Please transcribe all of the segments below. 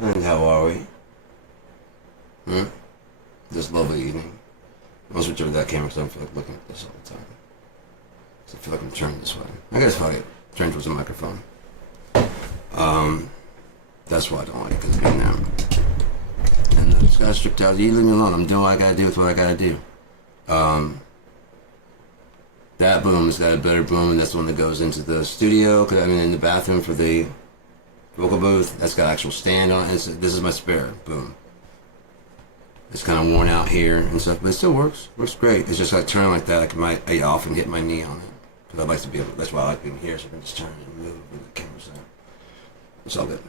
And how are we? Hmm? This lovely evening. I'll switch over to that camera because I don't feel like looking at this all the time. So I feel like I'm turned this way. I guess fuck it. Turn towards the microphone. That's why I don't like it, because it's being there. And I just gotta strict out. You leave me alone. I'm doing what I gotta do with what I gotta do. That boom has got a better boom, and that's the one that goes into the studio. Cause I mean, in the bathroom for the vocal booth, that's got actual stand on it. This is my spare boom. It's kind of worn out here and stuff, but it still works. Works great. It's just like turning like that. I often hit my knee on it because I like to be able. That's why I like being here, so I can just turn and move when the camera's out. It's all good.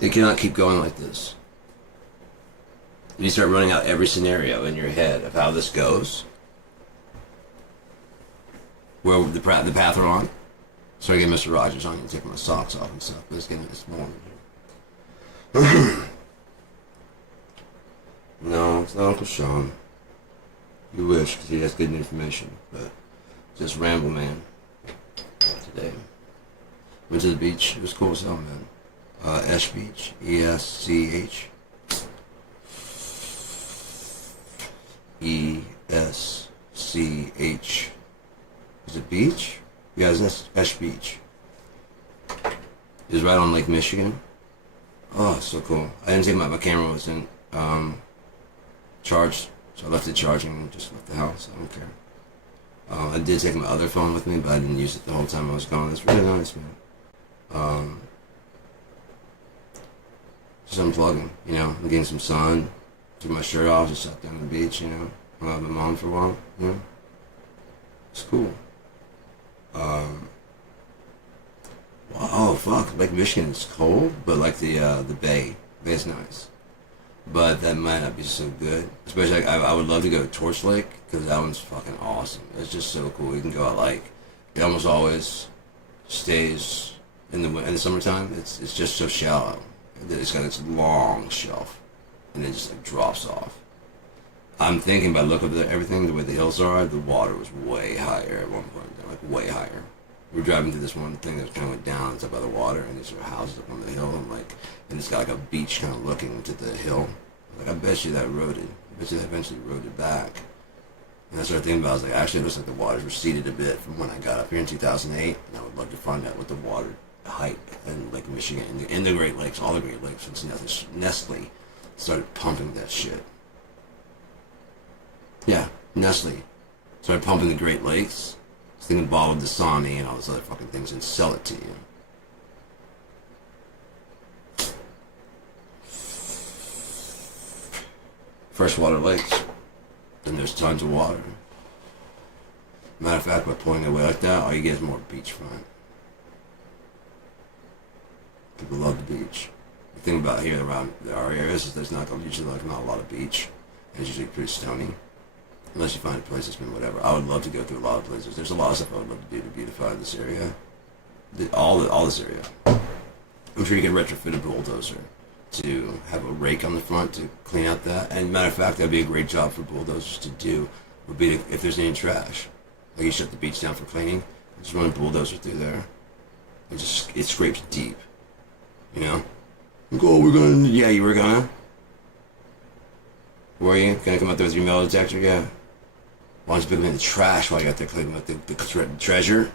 It cannot keep going like this. When you start running out every scenario in your head of how this goes, where the path we're on. So I get Mr. Rogers on and taking my socks off and stuff, but it's getting this warm in here. No, it's not Uncle Sean. You wish, because he has good information, but just ramble, man. Today. Went to the beach. It was cool as hell, man. Esch Beach. E-S-C-H. E-S-C-H. Is it beach? Yeah, it's Esch Beach. It was right on Lake Michigan. Oh, so cool. I didn't take my camera wasn't charged, so I left it charging and just left the house. I don't care. I did take my other phone with me, but I didn't use it the whole time I was gone. It's really nice, man. Just unplugging, you know. I'm getting some sun. Took my shirt off, just sat down on the beach, you know. Hung out with my mom for a while, you know. It's cool. Oh fuck! Lake Michigan is cold, but like the bay is nice. But that might not be so good. Especially, like, I would love to go to Torch Lake because that one's fucking awesome. It's just so cool. You can go out like it almost always stays in the summertime. It's just so shallow. It's got its long shelf, and it just like drops off. I'm thinking by look of everything, the way the hills are, the water was way higher at one point, like way higher. We were driving through this one thing that kind of went down, it's up by the water, and these are houses up on the hill, and it's got like a beach kind of looking to the hill. Like, I bet you that eroded. I bet you that eventually eroded back. And I started thinking about it, I was like, actually, it looks like the waters receded a bit from when I got up here in 2008, and I would love to find out what the water height in Lake Michigan, in the Great Lakes, all the Great Lakes, since Nestle started pumping that shit. Yeah, Nestle started pumping the Great Lakes. This thing bottled Dasani and all those other fucking things and sell it to you. Freshwater lakes. And there's tons of water. Matter of fact, by pulling away like that, all you get is more beachfront. People love the beach. The thing about here around our areas is there's not usually like not a lot of beach. And it's usually pretty stony. Unless you find a place that's been whatever. I would love to go through a lot of places. There's a lot of stuff I would love to do to beautify this area. All this area. I'm sure you can retrofit a bulldozer to have a rake on the front to clean out that. And matter of fact, that'd be a great job for bulldozers to do. Would be if there's any trash. Like you shut the beach down for cleaning, just run a bulldozer through there. And it scrapes deep. You know? Yeah, you were gonna? Were you gonna come out there with your metal detector? Yeah. Why don't you pick them in the trash while you're out there cleaning up the treasure?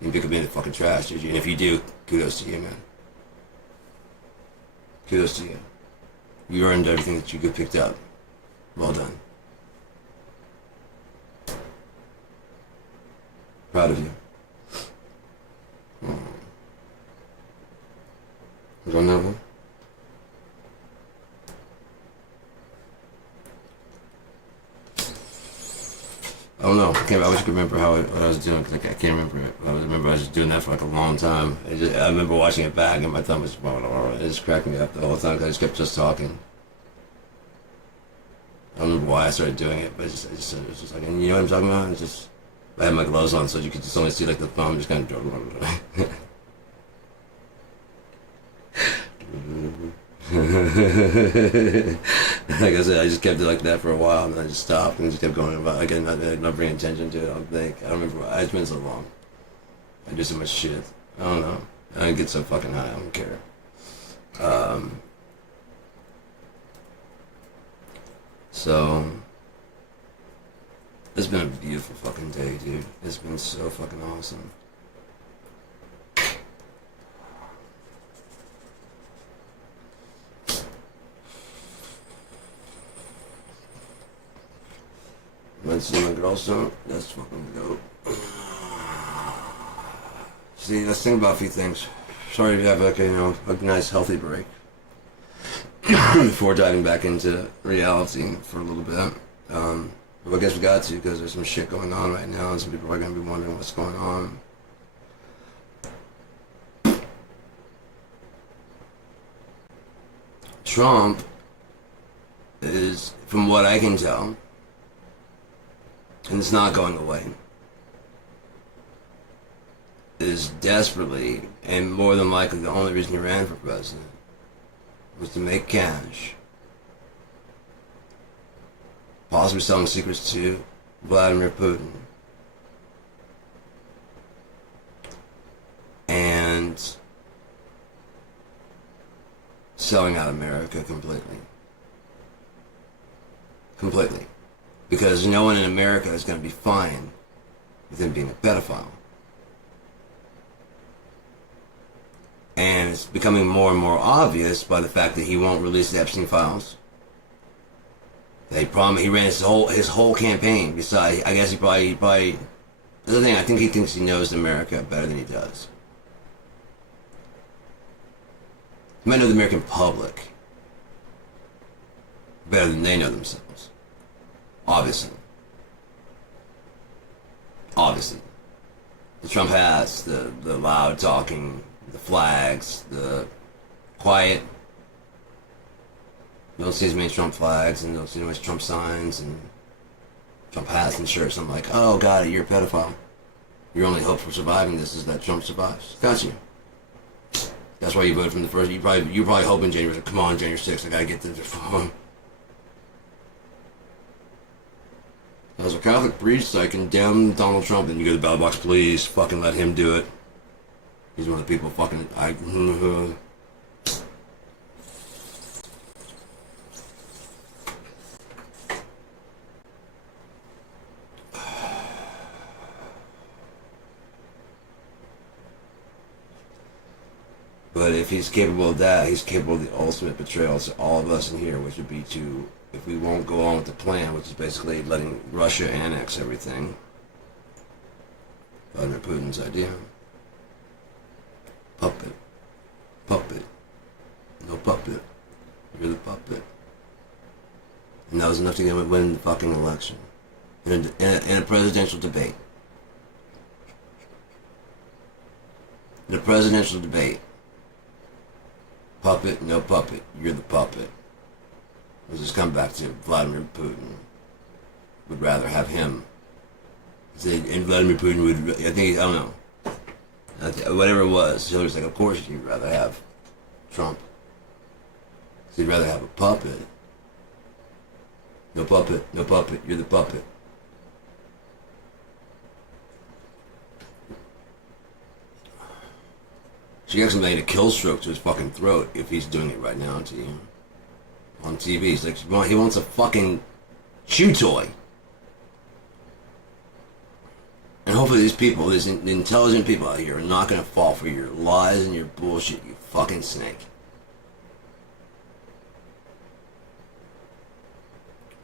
You can pick them in the fucking trash, dude. And if you do, kudos to you, man. Kudos to you. You earned everything that you picked up. Well done. Proud of you. Was on that one? I don't know. I wish I could remember what I was doing because I can't remember it. I remember I was just doing that for like a long time. I remember watching it back and my thumb was it just cracking me up the whole time because I just kept talking. I don't remember why I started doing it, but it was just like, and you know what I'm talking about? It's just I had my gloves on, so you could just only see like the thumb just kind of. Like I said, I just kept it like that for a while, and then I just stopped and just kept going about again, not bringing attention to it. I don't remember why. It's been so long. I do so much shit. I don't know. I get so fucking high. I don't care. So it's been a beautiful fucking day, dude. It's been so fucking awesome. Let's see my girl son. That's fucking dope. See, let's think about a few things. Sorry to have like a nice healthy break before diving back into reality for a little bit. But I guess we got to, because there's some shit going on right now, and some people are going to be wondering what's going on. Trump is, from what I can tell, and it's not going away, is desperately, and more than likely the only reason he ran for president, was to make cash. Possibly selling secrets to Vladimir Putin. And selling out America completely. Completely. Because no one in America is going to be fine with him being a pedophile. And it's becoming more and more obvious by the fact that he won't release the Epstein files. He ran his whole campaign. Besides, I guess he probably. The other thing, I think he thinks he knows America better than he does. He might know the American public better than they know themselves. Obviously. The Trump has the loud talking, the flags, the quiet. You don't see as many Trump flags, and you don't see as much Trump signs and Trump hats and shirts. I'm like, oh, got it, you're a pedophile. Your only hope for surviving this is that Trump survives. Got you. That's why you voted from the first. You're probably hoping January. Come on, January 6th. I gotta get this. As a Catholic priest, I condemn Donald Trump. And you go to the ballot box, please, fucking let him do it. He's one of the people fucking. But if he's capable of that, he's capable of the ultimate betrayal to all of us in here, which would be to, if we won't go on with the plan, which is basically letting Russia annex everything. Vladimir Putin's idea. Puppet. No puppet. You're the puppet. And that was enough to get him to win the fucking election. In a presidential debate. In a presidential debate. Puppet, no puppet, you're the puppet. Let's just come back to Vladimir Putin. Would rather have him. And Vladimir Putin would, I don't know. Whatever it was, Hillary's like, of course you'd rather have Trump. So you'd rather have a puppet. No puppet, you're the puppet. She actually made a kill stroke to his fucking throat if he's doing it right now on TV. He's like, he wants a fucking chew toy. And hopefully these people, these intelligent people out here are not going to fall for your lies and your bullshit, you fucking snake.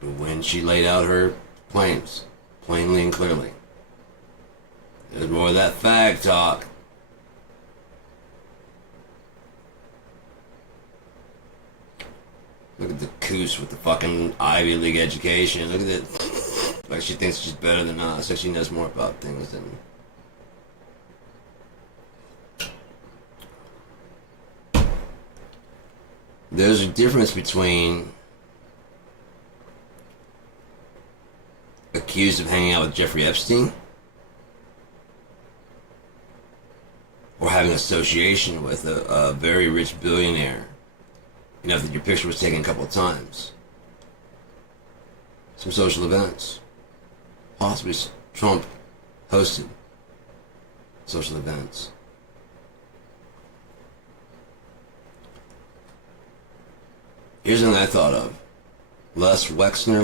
But when she laid out her claims, plainly and clearly, there's more of that fag talk. Look at the coos with the fucking Ivy League education. Look at it. Like she thinks she's better than us. Like she knows more about things than... There's a difference between accused of hanging out with Jeffrey Epstein or having association with a very rich billionaire. Enough that your picture was taken a couple of times. Some social events. Possibly Trump hosted. social events. Here's something I thought of. Leslie Wexner,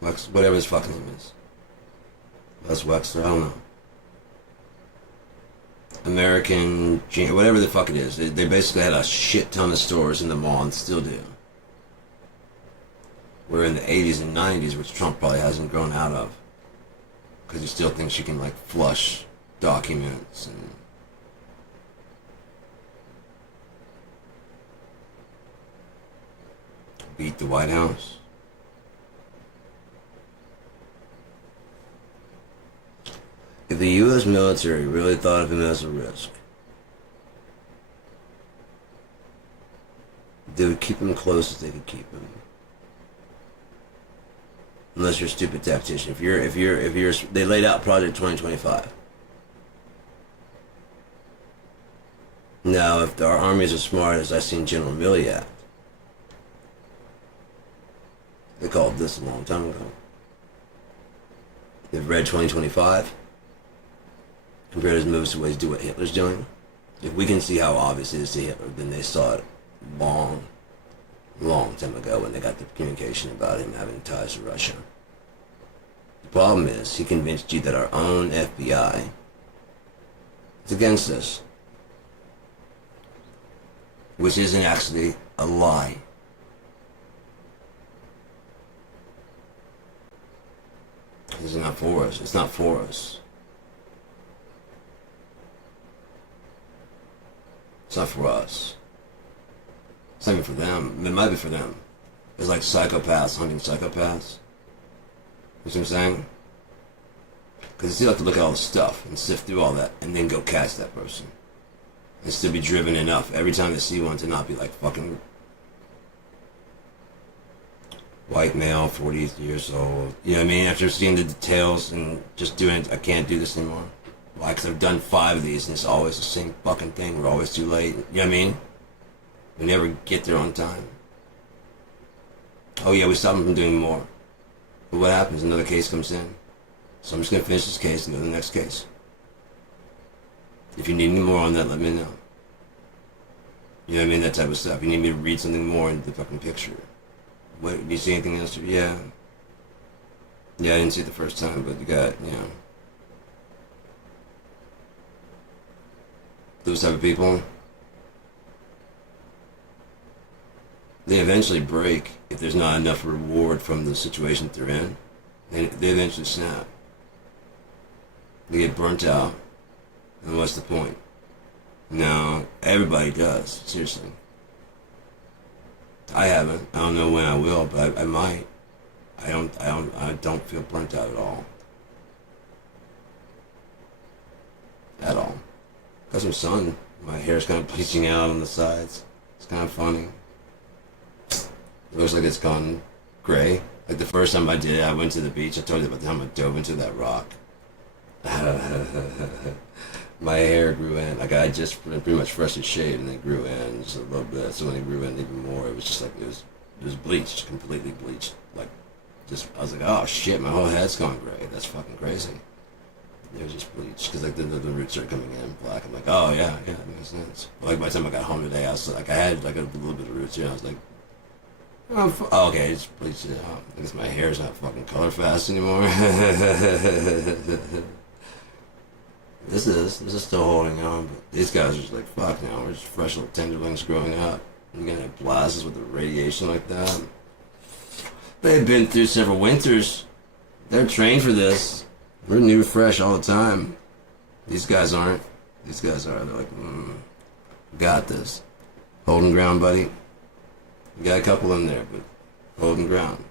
whatever his fucking name is. Les Wexner, I don't know. American, whatever the fuck it is. They basically had a shit ton of stores in the mall and still do. We're in the 80s and 90s, which Trump probably hasn't grown out of. Because he still thinks you can, like, flush documents and... beat the White House. If the U.S. military really thought of him as a risk, they would keep him close as they could keep him. Unless you're a stupid tactician. If you're, they laid out Project 2025. Now, if our armies are smart, as I seen General Milley act, they called this a long time ago. They've read 2025, compared his moves to ways to do what Hitler's doing. If we can see how obvious it is to Hitler, then they saw it long time ago when they got the communication about him having ties to Russia. The problem is, he convinced you that our own FBI is against us, which isn't actually a lie. It's not for us. It's not for us. It's not for us. It's not even for them. It might be for them. It's like psychopaths hunting psychopaths. You see what I'm saying? Because they still have to look at all the stuff and sift through all that and then go catch that person. And still be driven enough every time they see one to not be like fucking white male, 40 years old. You know what I mean? After seeing the details and just doing it, I can't do this anymore. Why? Because I've done 5 of these and it's always the same fucking thing. We're always too late. You know what I mean? We never get there on time. Oh yeah, we stop them from doing more. But what happens? Another case comes in. So I'm just going to finish this case and go to the next case. If you need any more on that, let me know. You know what I mean? That type of stuff. You need me to read something more into the fucking picture. What, do you see anything else? Yeah. Yeah, I didn't see it the first time, but you got, you know. Those type of people, they eventually break if there's not enough reward from the situation that they're in. They eventually snap. They get burnt out. And what's the point? No, everybody does. Seriously. I haven't. I don't know when I will, but I might. I don't feel burnt out at all. At all. Got some sun. My hair's kind of bleaching out on the sides. It's kind of funny. It looks like it's gone gray. Like the first time I did it, I went to the beach. I told you about the time I dove into that rock. My hair grew in. Like I just pretty much freshly shaved and it grew in just a little bit. So when it grew in even more, it was just like it was bleached, completely bleached. Like just I was like, oh shit, my whole head's gone gray. That's fucking crazy. It was just bleached because like the roots are coming in black. I'm like, oh yeah, that makes sense. But, like by the time I got home today, I was like, I had like a little bit of roots here. I was like, oh, okay, it's bleached it out. I guess my hair's not fucking color fast anymore. This is still holding on, but these guys are just like, fuck now, we're just fresh little tenderlings growing up. You're gonna have blasts with the radiation like that. They've been through several winters. They're trained for this. We're new fresh all the time. These guys aren't. These guys are. They're like, got this. Holding ground, buddy. You got a couple in there, but holding ground.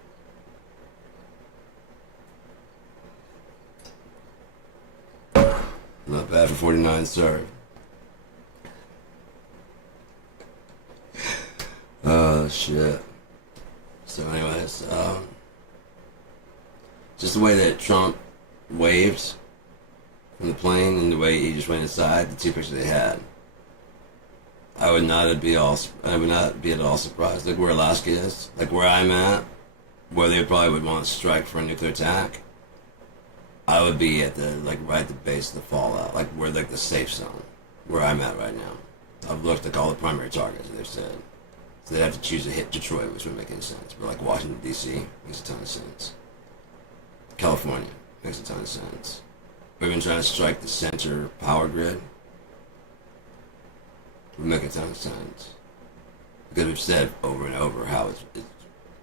Not bad for 49, sorry. Oh, shit. So anyways, just the way that Trump waved from the plane and the way he just went inside, the 2 pictures they had, I would not be at all surprised. Like where Alaska is, like where I'm at, where they probably would want to strike for a nuclear attack. I would be at the like right at the base of the fallout, like where like the safe zone, where I'm at right now. I've looked at all the primary targets that they've said. So they'd have to choose to hit Detroit, which wouldn't make any sense. But like Washington D.C. makes a ton of sense. California makes a ton of sense. We've been trying to strike the center power grid. Would make a ton of sense. Because we've said over and over how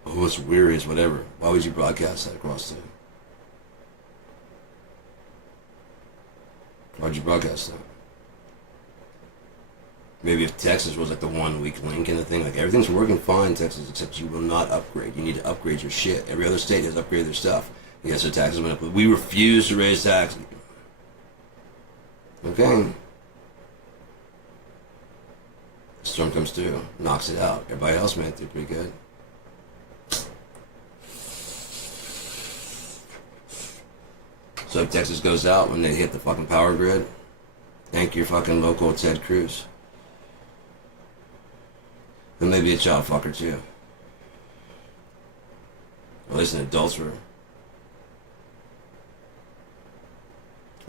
it's weary, it's whatever. Why would you broadcast that across the? Why'd you broadcast that? Maybe if Texas was like the one weak link in the thing, like everything's working fine in Texas, except you will not upgrade. You need to upgrade your shit. Every other state has upgraded their stuff. Yes, their taxes went up, but we refuse to raise taxes. Okay. Storm comes through, knocks it out. Everybody else made it through pretty good. So if Texas goes out when they hit the fucking power grid, thank your fucking local Ted Cruz. Then maybe a child fucker too. Or at least an adulterer.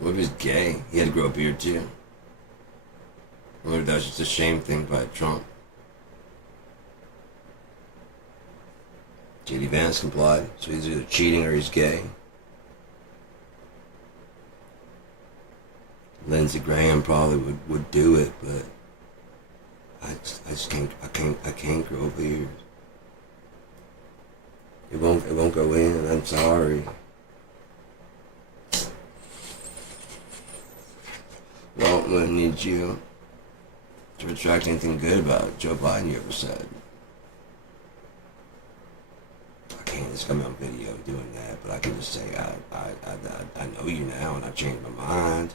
What if he's gay? He had to grow a beard too. Or maybe that was just a shame thing by Trump. J.D. Vance complied, so he's either cheating or he's gay. Lindsey Graham probably would do it, but I just can't grow a beard. It won't go in. I'm sorry. Well, I'm gonna need you to retract anything good about Joe Biden you ever said. I can't just come on video doing that, but I can just say I know you now and I've changed my mind.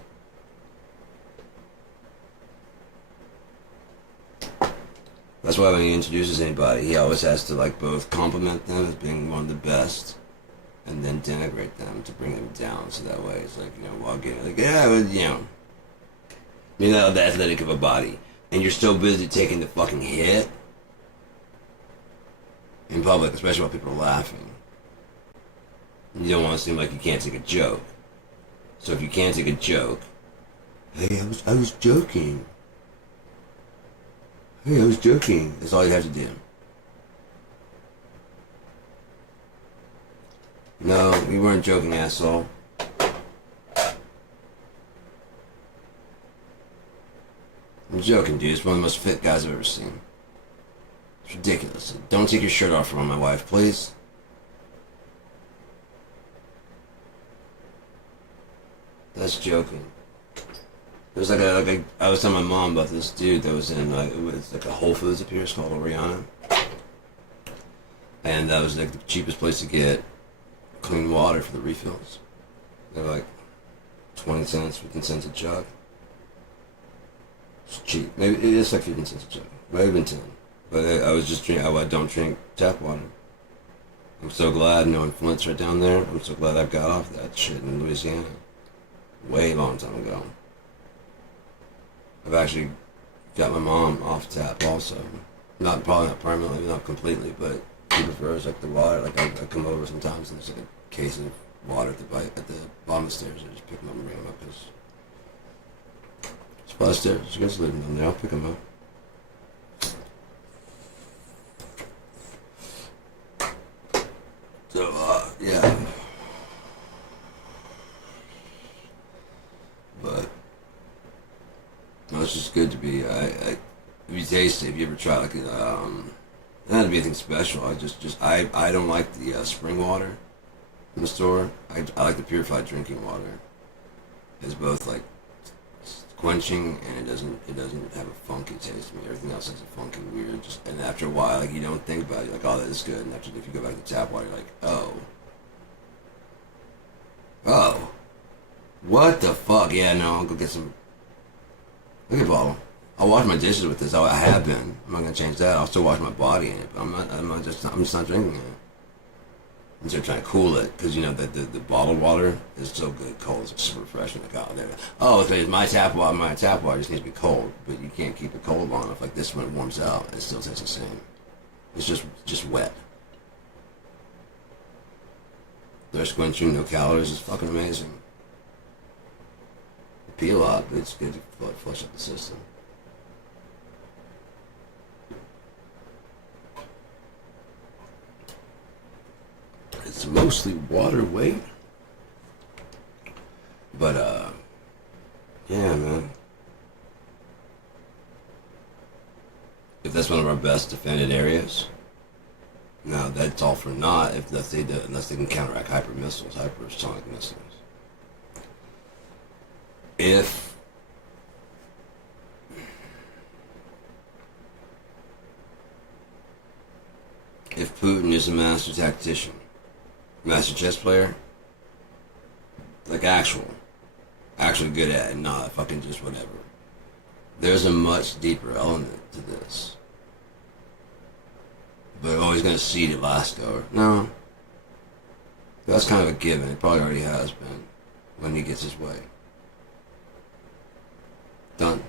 That's why when he introduces anybody, he always has to like both compliment them as being one of the best, and then denigrate them to bring them down. So that way, it's like, you know, walk in like, yeah, well, you know, you're not the athletic of a body, and you're so busy taking the fucking hit in public, especially while people are laughing. You don't want to seem like you can't take a joke. So if you can't take a joke, hey, I was joking. Hey, I was joking. That's all you have to do. No, you weren't joking, asshole. I'm joking, dude. It's one of the most fit guys I've ever seen. It's ridiculous. Don't take your shirt off from my wife, please. That's joking. There was I was telling my mom about this dude that was in it was like a Whole Foods up here, it's called Oriana, and that was like the cheapest place to get clean water for the refills. They're like 20 cents, 15 cents a jug. It's cheap. Maybe it's like 15 cents a jug. Might have been 10. But I was just drinking. I don't drink tap water. I'm so glad knowing Flint's right down there. I'm so glad I got off that shit in Louisiana. Way long time ago. I've actually got my mom off tap also. Probably not permanently, not completely, but she prefers like the water. Like I come over sometimes and there's like a case of water at the bottom of the stairs. I just pick them up and bring them up because it's by the stairs. She gets living down there. I'll pick them up. So yeah. But no, it's just good to be. If you taste it, if you ever try like it doesn't have to be anything special. I don't like the spring water in the store. I like the purified drinking water. It's both like quenching and it doesn't have a funky taste to me. Everything else has a funky weird. And after a while, like you don't think about it, you're like, oh, that is good. And after if you go back to tap water, you're like, oh, what the fuck? Yeah, no, I'll go get some. Look at bottle. I'll wash my dishes with this. I have been. I'm not gonna change that. I'll still wash my body in it, but I'm just not drinking it. I'm just trying to cool it because you know the bottled water is so good. Cold, it's so refreshing. Like it's my tap water. My tap water just needs to be cold, but you can't keep it cold long enough. Like this, when it warms out, it still tastes the same. It's just wet. Thirst quenching, no calories. It's fucking amazing. Pee a lot, but it's good to flush out the system. It's mostly water weight. But, yeah, man. If that's one of our best defended areas, no, that's all for naught unless they can counteract hypersonic missiles. If Putin is a master tactician, master chess player, like actually good at it, not fucking just whatever. There's a much deeper element to this. But always gonna cede Alaska or no. That's kind of a given. It probably already has been when he gets his way. Done.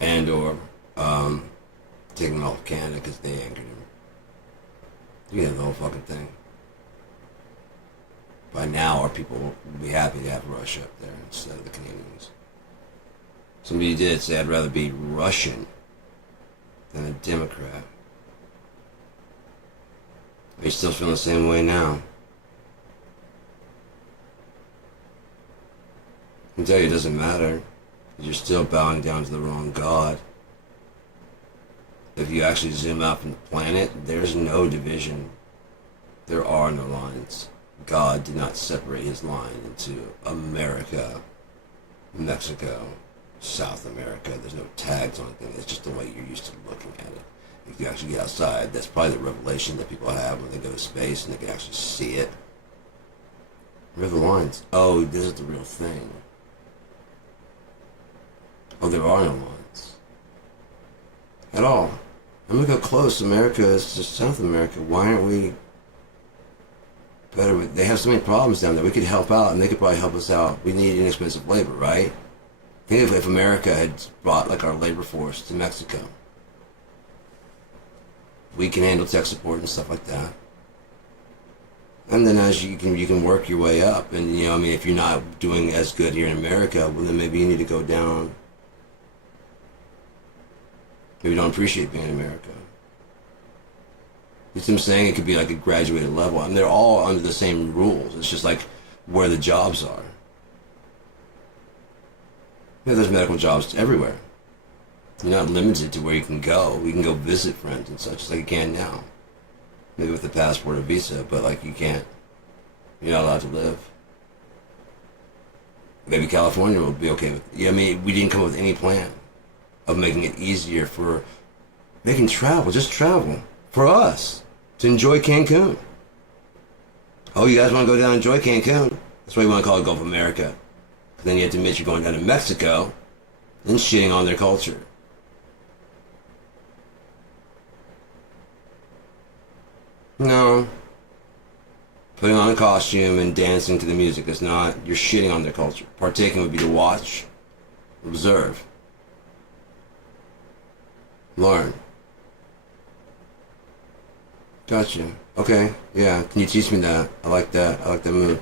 And or taking him off Canada because they anchored him. You get the whole fucking thing. By now, our people will be happy to have Russia up there instead of the Canadians. Somebody did say I'd rather be Russian than a Democrat. Are you still feeling the same way now? I can tell you it doesn't matter. You're still bowing down to the wrong God. If you actually zoom out from the planet, there's no division. There are no lines. God did not separate his line into America, Mexico, South America. There's no tags on anything. It's just the way you're used to looking at it. If you actually get outside, that's probably the revelation that people have when they go to space and they can actually see it. Where are the lines? Oh, this is the real thing. Oh, there are no lines. At all. And look how close America is to South America. Why aren't we better? They have so many problems down there. We could help out, and they could probably help us out. We need inexpensive labor, right? Think if America had brought like our labor force to Mexico. We can handle tech support and stuff like that. And then as you can work your way up. And I mean, if you're not doing as good here in America, well then maybe you need to go down. Maybe you don't appreciate being in America. You see what I'm saying? It could be like a graduated level. I mean, they're all under the same rules. It's just like where the jobs are. There's medical jobs everywhere. You're not limited to where you can go. You can go visit friends and such like you can now. Maybe with a passport or visa, but like you can't. You're not allowed to live. Maybe California will be okay with it. I mean, we didn't come up with any plan of making it easier for they can travel, just travel for us to enjoy Cancun. Oh, you guys want to go down and enjoy Cancun? That's why you want to call it Gulf America. Then you have to admit you're going down to Mexico and shitting on their culture. No. Putting on a costume and dancing to the music is not, you're shitting on their culture. Partaking would be to watch, observe, learn. Gotcha. Okay. Yeah. Can you teach me that? I like that. I like that move.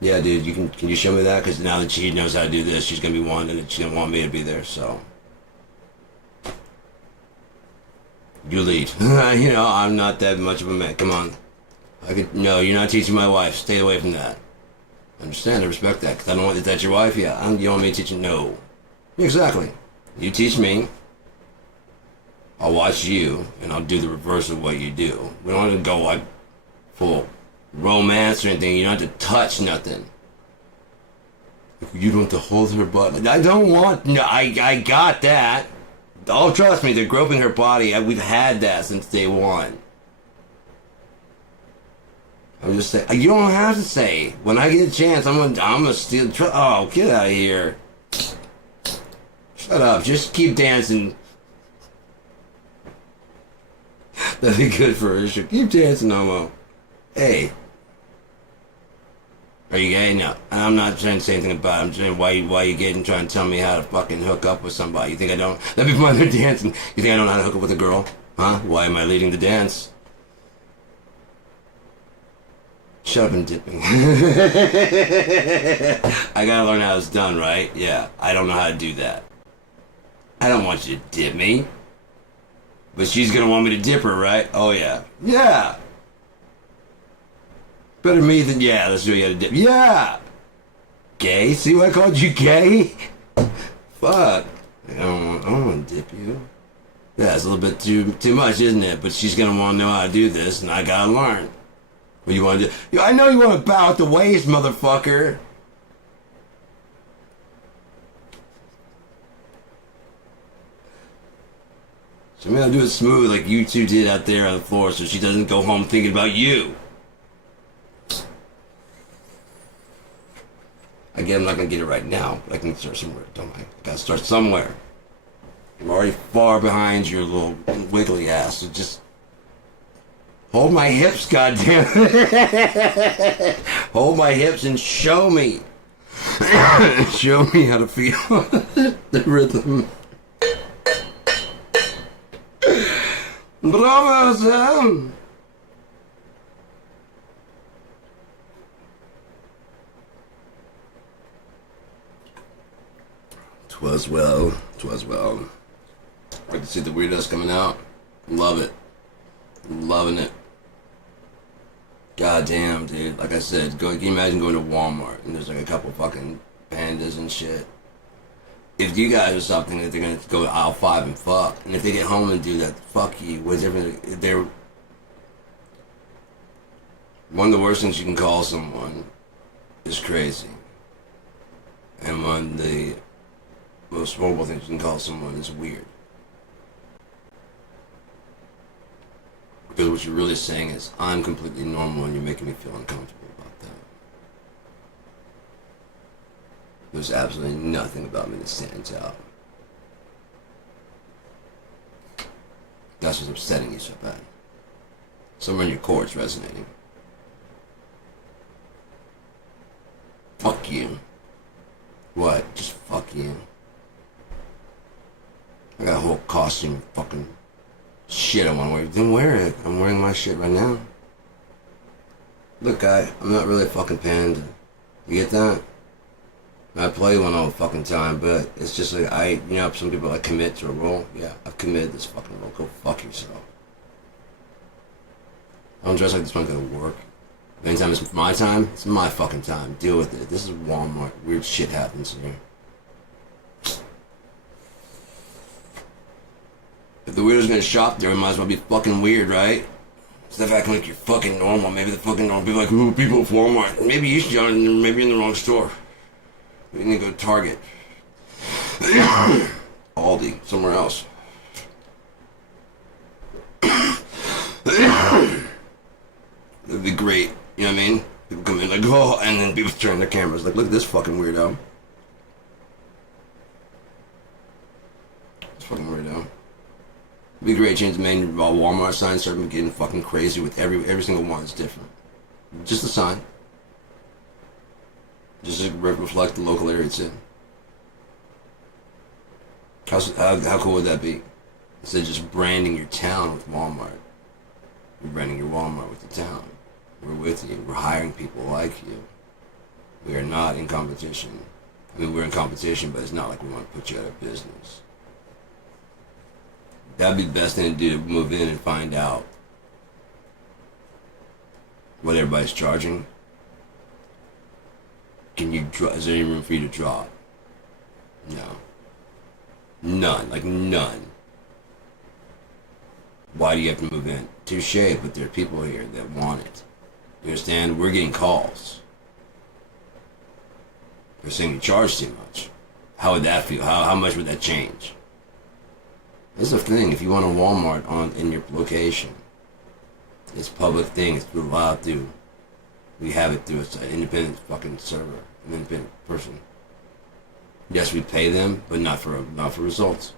Yeah, dude. Can you show me that? Because now that she knows how to do this, she's gonna be wanting it. She didn't want me to be there. So you lead. I'm not that much of a man. Come on. No, you're not teaching my wife. Stay away from that. I understand. I respect that. Because I don't want. Is that your wife? Yeah. You don't want me to teach you? No. Exactly. You teach me. I'll watch you, and I'll do the reverse of what you do. We don't have to go like full romance or anything. You don't have to touch nothing. You don't have to hold her butt. I don't want. No, I got that. Oh, trust me, they're groping her body. We've had that since day one. I'm just saying. You don't have to say. When I get a chance, I'm gonna steal. Oh, get out of here! Shut up. Just keep dancing. That'd be good for her. Keep dancing, homo. Hey. Are you gay? No. I'm not trying to say anything about it. I'm saying why you gay and trying to tell me how to fucking hook up with somebody. You think I don't? That'd be fun, they're dancing. You think I don't know how to hook up with a girl? Huh? Why am I leading the dance? Shut up and dip me. I gotta learn how it's done, right? Yeah, I don't know how to do that. I don't want you to dip me. But she's gonna want me to dip her, right? Oh, yeah. Yeah! Better me than, yeah, let's show you how to dip. Yeah! Gay? See what I called you gay? Fuck. I don't want to dip you. Yeah, it's a little bit too much, isn't it? But she's gonna want to know how to do this, and I gotta learn. What you want to do? I know you want to bow at the waist, motherfucker. So I'm gonna do it smooth like you two did out there on the floor so she doesn't go home thinking about you. Again, I'm not gonna get it right now, but I can start somewhere, don't I? Gotta start somewhere. I'm already far behind your little wiggly ass, so just hold my hips, goddamn. Hold my hips and show me. Show me how to feel the rhythm. Bravo, Sam! 'Twas well, 'twas well. I can see the weirdos coming out. Love it. Loving it. God damn, dude. Like I said, can you imagine going to Walmart and there's like a couple fucking pandas and shit? If you guys are something that they're gonna go to aisle 5 and fuck, and if they get home and do that, fuck you. They're one of the worst things you can call someone is crazy, and one of the most horrible things you can call someone is weird. Because what you're really saying is, I'm completely normal and you're making me feel uncomfortable about that. There's absolutely nothing about me that stands out. That's what's upsetting you so bad. Somewhere in your core it's resonating. Fuck you. What? Just fuck you. I got a whole costume of fucking shit I want to wear. Then wear it. I'm wearing my shit right now. Look, guy, I'm not really a fucking panda. You get that? I play one all the fucking time, but it's just like, some people like commit to a role. Yeah, I've committed this fucking role. Go fuck yourself. I don't dress like this when I go to work. Anytime it's my time, it's my fucking time. Deal with it. This is Walmart. Weird shit happens here. If the weirdo's gonna shop there, it might as well be fucking weird, right? Instead of acting like you're fucking normal, maybe the fucking normal people like, ooh, people at Walmart. Maybe you should, maybe in the wrong store. We need to go to Target. Aldi, somewhere else. It'd be great, you know what I mean? People come in like, oh, and then people turn their cameras like, look at this fucking weirdo. This fucking weirdo. It'd be great, change the main Walmart sign, start getting fucking crazy with every single one is different. Just a sign. Just to reflect the local area it's in. How cool would that be? Instead of just branding your town with Walmart, you're branding your Walmart with the town. We're with you. We're hiring people like you. We are not in competition. I mean, we're in competition, but it's not like we want to put you out of business. That'd be the best thing to do, to move in and find out what everybody's charging. Can you draw? Is there any room for you to draw? No. None. Like none. Why do you have to move in? Touche, but there are people here that want it. You understand? We're getting calls. They're saying you charge too much. How would that feel? How much would that change? This is the thing. If you want a Walmart in your location, it's a public thing. It's allowed through. We have it through an independent fucking server, an independent person. Yes, we pay them, but not for results.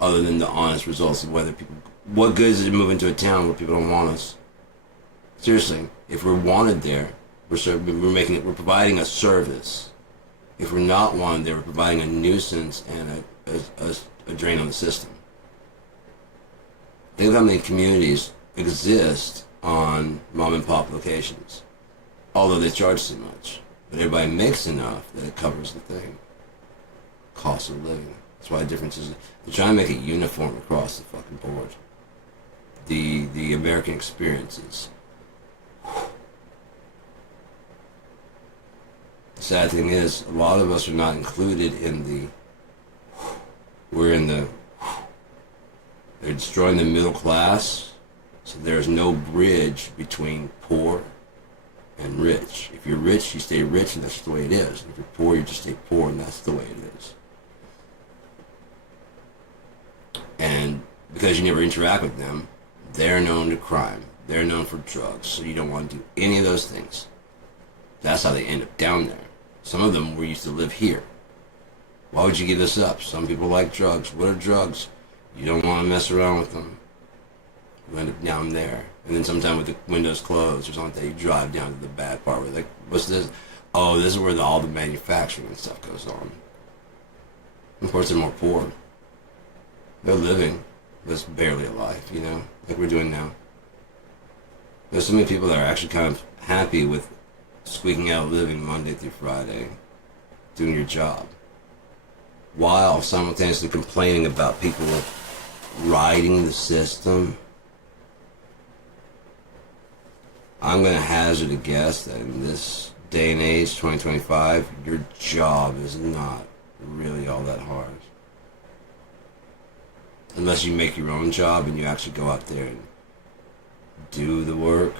Other than the honest results of whether people, what good is it to move into a town where people don't want us? Seriously, if we're wanted there, we're providing a service. If we're not wanted there, we're providing a nuisance and a drain on the system. Think of how many communities exist on mom and pop locations, although they charge too much. But everybody makes enough that it covers the thing. Cost of living. That's why the difference is they're trying to make it uniform across the fucking board. The American experiences. The sad thing is, a lot of us are not included in the. We're in the. They're destroying the middle class, so there's no bridge between poor and rich. If you're rich, you stay rich, and that's the way it is. If you're poor, you just stay poor, and that's the way it is. And because you never interact with them, they're known to crime. They're known for drugs, so you don't want to do any of those things. That's how they end up down there. Some of them were used to live here. Why would you give this up? Some people like drugs. What are drugs? You don't want to mess around with them. You end up down there. And then sometime with the windows closed or something, you drive down to the bad part where like, what's this? Oh, this is where all the manufacturing and stuff goes on. Of course, they're more poor. They're living, but it's barely alive, you know, like we're doing now. There's so many people that are actually kind of happy with squeaking out a living Monday through Friday, doing your job, while simultaneously complaining about people riding the system. I'm going to hazard a guess that in this day and age, 2025, your job is not really all that hard. Unless you make your own job and you actually go out there and do the work.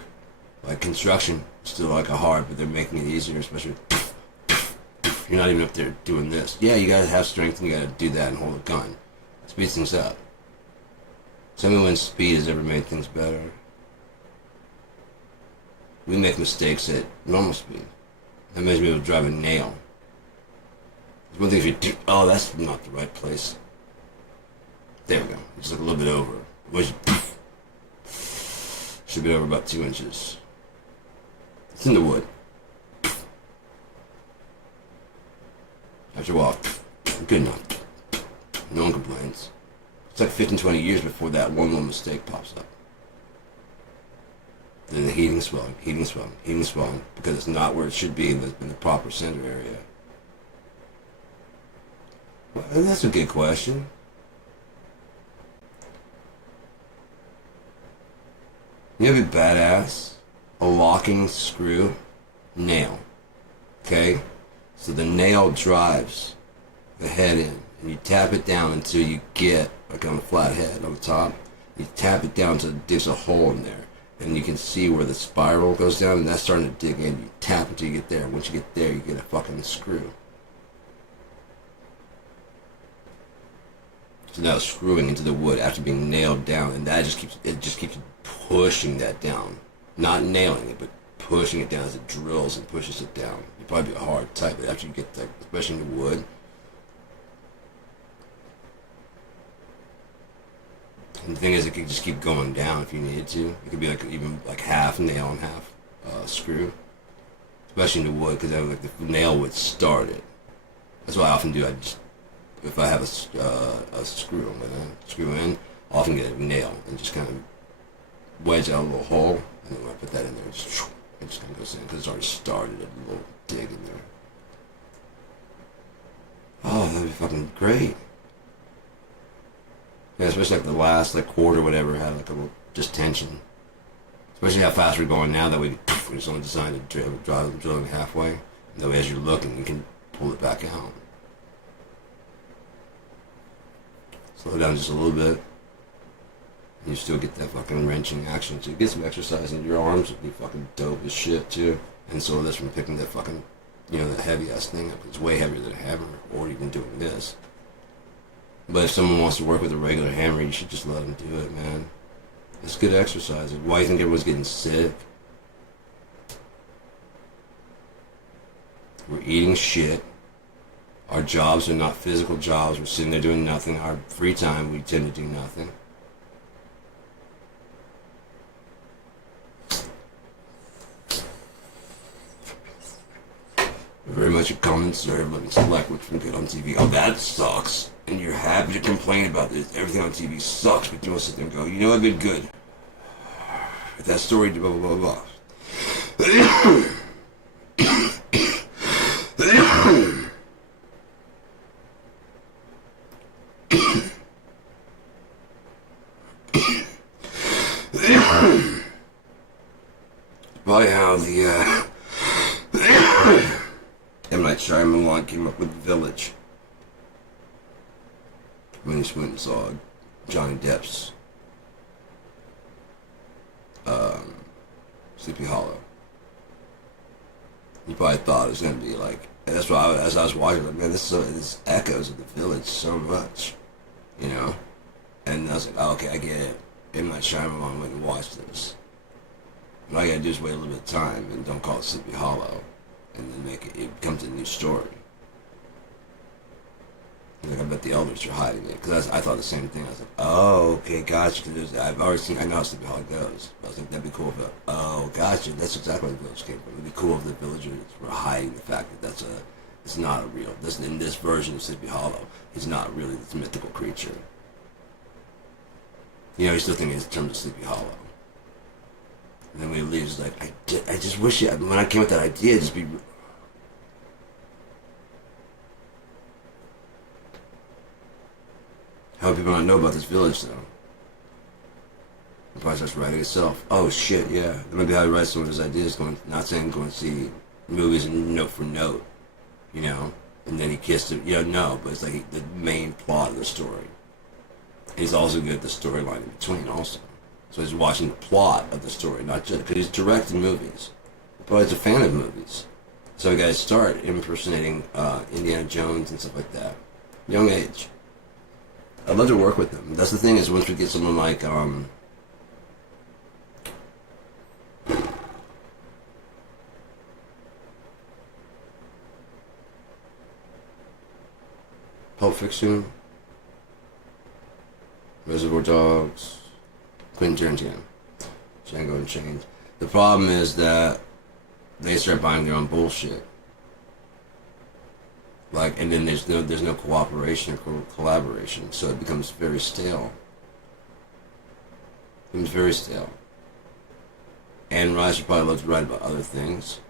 Like construction, still like a hard, but they're making it easier, especially you're not even up there doing this. Yeah, you gotta have strength and you gotta do that and hold a gun. Speeds things up. Tell me when speed has ever made things better. We make mistakes at normal speed. That makes me able to drive a nail. There's one thing if you do, oh, that's not the right place. There we go. Just like a little bit over. Should be over about 2 inches. It's in the wood. After a while, good enough. No one complains. It's like 15, 20 years before that one little mistake pops up. Then the heating swelling, because it's not where it should be in the proper center area. Well, that's a good question. You know, be badass. A locking screw nail. Okay? So the nail drives the head in, and you tap it down until you get, like on the flat head on the top, you tap it down until there's a hole in there, and you can see where the spiral goes down, and that's starting to dig in. You tap until you get there. Once you get there, you get a fucking screw. So now it's screwing into the wood after being nailed down, and that just keeps pushing that down. Not nailing it, but pushing it down as it drills and pushes it down. It'd probably be a hard type, but after you get that, especially in the wood. And the thing is, it could just keep going down if you needed to. It could be like even like half nail and half screw, especially in the wood, because like the nail would start it. That's what I often do. I just, if I have a screw, I'm gonna screw in. I often get a nail and just kind of wedge out a little hole, and then when I put that in there, it just kind of goes in because it's already started a little dig in there. Oh, that'd be fucking great. Yeah, especially like the last like quarter, whatever, had like a little just tension. Especially how fast we're going now that we just only designed to drive the drilling halfway. And that way, as you're looking, you can pull it back out. Slow down just a little bit. And you still get that fucking wrenching action. So you get some exercise in your arms would be fucking dope as shit too. And so that's from picking that fucking, you know, that heavy ass thing up. It's way heavier than a hammer, or even doing this. But if someone wants to work with a regular hammer, you should just let them do it, man. It's good exercise. Why do you think everyone's getting sick? We're eating shit. Our jobs are not physical jobs. We're sitting there doing nothing. Our free time, we tend to do nothing. Very much a common serve. Let me select what's been good on TV. Oh, that sucks. And you're happy to complain about this. Everything on TV sucks, but you want to sit there and go, you know, I've been good. that story, blah blah blah blah. Probably how the M. Night Shyamalan came up with The Village when he went and saw Johnny Depp's Sleepy Hollow. He probably thought it was going to be like, and that's why as I was watching, like, man, this echoes of The Village so much, you know? And I was like, oh, okay, I get it. M. Night Shyamalan went and watched this. And all you gotta do is wait a little bit of time and don't call it Sleepy Hollow, and then it becomes a new story. Like, I bet the elders are hiding it, because I thought the same thing. I was like, oh, okay, gotcha. I've already seen, I know how Sleepy Hollow goes. But I was like, that'd be cool if oh, gotcha, that's exactly where the village came from. It'd be cool if the villagers were hiding the fact that it's not a real, in this version of Sleepy Hollow, he's not really this mythical creature. You know, he's still thinking in terms of Sleepy Hollow. And then when he leaves, like, I just wish when I came with that idea, just be. How do people not know about this village, though? The probably starts writing itself. Oh, shit, yeah. That might be how he writes some of his ideas, not saying going to see movies and note for note, you know? And then he kissed it, no, but it's like the main plot of the story. And he's also good at the storyline in between, also. So he's watching the plot of the story, not just because he's directing movies. But he's a fan of movies. So you guys start impersonating Indiana Jones and stuff like that. Young age. I'd love to work with them. That's the thing, is once we get someone like Pulp Fiction, Reservoir Dogs, Quentin Tarantino, Django Unchained. The problem is that they start buying their own bullshit. Like, and then there's no cooperation or collaboration, so it becomes very stale. It becomes very stale. And Rice would probably love to write about other things,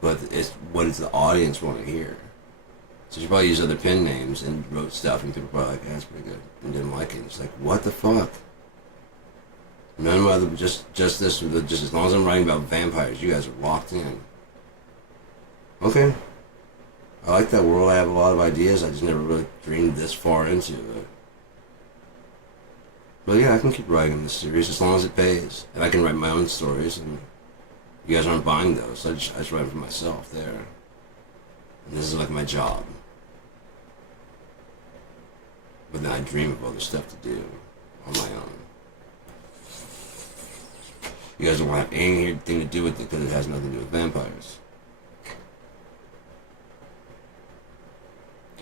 but it's what does the audience want to hear? So she probably used other pen names and wrote stuff, and people were probably like, that's pretty good, and didn't like it. It's like, what the fuck? None other, just this, just as long as I'm writing about vampires, you guys are locked in. Okay. I like that world. I have a lot of ideas. I just never really dreamed this far into it. But yeah, I can keep writing this series as long as it pays. And I can write my own stories, and you guys aren't buying those. So I just write them for myself there. And this is like my job. But then I dream of other stuff to do on my own. You guys don't want to have anything to do with it because it has nothing to do with vampires.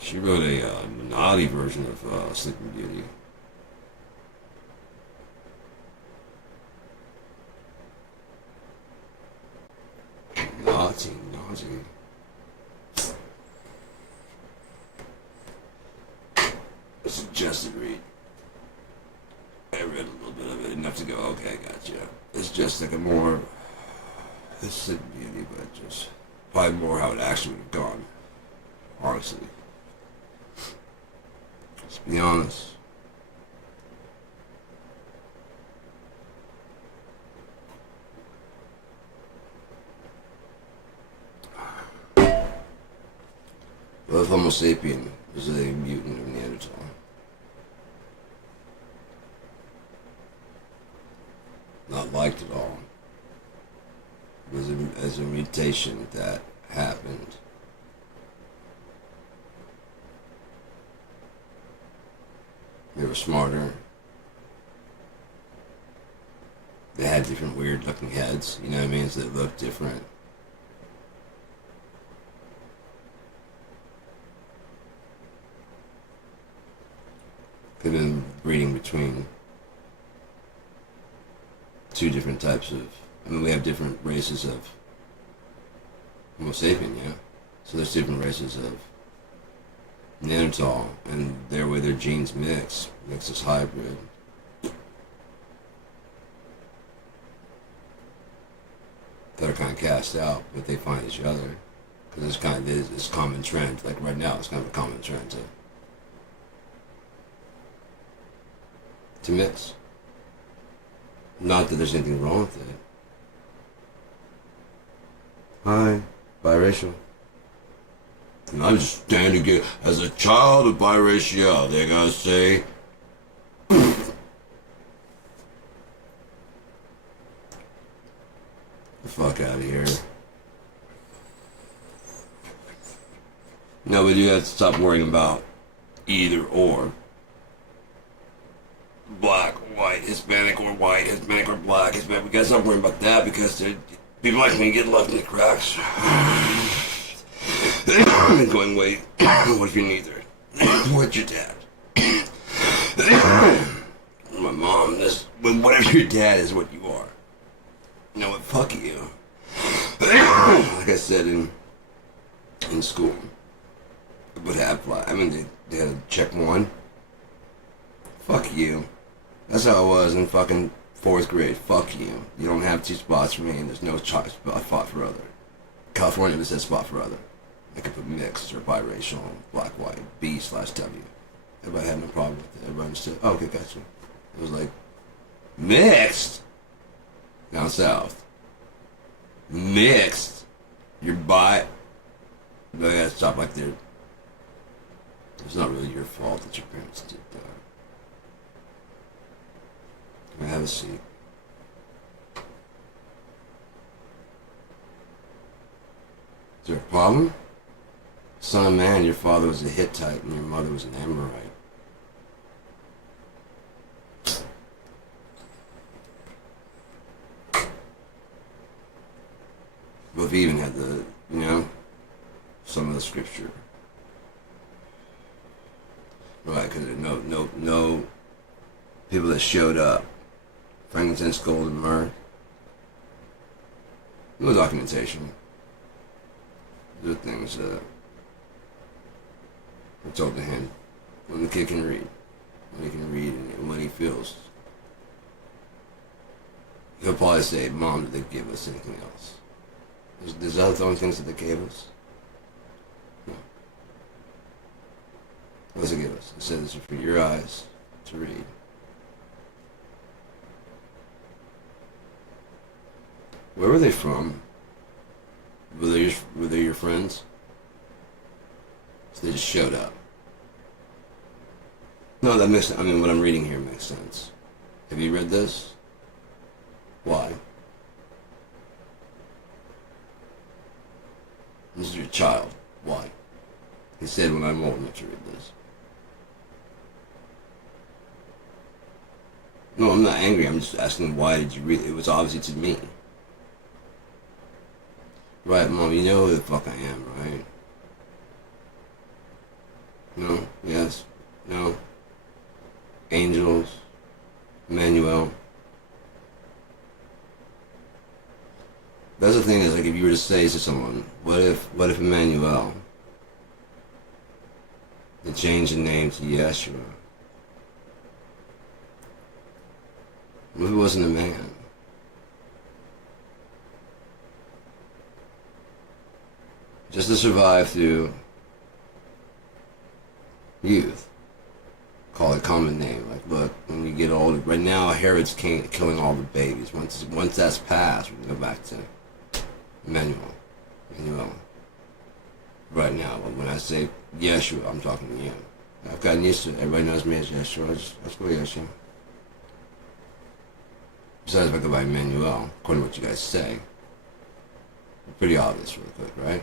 She wrote a naughty version of Sleeping Beauty. Naughty. Suggested read. I read a little bit of it, enough to go, okay, I gotcha. It's just like it's Sleeping Beauty, but just probably more how it actually would have gone. Honestly. Let's be honest. Well, if Homo sapien is a mutant of Neanderthal. Not liked at all. As a mutation that happened. They were smarter. They had different weird looking heads, you know what I mean? So they looked different. They've been breeding between two different types of, we have different races of Homo sapien, yeah? So there's different races of Neanderthal, and their way their genes makes this hybrid. that are kind of cast out, but they find each other. Because it's kind of this common trend. Like right now, it's kind of a common trend to mix. Not that there's anything wrong with it. Hi, biracial. And I'm just standing here as a child of biraciality, I gotta say. The fuck out of here. No, we do have to stop worrying about either or. Black, white, Hispanic or white, Hispanic or black, Hispanic. We gotta stop worrying about that because people like me get left in the cracks. Going, wait, what if you're neither? What's your dad? My mom, what if your dad is what you are? You know what, fuck you. Like I said in school, would have, I mean, they had to check one. Fuck you. That's how I was in fucking 4th grade. Fuck you. You don't have 2 spots for me, and there's no spot for other. California just says spot for other. I could put mixed or biracial, black, white, B/W. Everybody had no problem with it. Everybody understood. Oh, okay, gotcha. It was like, mixed? Down south. Mixed? You're bi? But I gotta stop like there. It's not really your fault that your parents did that. Can I have a seat? Is there a problem? Son of man, your father was a Hittite and your mother was an Amorite. Both even had the, some of the scripture. Right, because no people that showed up. Frankincense, gold, and myrrh. No documentation. There are things that are told to him when the kid can read. When he can read and when he feels. He'll probably say, Mom, did they give us anything else? There's other only things that they gave us? No. What does it give us? It says it's for your eyes to read. Where were they from? Were they your friends? So they just showed up. No, that makes sense. I mean, what I'm reading here makes sense. Have you read this? Why? This is your child. Why? He said when I'm old enough to read this. No, I'm not angry. I'm just asking why did you read it? It was obviously to me. Right, Mom, you know who the fuck I am, right? No? Yes? No? Angels? Emmanuel? That's the thing is, like, if you were to say to someone, what if Emmanuel, to change the name to Yeshua? What if he wasn't a man? Just to survive through youth. Call it a common name. Like, look, when you get older, right now Herod's killing all the babies. Once that's passed, we can go back to Emmanuel. Right now, when I say Yeshua, I'm talking to you. I've gotten used to it. Everybody knows me as Yeshua. Let's go Yeshua. Besides, if I go by Emmanuel, according to what you guys say, pretty obvious really quick, right?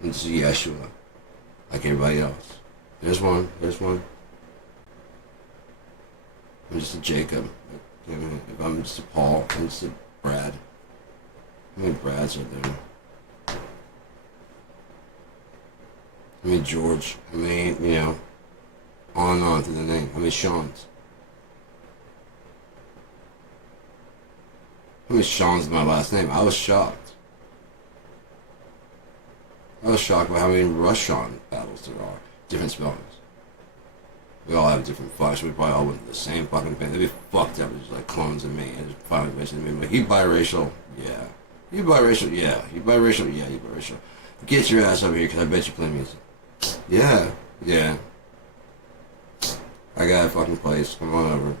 And this is Yeshua, like everybody else. There's one. I'm just a Jacob. If I'm just a Paul, I'm just a Brad. How many Brads are there? How many George? How many, on and on through the name. How many Sean's? How many Sean's in my last name? I was shocked. I was shocked by how many Russian battles there are. Different spellings. We all have different fucks. We probably all went to the same fucking thing. They'd be fucked up. It's like clones of me. And just finally mentioned me. But he biracial? Yeah. You biracial? Yeah. You biracial? Yeah, you biracial. Get your ass over here, because I bet you play music. Yeah. Yeah. I got a fucking place. Come on over.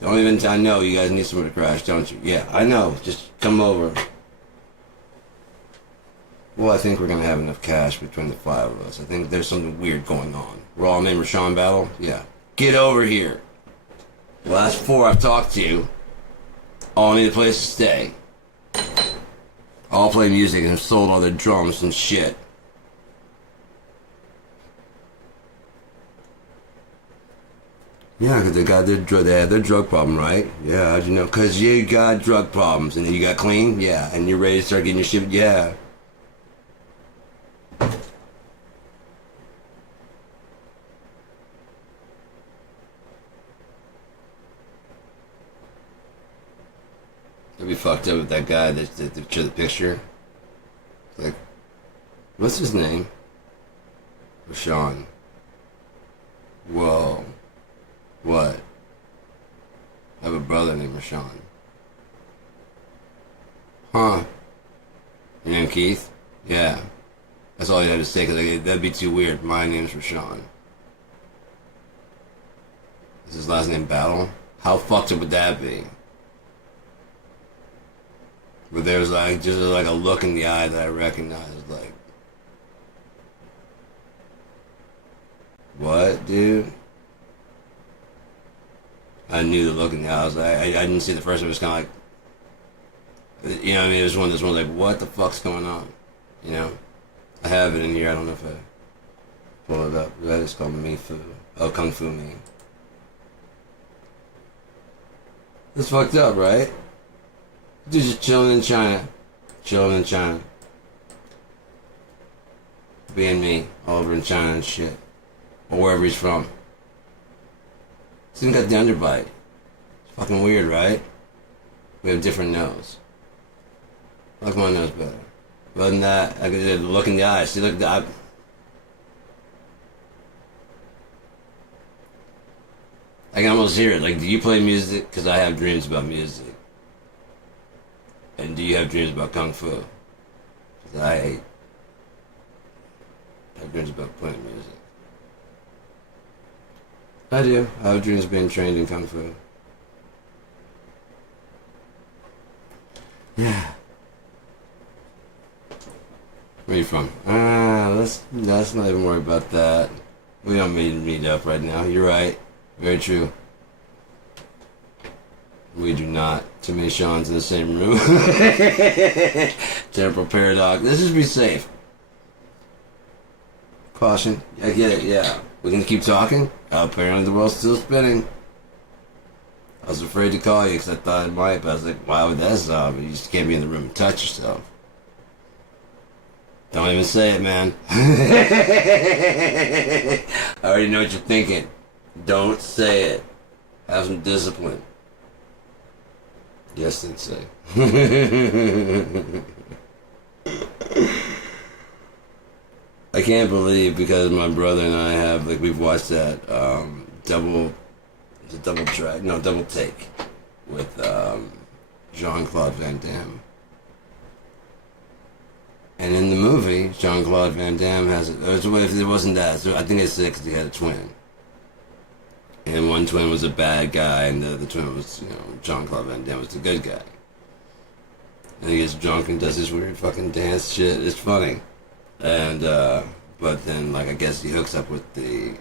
Don't even, I know you guys need somewhere to crash, don't you? Yeah, I know. Just come over. Well, I think we're gonna have enough cash between the five of us. I think there's something weird going on. We're all named Rashawn Battle? Yeah. Get over here. The last four I've talked to all need a place to stay. All play music and have sold all their drums and shit. Yeah, because they got they had their drug problem, right? Yeah, how'd you know? Because you got drug problems and then you got clean? Yeah. And you're ready to start getting your shit? Yeah. That'd be fucked up with that guy that showed the picture. Like, what's his name? Rashawn. Whoa. What? I have a brother named Rashawn. Huh? Your name Keith? Yeah. That's all you had to say, because that'd be too weird. My name's Rashawn. Is his last name Battle? How fucked up would that be? But there's like, just like a look in the eye that I recognized, like, what, dude? I knew the look in the eye. I was like, I didn't see the first one. It was kind of like, you know what I mean? It was one of those ones like, what the fuck's going on? You know? I have it in here. I don't know if I pull it up. That is called Me Fu. Oh, Kung Fu Me. It's fucked up, right? Dude, just chilling in China. Chilling in China. Being me. All over in China and shit. Or wherever he's from. He's even got the underbite. It's fucking weird, right? We have different nose. I like my nose better. But other than that, I could look in the eye. See, look, I can almost hear it. Like, do you play music? Because I have dreams about music. And do you have dreams about Kung Fu? Because I have dreams about playing music. I do. I have dreams of being trained in Kung Fu. Yeah. Where are you from? Let's not even worry about that. We don't need to meet up right now. You're right. Very true. We do not. Too many Sean's in the same room. Temporal paradox. Let's just be safe. Caution. I get it, yeah. We can keep talking? Apparently the world's still spinning. I was afraid to call you because I thought it might, but I was like, why would that stop? You just can't be in the room and touch yourself. Don't even say it, man. I already know what you're thinking. Don't say it. Have some discipline. Yes, Sensei. I can't believe, because my brother and I have, like, we've watched that double take with Jean-Claude Van Damme. And in the movie, Jean-Claude Van Damme has if it wasn't that, so I think it's because he had a twin. And one twin was a bad guy, and the other twin was, Jean-Claude Van Damme was the good guy. And he gets drunk and does this weird fucking dance shit. It's funny. And, but then, like, I guess he hooks up with the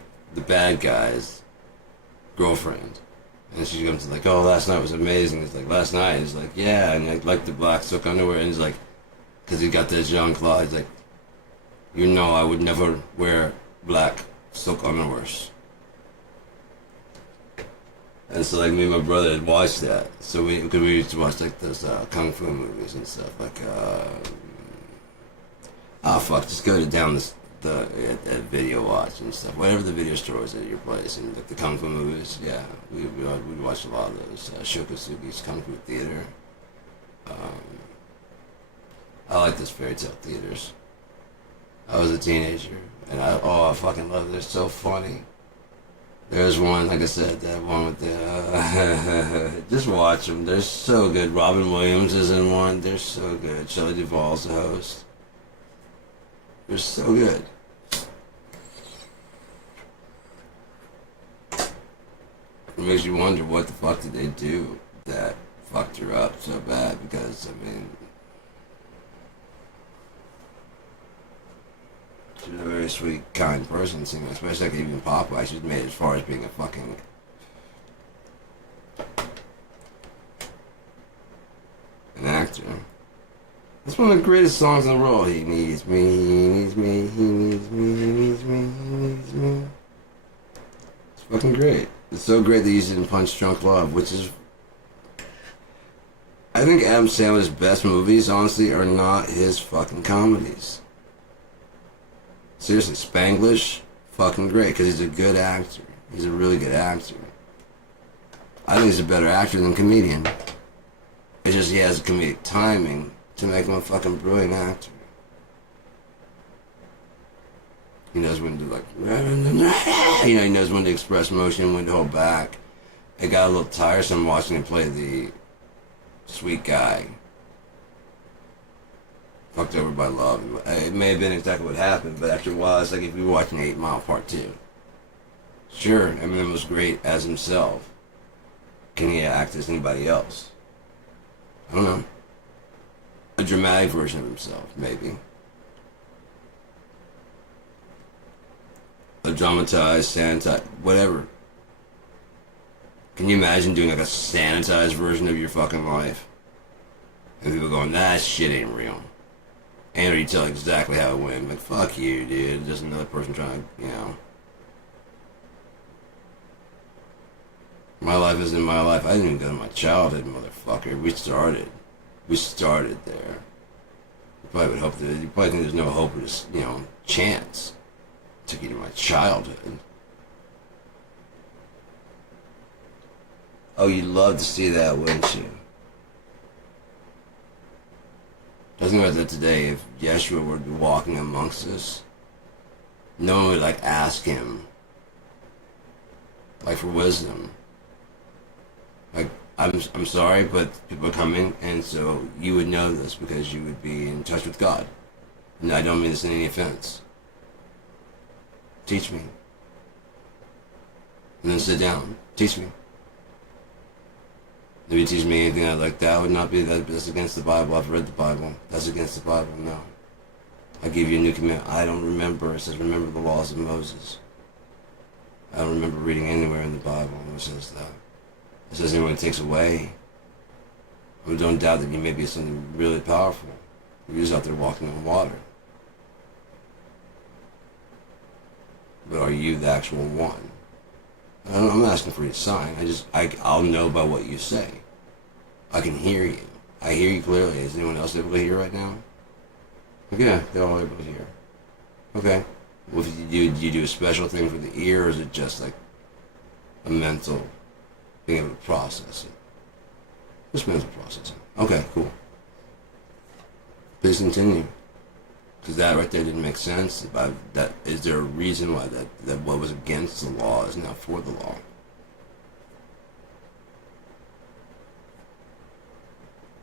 bad guy's girlfriend. And she comes like, oh, last night was amazing. He's like, last night? He's like, yeah, and I like the black silk underwear. And he's like, because he got this Jean-Claude, he's like, I would never wear black silk underwears. And so, like, me and my brother had watched that. So we used to watch, like, those Kung Fu movies and stuff. Like, just go to down the Video Watch and stuff. Whatever the video store is at your place. And, like, the Kung Fu movies, yeah. We'd watch a lot of those. Shokasugi's Kung Fu Theater. I like those fairy tale theaters. I was a teenager. And I fucking love it. They're so funny. There's one, like I said, that one with the. Just watch them. They're so good. Robin Williams is in one. They're so good. Shelley Duvall's the host. They're so good. It makes you wonder what the fuck did they do that fucked her up so bad, because, I mean, she's a very sweet, kind person, especially like even Popeye. She's made as far as being a fucking an actor. That's one of the greatest songs in the world. He needs me, he needs me, he needs me, he needs me, he needs me. It's fucking great. It's so great they used it in Punch Drunk Love, which is... I think Adam Sandler's best movies, honestly, are not his fucking comedies. Seriously, Spanglish, fucking great, because he's a good actor. He's a really good actor. I think he's a better actor than comedian. It's just he has comedic timing to make him a fucking brilliant actor. He knows when to, like, he knows when to express emotion, when to hold back. It got a little tiresome watching him play the sweet guy fucked over by love. It may have been exactly what happened, but after a while, it's like if you were watching 8 Mile Part 2. Sure, Eminem was great as himself. Can he act as anybody else? I don't know. A dramatic version of himself, maybe. A dramatized, sanitized, whatever. Can you imagine doing like a sanitized version of your fucking life? And people going, that shit ain't real. And or you tell exactly how it went. Like, fuck you, dude. Just another person trying to, My life isn't my life. I didn't even go to my childhood, motherfucker. We started there. You probably would hope that, you probably think there's no hope or just, chance. Took you to my childhood. Oh, you'd love to see that, wouldn't you? I was thinking about that today. If Yeshua were to be walking amongst us, no one would, like, ask him, like, for wisdom. Like, I'm sorry, but people are coming, and so you would know this because you would be in touch with God. And I don't mean this in any offense. Teach me. And then sit down. Teach me. If you teach me anything like that would not be that's against the Bible. I've read the Bible. That's against the Bible. No. I give you a new command. I don't remember. It says remember the laws of Moses. I don't remember reading anywhere in the Bible where it says that. It says anyone takes away. I don't doubt that you may be something really powerful. You're just out there walking on water. But are you the actual one? I'm not asking for your sign. I'll know by what you say. I can hear you. I hear you clearly. Is anyone else able to hear right now? Yeah, they're all able to hear. Okay. Well, do you do a special thing for the ear, or is it just like a mental being able to process it? Just mental processing. Okay, cool. Please continue. Because that right there didn't make sense. Is there a reason why that what was against the law is now for the law?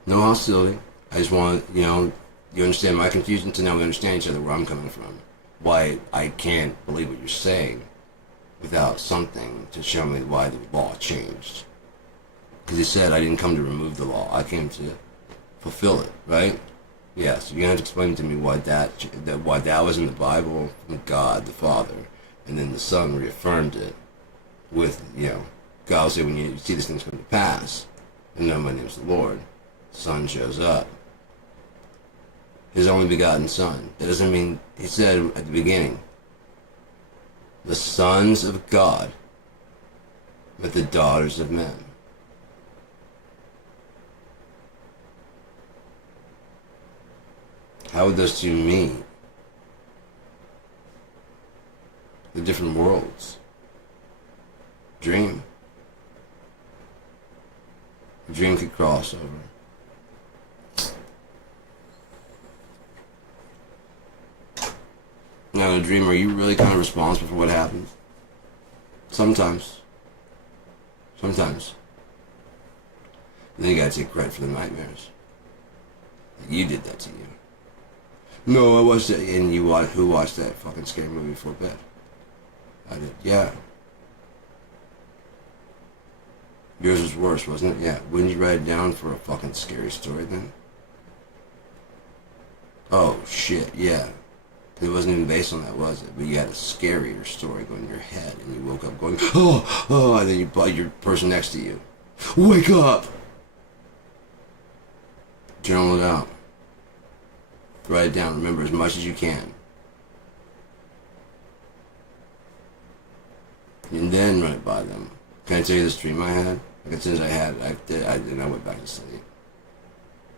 No hostility. I just want, you understand my confusion, to now we understand each other, where I'm coming from. Why I can't believe what you're saying without something to show me why the law changed. Because he said I didn't come to remove the law. I came to fulfill it, right? Yes, you're going to have to explain to me why that was in the Bible from God the Father, and then the Son reaffirmed it with, God will say when you see these things come to pass, and know my name is the Lord, the Son shows up. His only begotten Son. That doesn't mean, he said at the beginning, the sons of God with the daughters of men. How would those two meet? The different worlds. Dream. A dream could cross over. Now, in a dream, are you really kind of responsible for what happens? Sometimes. Sometimes. And then you gotta take credit for the nightmares. Like you did that to you. No, I watched it. And you watched, who watched that fucking scary movie before bed? I did. Yeah. Yours was worse, wasn't it? Yeah. Wouldn't you write it down for a fucking scary story then? Oh, shit. Yeah. It wasn't even based on that, was it? But you had a scarier story going in your head, and you woke up going, oh, and then you bite your person next to you. Wake up! Journal it out. Write it down. Remember as much as you can. And then run it by them. Can I tell you this dream I had? Like as soon as I had it, I went back to sleep.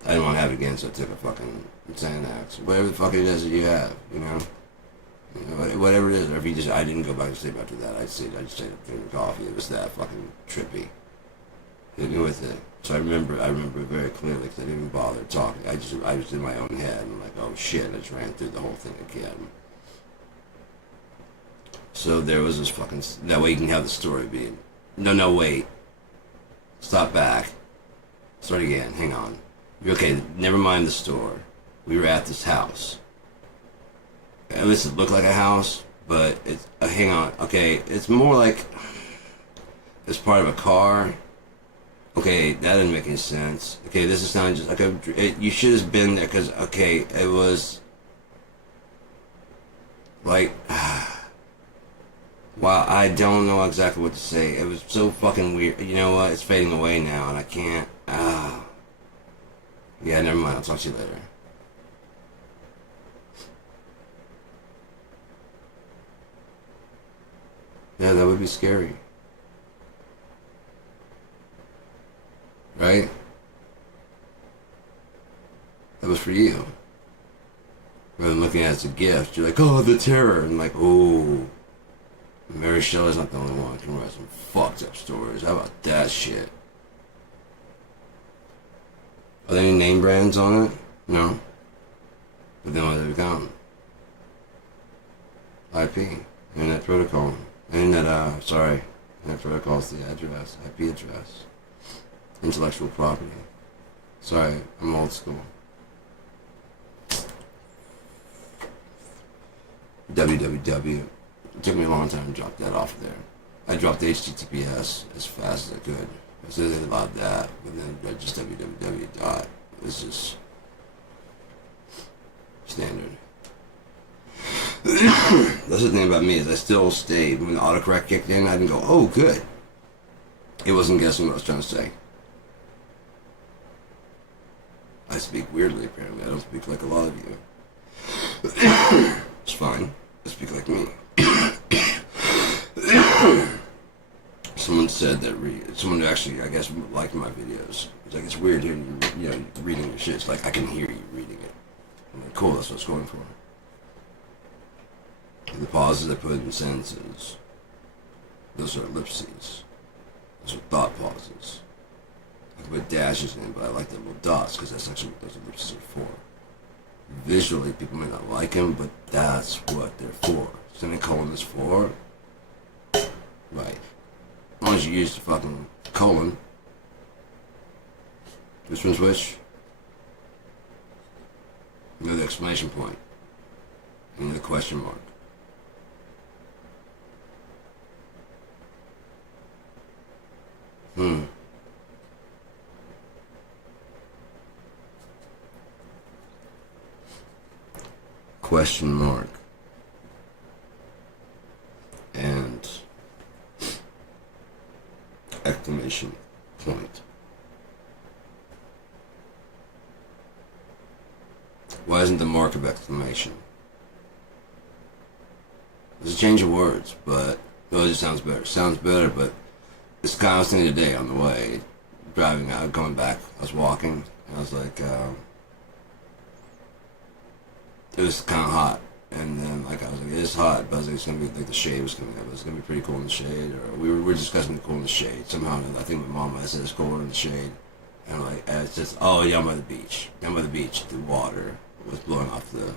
I didn't want to have it again, so I took a fucking Xanax. Whatever the fuck it is that you have, you know? Whatever it is, or if you just, I didn't go back to sleep after that. I just stayed up drinking coffee. It was that fucking trippy. Hit me with it. So I remember it very clearly because I didn't even bother talking. I was in my own head and I'm like, oh shit, I just ran through the whole thing again. So there was this fucking, that way you can have the story be, no, wait. Stop back. Start again, hang on. Okay, never mind the store. We were at this house. At least it looked like a house, but it's, hang on, okay, it's more like it's part of a car. Okay, that didn't make any sense. Okay, this is sounding just like you should have been there, because, okay, it was like, wow, I don't know exactly what to say. It was so fucking weird. You know what, it's fading away now, and I can't, yeah, never mind, I'll talk to you later. Yeah, that would be scary. Right? That was for you. Rather than looking at it as a gift, you're like, oh, the terror. And like, oh, Mary Shelley's not the only one who can write some fucked up stories. How about that shit? Are there any name brands on it? No. But then what do they become? IP. Internet Protocol. Internet Protocol is the address. IP address. Intellectual property. Sorry, I'm old school. www. It took me a long time to drop that off there. I dropped HTTPS as fast as I could. I said they allowed that, but then just www. It's just standard. That's the thing about me, is I still stayed. When the autocorrect kicked in, I didn't go, oh, good. It wasn't guessing what I was trying to say. I speak weirdly, apparently. I don't speak like a lot of you. It's fine. I speak like me. Someone said that, someone who actually, I guess, liked my videos. It's like, it's weird hearing you, reading your shit. It's like, I can hear you reading it. I'm like, cool, that's what I was going for. The pauses I put in sentences, those are ellipses. Those are thought pauses. I can put dashes in, but I like the little dots because that's actually what those ellipses are for. Visually, people may not like them, but that's what they're for. Semicolon is for, right. As long as you use the fucking colon. Which one's which? You know the exclamation point. And the question mark. Question mark. And exclamation point. Why isn't the mark of exclamation? There's a change of words, but it just sounds better. Sounds better, but it's kind of, I was thinking today on the way, driving out, going back, I was walking, and I was like, it was kind of hot, and then like I was like, it's hot, but I was like, it's gonna be like the shade was coming up. It's gonna be pretty cool in the shade, or we were discussing the cool in the shade. Somehow, I think my mom said it's cooler in the shade, and I'm like, and it's just, oh, yeah, I'm by the beach. Down by the beach, the water was blowing off the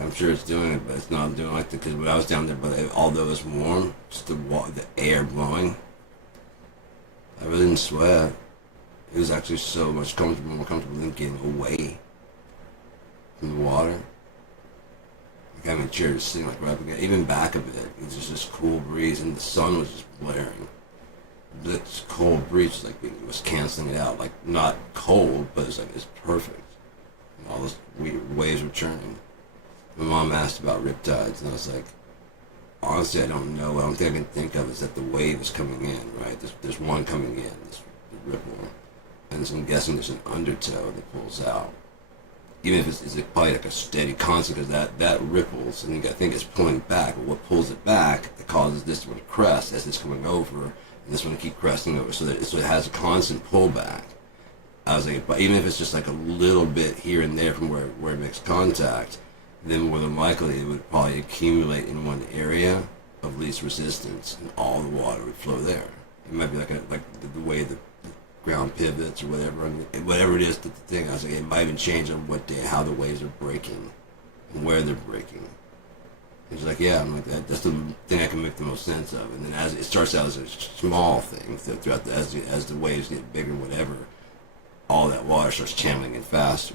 I'm sure it's doing it, but it's not doing like the, because when I was down there, but although it's warm, just the air blowing, I really didn't sweat. It was actually so much more comfortable than getting away from the water. Like having a chair just sitting like right up against, even back of it, it was just this cool breeze, and the sun was just blaring. This cold breeze, like it was canceling it out. Like not cold, but it's like it's perfect. And all those waves were churning. My mom asked about riptides, and I was like, honestly, I don't know. The only thing I can think of is that the wave is coming in, right? There's one coming in, this ripple, and so I'm guessing there's an undertow that pulls out. Even if it's probably like a steady constant, because that ripples, and I think it's pulling back. But what pulls it back that causes this one to crest as it's coming over, and this one to keep cresting over, so it has a constant pullback. I was like, but even if it's just like a little bit here and there from where it makes contact, then more than likely it would probably accumulate in one area of least resistance, and all the water would flow there. It might be like the way the ground pivots or whatever, and whatever it is that the thing. I was like, it might even change on what day, how the waves are breaking, and where they're breaking. He's like, yeah, I'm like that. That's the thing I can make the most sense of. And then as it starts out as a small thing, throughout as the waves get bigger, whatever, all that water starts channeling in faster.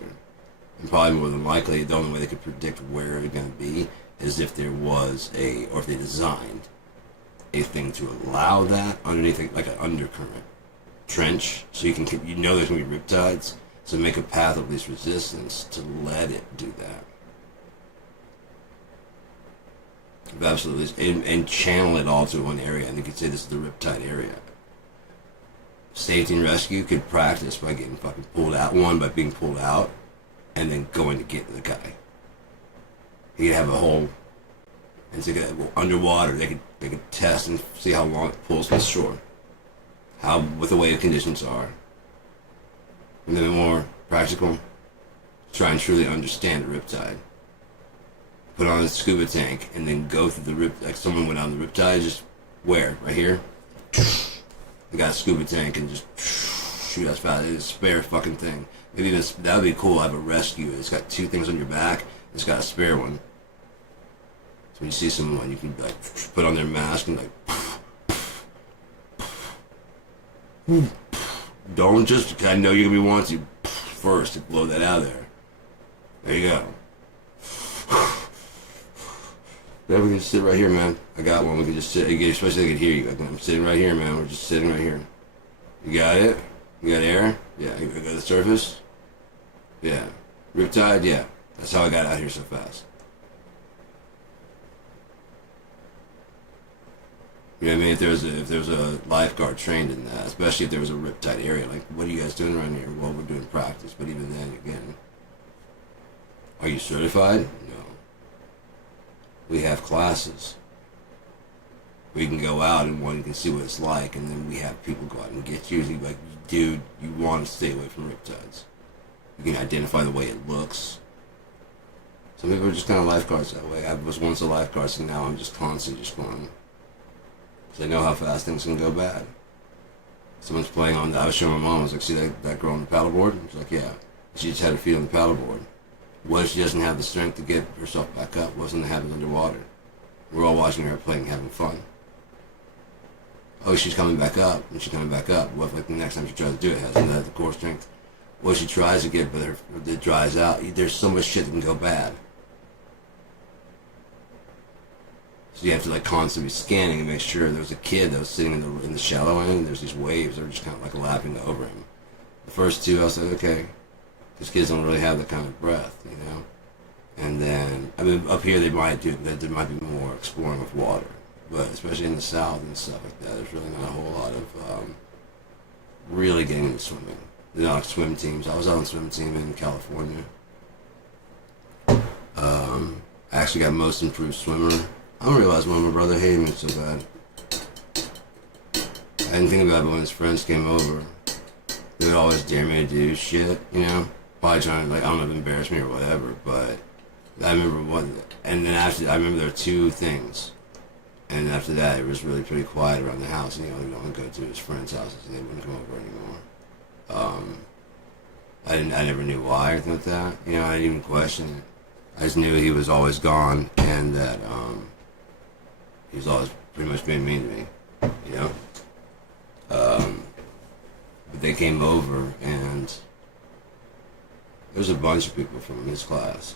And probably more than likely, the only way they could predict where it's going to be is if there was or if they designed a thing to allow that underneath, like an undercurrent trench, so there's going to be riptides, so make a path of least resistance to let it do that. Absolutely, and channel it all to one area, and you could say this is the riptide area. Safety and rescue could practice by getting fucking pulled out, by being pulled out, and then going to get the guy. He could have a hole, and so underwater they could test and see how long it pulls from the shore, what the wave conditions are, and then more practical, try and truly understand the riptide. Put on a scuba tank and then go through the like someone went on the riptide, just where? Right here? They got a scuba tank and just shoot as fast. It's a spare fucking thing. Maybe that would be cool. Have a rescue. It's got two things on your back. It's got a spare one. So when you see someone, you can like put on their mask and like. Don't just. I know you're gonna be wanting to first to blow that out of there. There you go. Yeah, we can just sit right here, man. I got one. We can just sit. Especially they can hear you. I'm sitting right here, man. We're just sitting right here. You got it? You got air? Yeah. You got the surface? Yeah. Riptide? Yeah. That's how I got out here so fast. You know what I mean? If there was a lifeguard trained in that, especially if there was a riptide area, like, what are you guys doing around here? Well, we're doing practice. But even then, again, are you certified? No. We have classes. We can go out and one can see what it's like, and then we have people go out and get you. And like, dude, you want to stay away from riptides. You can identify the way it looks. Some people are just kind of lifeguards that way. I was once a lifeguard, so now I'm just constantly just going. Because I know how fast things can go bad. Someone's playing on. I was showing my mom. I was like, see that girl on the paddleboard? She's like, yeah. She just had her feet on the paddleboard. What if she doesn't have the strength to get herself back up? What doesn't happen underwater? We're all watching her playing, having fun. Oh, she's coming back up, and she's coming back up. What if, like, the next time she tries to do it, hasn't had the core strength? What if she tries to get, but it dries out? There's so much shit that can go bad. So you have to, like, constantly be scanning and make sure. There was a kid that was sitting in the shallow end, and there's these waves that are just kind of like lapping over him. The first two, I was like, okay. Because kids don't really have that kind of breath, you know. And then, I mean, up here there might be more exploring with water, but especially in the south and stuff like that, there's really not a whole lot of really getting into swimming. There's not like swim teams. I was on a swim team in California. I actually got most improved swimmer. I don't realize why my brother hated me so bad. I didn't think about it, but when his friends came over, they would always dare me to do shit, you know. Probably trying to, like, I don't know if embarrass me or whatever, but I remember and then I remember there were two things, and after that it was really pretty quiet around the house, and he only wanted to go to his friends' houses, and they wouldn't come over anymore. I never knew why or anything like that, you know. I didn't even question it. I just knew he was always gone, and that he was always pretty much being mean to me, you know. But they came over, and there was a bunch of people from his class,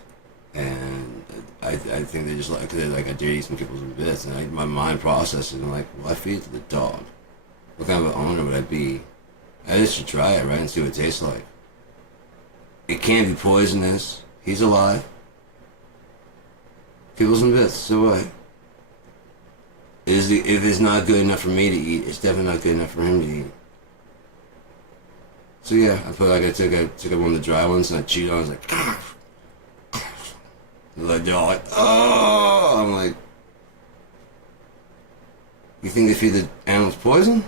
and I think they just like, cause I dare eat some kibbles and bits, and my mind processes, and I'm like, well, I feed it to the dog. What kind of an owner would I be? I just should try it, right, and see what it tastes like. It can't be poisonous. He's alive. Kibbles and bits, so what? If it's not good enough for me to eat, it's definitely not good enough for him to eat. So yeah, I took up one of the dry ones and I chewed on it. I was like, they're all like, oh! I'm like, you think they feed the animals poison?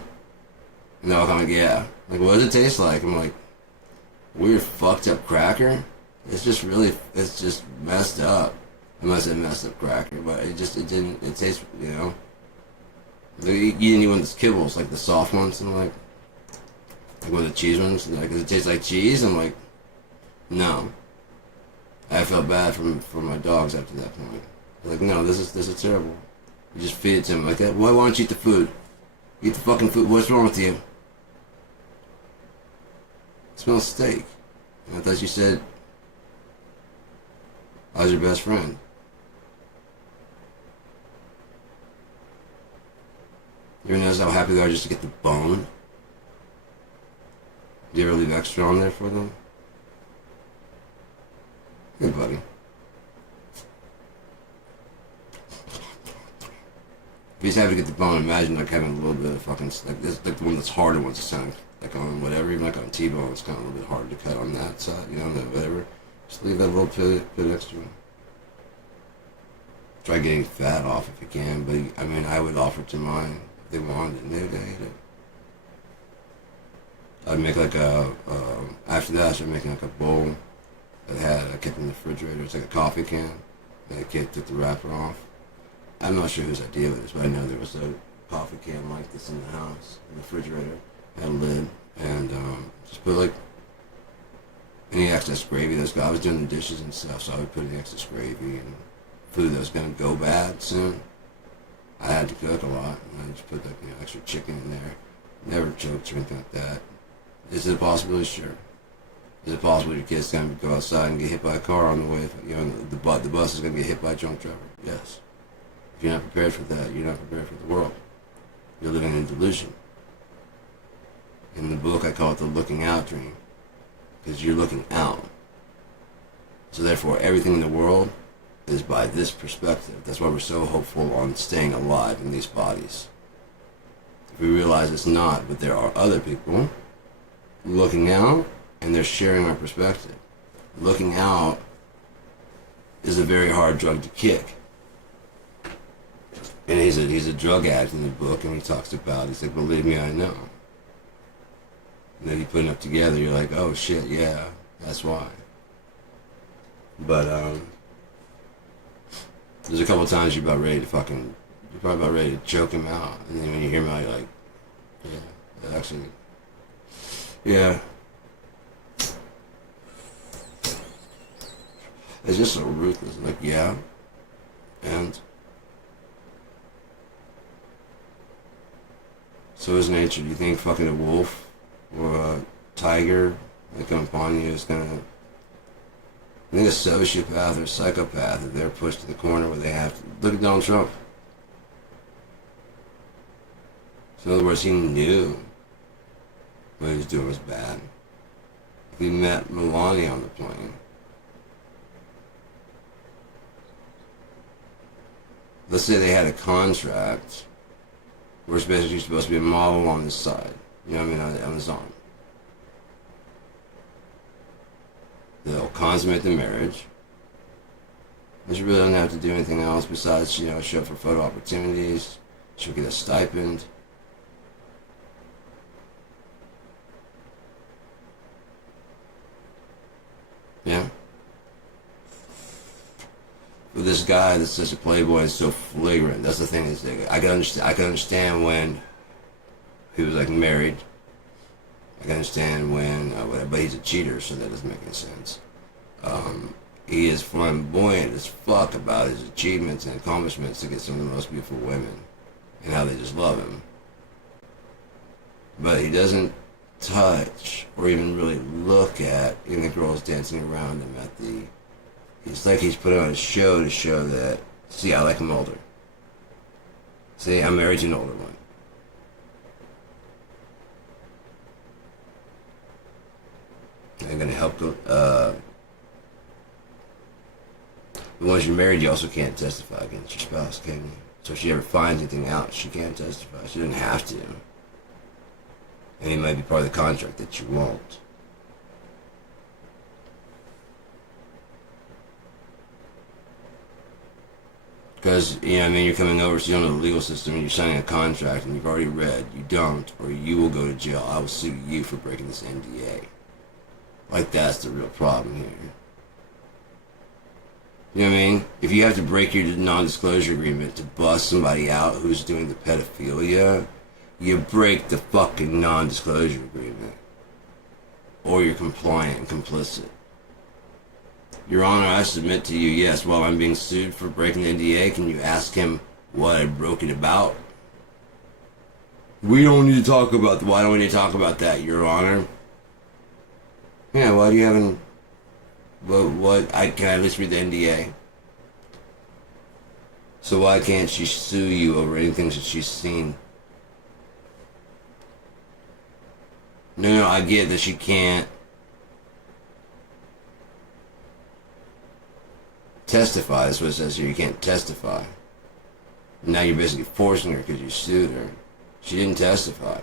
And they're all kind of like, yeah. Like, what does it taste like? I'm like, weird fucked up cracker? It's just messed up. I must have messed up cracker, but it tastes, you know. You didn't eat one of those kibbles, like the soft ones, and like one of the cheese ones, and like, does it taste like cheese? I'm like, no. I felt bad for my dogs after that point. I was like, no, this is terrible. You just feed it to them like that. Why don't you eat the food? Eat the fucking food. What's wrong with you? It smells steak. And I thought you said I was your best friend. You ever notice how happy they are just to get the bone? Do you ever leave extra on there for them? Hey, buddy. If he's happy to get the bone, imagine like having a little bit of fucking, like this, like the one that's harder ones to sound like on whatever, even like on T-bone, it's kind of a little bit harder to cut on that side, you know, whatever. Just leave that little bit extra. Try getting fat off if you can, but I mean, I would offer it to mine if they wanted it, and they'd eat it. I'd make like after that I started making like a bowl that I kept in the refrigerator. It's like a coffee can, and the kid took the wrapper off. I'm not sure whose idea it was, but I know there was a coffee can like this in the house, in the refrigerator, had a lid, and just put like any excess gravy that's got. I was doing the dishes and stuff, so I would put in excess gravy and food that was gonna go bad soon. I had to cook a lot, and I just put like extra chicken in there. Never choked or anything like that. Is it a possibility? Sure. Is it possible your kid's gonna go outside and get hit by a car on the way? You know, the bus is gonna get hit by a drunk driver. Yes. If you're not prepared for that, you're not prepared for the world. You're living in delusion. In the book, I call it the looking out dream, because you're looking out. So therefore, everything in the world is by this perspective. That's why we're so hopeful on staying alive in these bodies. If we realize it's not, but there are other people looking out, and they're sharing our perspective. Looking out is a very hard drug to kick. And he's a drug addict in the book, and he talks about, he's like, believe me, I know. And then you put it together, you're like, oh shit, yeah, that's why. But there's a couple times you're probably about ready to choke him out, and then when you hear him out, you're like, yeah, actually, yeah. It's just so ruthless. Like, yeah, and so is nature. Do you think fucking a wolf or a tiger that come upon you is gonna? I think a sociopath or a psychopath, if they're pushed to the corner where they have to look at Donald Trump. So in other words, he knew what he was doing was bad. If he met Melania on the plane, let's say they had a contract where it's basically supposed to be a model on this side, you know what I mean, on his arm. They'll consummate the marriage. And she really doesn't have to do anything else besides, show up for photo opportunities. She'll get a stipend. Yeah. But this guy that's such a playboy and so flagrant, that's the thing is, I can understand when he was like married. I can understand when, whatever, but he's a cheater, so that doesn't make any sense. he is flamboyant as fuck about his achievements and accomplishments to get some of the most beautiful women and how they just love him. But he doesn't touch or even really look at any of the girls dancing around him at the... It's like he's put on a show to show that, see, I like him older. See, I'm married to an older one. I'm going to help the once you're married, you also can't testify against your spouse, can you? So if she ever finds anything out, she can't testify. She doesn't have to. And it might be part of the contract that you won't. Because, you know what I mean, you're coming over, so you don't know the legal system, and you're signing a contract, and you've already read, you don't, or you will go to jail. I will sue you for breaking this NDA. Like, that's the real problem here. You know what I mean? If you have to break your non-disclosure agreement to bust somebody out who's doing the pedophilia, you break the fucking non-disclosure agreement. Or you're compliant and complicit. Your Honor, I submit to you, yes, while I'm being sued for breaking the NDA, can you ask him what I broke it about? We don't need to talk about that. Why don't we need to talk about that, Your Honor? Yeah, why do you haven't... Can I at least read the NDA? So why can't she sue you over anything that she's seen? No, I get that she can't testify. That's what it says here. You can't testify. Now you're basically forcing her because you sued her. She didn't testify.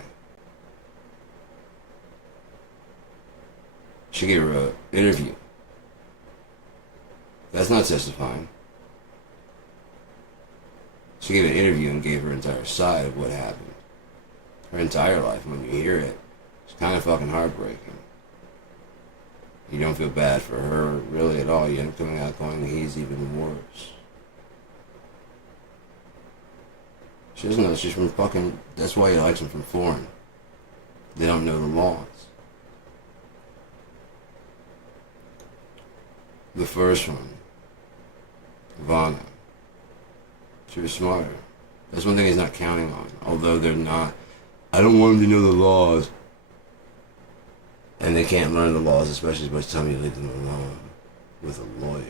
She gave her an interview. That's not testifying. She gave an interview and gave her entire side of what happened. Her entire life. When you hear it, it's kind of fucking heartbreaking. You don't feel bad for her really at all. You end up coming out going, he's even worse. She doesn't know. She's from fucking... That's why he likes them from foreign. They don't know the laws. The first one, Ivana, she was smarter. That's one thing he's not counting on. Although they're not... I don't want them to know the laws. And they can't learn the laws, especially by the time you leave them alone with a lawyer.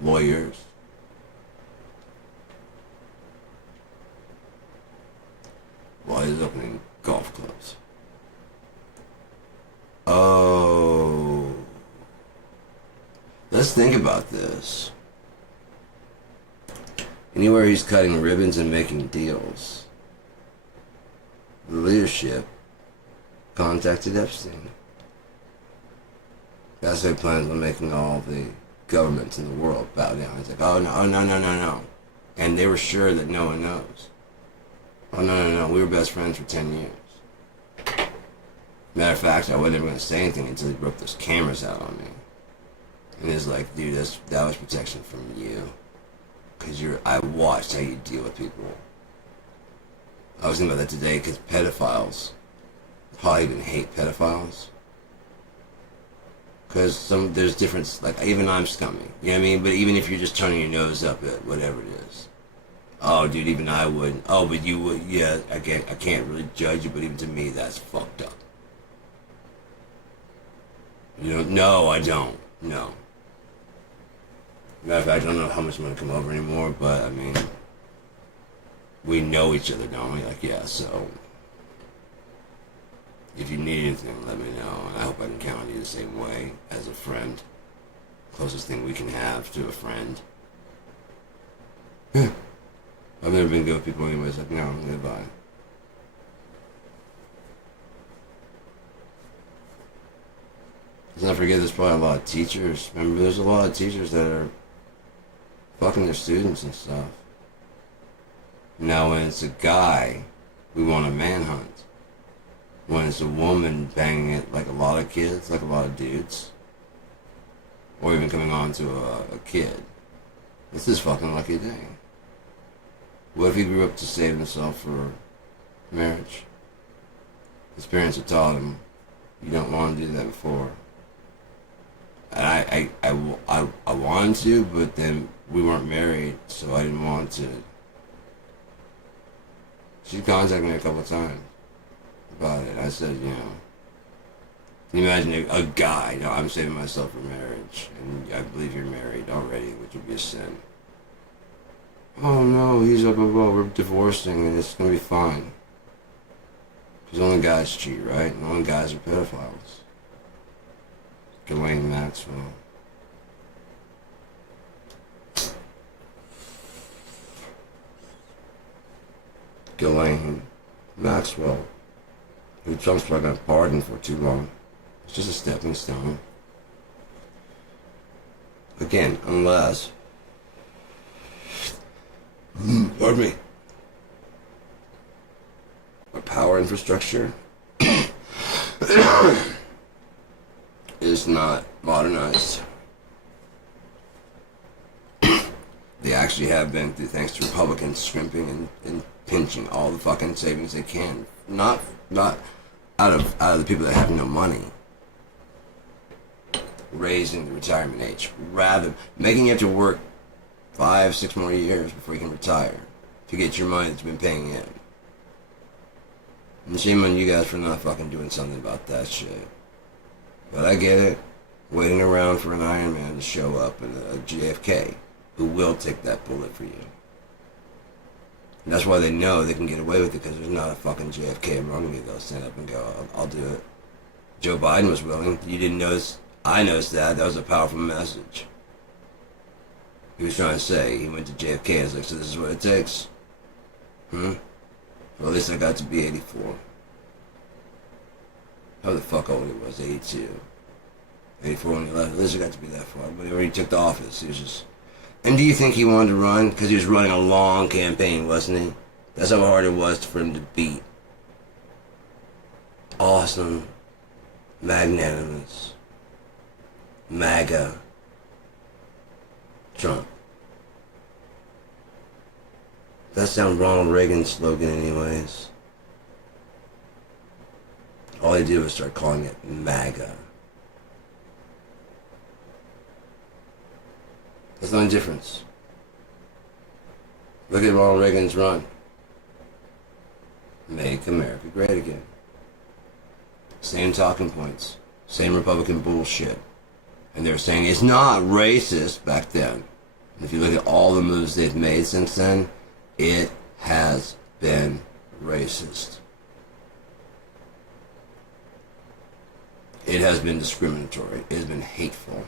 Lawyers. While he's opening golf clubs. Oh. Let's think about this. Anywhere he's cutting ribbons and making deals, the leadership contacted Epstein. That's why he plans on making all the governments in the world bow down. He's like, oh no. And they were sure that no one knows. Oh no, we were best friends for 10 years. Matter of fact, I wasn't ever going to say anything until he broke those cameras out on me. And it's like, dude, that was protection from you. Because I watched how you deal with people. I was thinking about that today because pedophiles probably even hate pedophiles. Because there's difference, like, even I'm scummy. You know what I mean? But even if you're just turning your nose up at whatever it is. Oh, dude, even I wouldn't. Oh, but you would. Yeah, I can't really judge you, but even to me, that's fucked up. You know, no, I don't. No. Matter of fact, I don't know how much I'm going to come over anymore, but, I mean, we know each other, don't we? Like, yeah, so, if you need anything, let me know, and I hope I can count on you the same way as a friend. Closest thing we can have to a friend. Yeah. I've never been good with people anyways, like, no, goodbye. Let's not forget there's probably a lot of teachers. Remember, there's a lot of teachers that are fucking their students and stuff. Now, when it's a guy, we want a manhunt. When it's a woman banging it, like a lot of kids, like a lot of dudes, or even coming on to a kid, it's his fucking lucky day. What if he grew up to save himself for marriage? His parents had taught him, You don't want to do that before. And I wanted to, but then we weren't married, so I didn't want to. She contacted me a couple of times about it. I said, you know, can you imagine a guy, you know, I'm saving myself for marriage, and I believe you're married already, which would be a sin. Oh no, he's up above, we're divorcing and it's gonna be fine. Because only guys cheat, right? And only guys are pedophiles. Ghislaine Maxwell. Ghislaine Maxwell, who Trump's probably gonna pardon for too long. It's just a stepping stone. Again, unless, pardon me, our power infrastructure is not modernized. They actually have been, thanks to Republicans scrimping and pinching all the fucking savings they can. Not out of the people that have no money. Raising the retirement age. Rather, making you have to work 5-6 more years before you can retire to get your money that's been paying in. And shame on you guys for not fucking doing something about that shit. But I get it. Waiting around for an Iron Man to show up and a JFK who will take that bullet for you. And that's why they know they can get away with it, because there's not a fucking JFK among you. They'll stand up and go, I'll do it. Joe Biden was willing. You didn't notice. I noticed that. That was a powerful message. He was trying to say, he went to JFK and was like, so this is what it takes? Well, at least I got to be 84. How the fuck old he was, 82. 84 when he left. At least I got to be that far. But when he took the office, he was just... And do you think he wanted to run? Because he was running a long campaign, wasn't he? That's how hard it was for him to beat. Awesome. Magnanimous. MAGA. Trump. That sounds Ronald Reagan's slogan anyways. All he did was start calling it MAGA. That's the only difference. Look at Ronald Reagan's run. Make America great again. Same talking points. Same Republican bullshit. And they were saying it's not racist back then. And if you look at all the moves they've made since then, it has been racist. It has been discriminatory. It has been hateful.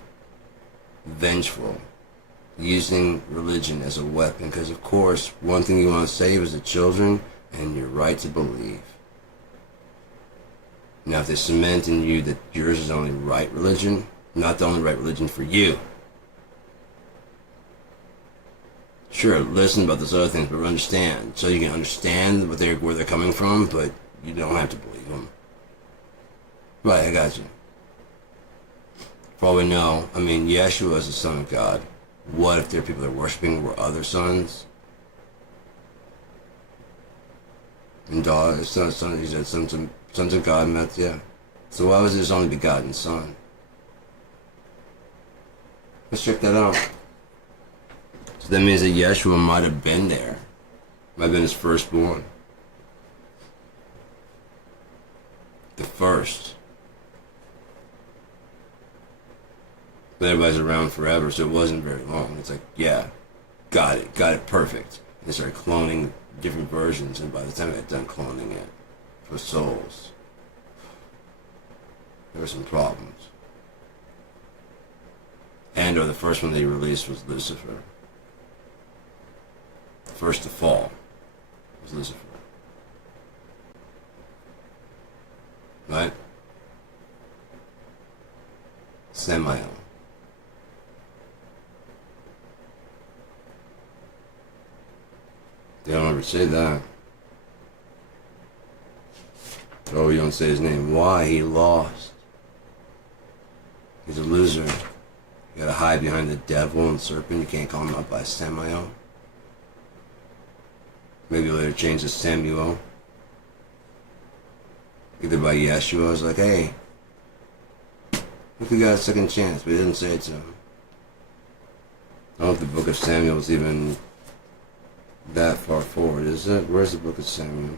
Vengeful. Using religion as a weapon. Because, of course, one thing you want to save is the children and your right to believe. Now, if they cement in you that yours is the only right religion, not the only right religion for you. Sure, listen about those other things, but understand. So you can understand where they're coming from, but you don't have to believe them. Right, I got you. For all we know, I mean, Yeshua is the Son of God. What if there are people they're worshiping were other sons? And daughters, he said sons of God, and that's, yeah. So why was his only begotten son? Let's check that out. So that means that Yeshua might have been there. Might have been his firstborn. The first. But everybody's around forever, so it wasn't very long. It's like, yeah, got it perfect. And they started cloning different versions, and by the time they got done cloning it for souls, there were some problems. And or the first one they released was Lucifer. The first to fall was Lucifer. Right? Samael. They don't ever say that. Oh, you don't say his name. Why? He lost. He's a loser. You gotta hide behind the devil and serpent. You can't call him out by Samael. Maybe later change to Samuel. Either by Yeshua. I was like, hey, Look who got a second chance, but he didn't say it to him. I don't know if the book of Samuel is even that far forward, is it? Where's the book of Samuel?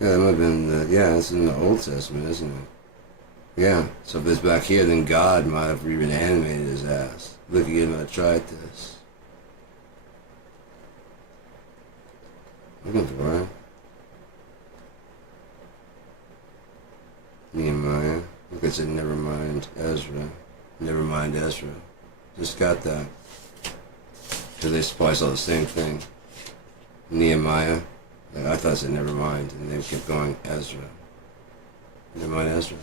Yeah, that might have been yeah, it's in the Old Testament, isn't it? Yeah, so if it's back here, then God might have even animated his ass. Look again, I tried this. Looking for it. Nehemiah. Look, I said never mind Ezra. Never mind Ezra. Just got that. Because they probably saw the same thing. Nehemiah. Like, I thought I said never mind, and they kept going Ezra. Never mind Ezra.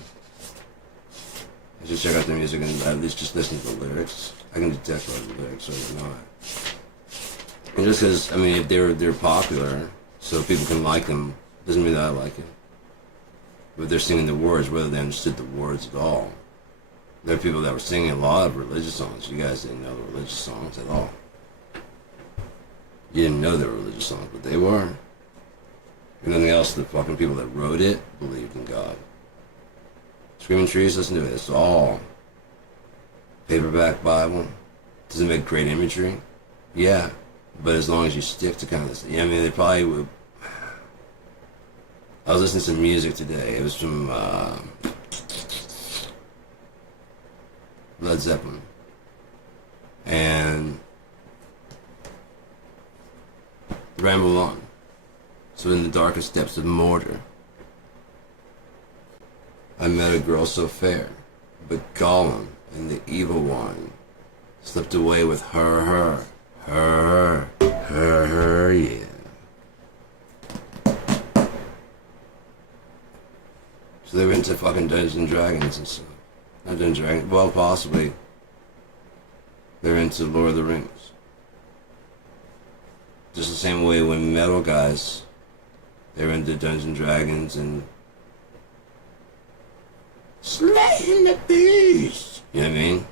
I should check out the music and at least just listen to the lyrics. I can detect what the lyrics are or not. And just because, I mean, if they're popular, so people can like them, doesn't mean that I like it. But they're singing the words, whether they understood the words at all. There are people that were singing a lot of religious songs. You guys didn't know the religious songs at all. You didn't know they were religious songs, but they were. And nothing else, the fucking people that wrote it believed in God. Screaming Trees, listen to it. It's all paperback Bible. Does it make great imagery? Yeah. But as long as you stick to kind of this, yeah, I mean, they probably would. I was listening to some music today. It was from Led Zeppelin. And ramble on. So in the darkest depths of mortar, I met a girl so fair, but Gollum and the evil one slipped away with her, yeah. So they were into fucking Dungeons and Dragons and stuff. Not Dungeons and Dragons, well, possibly. They're into Lord of the Rings. Just the same way when metal guys, they were into Dungeons and Dragons and slaying the beast. You know what I mean?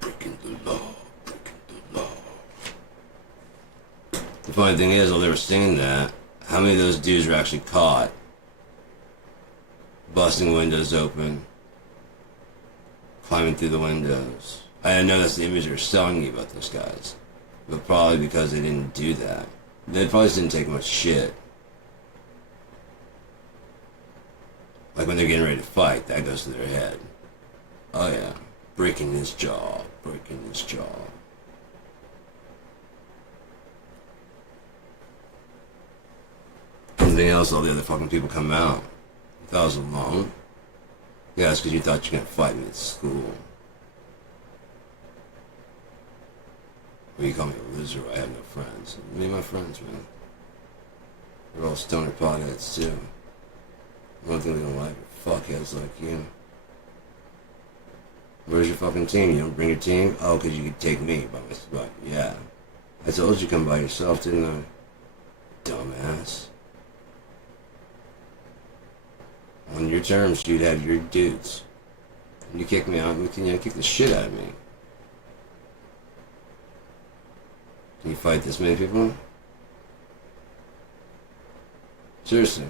Breaking the law, breaking the law. The funny thing is, while they were singing that, how many of those dudes were actually caught? Busting windows open, climbing through the windows. I know that's the image they're selling you about those guys, but probably because they didn't do that. They probably didn't take much shit. Like when they're getting ready to fight, that goes to their head. Oh yeah, breaking his jaw, breaking his jaw. Something else, all the other fucking people come out. You thought I was alone? Yeah, it's because you thought you were gonna fight me at school. Or you call me a loser, I have no friends. Me and my friends, man. We're all stoner potheads too. One thing we don't like are fuckheads like you. Where's your fucking team? You don't bring your team? Oh, because you could take me by myself. Yeah. I told you to come by yourself, didn't I? Dumbass. On your terms, you'd have your dudes. You kick me out, you can kick the shit out of me. Can you fight this many people? Seriously.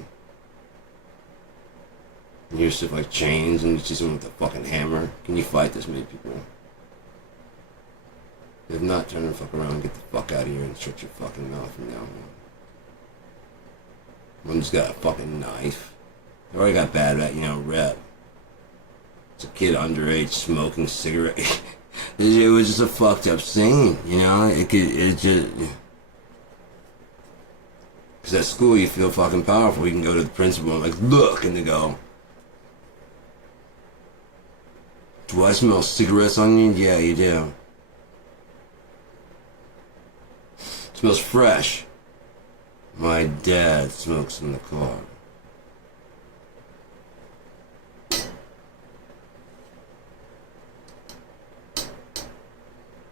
You hear stuff like chains and you see someone with a fucking hammer. Can you fight this many people? If not, turn the fuck around and get the fuck out of here and shut your fucking mouth from now on. One's got a fucking knife. They already got bad at, rep. It's a kid underage smoking cigarette. It was just a fucked up scene, it just... Because at school you feel fucking powerful. You can go to the principal and look, and they go, do I smell cigarettes on you? Yeah, you do. It smells fresh. My dad smokes in the car.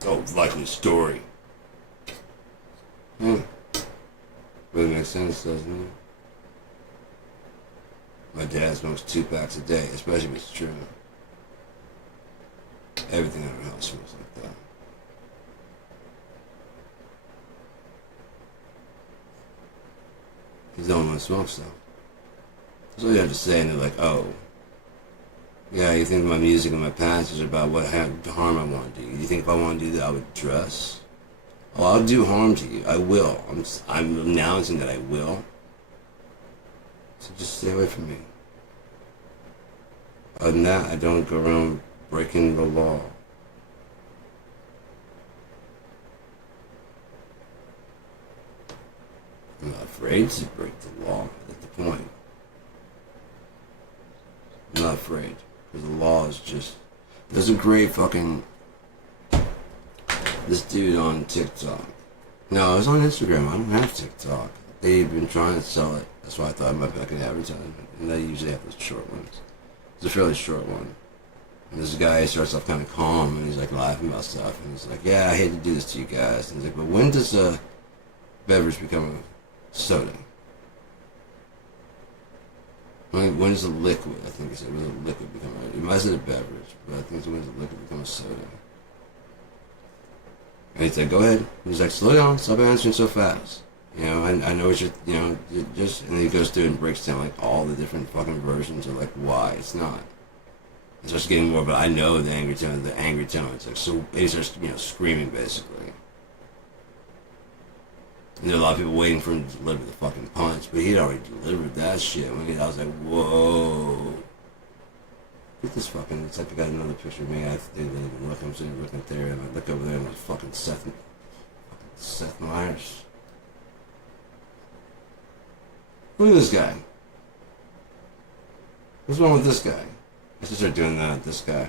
Oh, likely story. Really makes sense, doesn't it? My dad smokes 2 packs a day, especially if it's true. Everything in our house smells like that. Because no one wants to smoke stuff. That's all you have to say, and they're like, oh, yeah, you think my music and my past is about what harm I want to do. You think if I want to do that, I would dress? Oh, I'll do harm to you. I will. I'm announcing that I will. So just stay away from me. Other than that, I don't go around breaking the law. I'm not afraid to break the law. That's the point. I'm not afraid. Because the law is just... There's a great fucking... This dude on TikTok. No, it was on Instagram. I don't have TikTok. They've been trying to sell it. That's why I thought it might be like an advertisement. And they usually have those short ones. It's a fairly short one. And this guy starts off kind of calm, and he's like laughing about stuff. And he's like, yeah, I hate to do this to you guys. And he's like, but when does a beverage become a soda? When does a liquid, I think he said, when does a liquid become a... He might have said a beverage, but I think it's when does a liquid become a soda. And he's like, go ahead. He's like, slow down, stop answering so fast. You know, I know what you're, you know, just, and then he goes through and breaks down, like, all the different fucking versions of, like, why it's not. It starts getting more, but I know the angry tone, it's like, so, and he starts, you know, screaming, basically. And there are a lot of people waiting for him to deliver the fucking punch, but he'd already delivered that shit. I was like, whoa. Look at this fucking, it's like I got another picture of me. I didn't even look, I'm sitting looking there, and I look over there, and there's fucking Seth Meyers. Look at this guy. What's wrong with this guy? I should start doing that, this guy.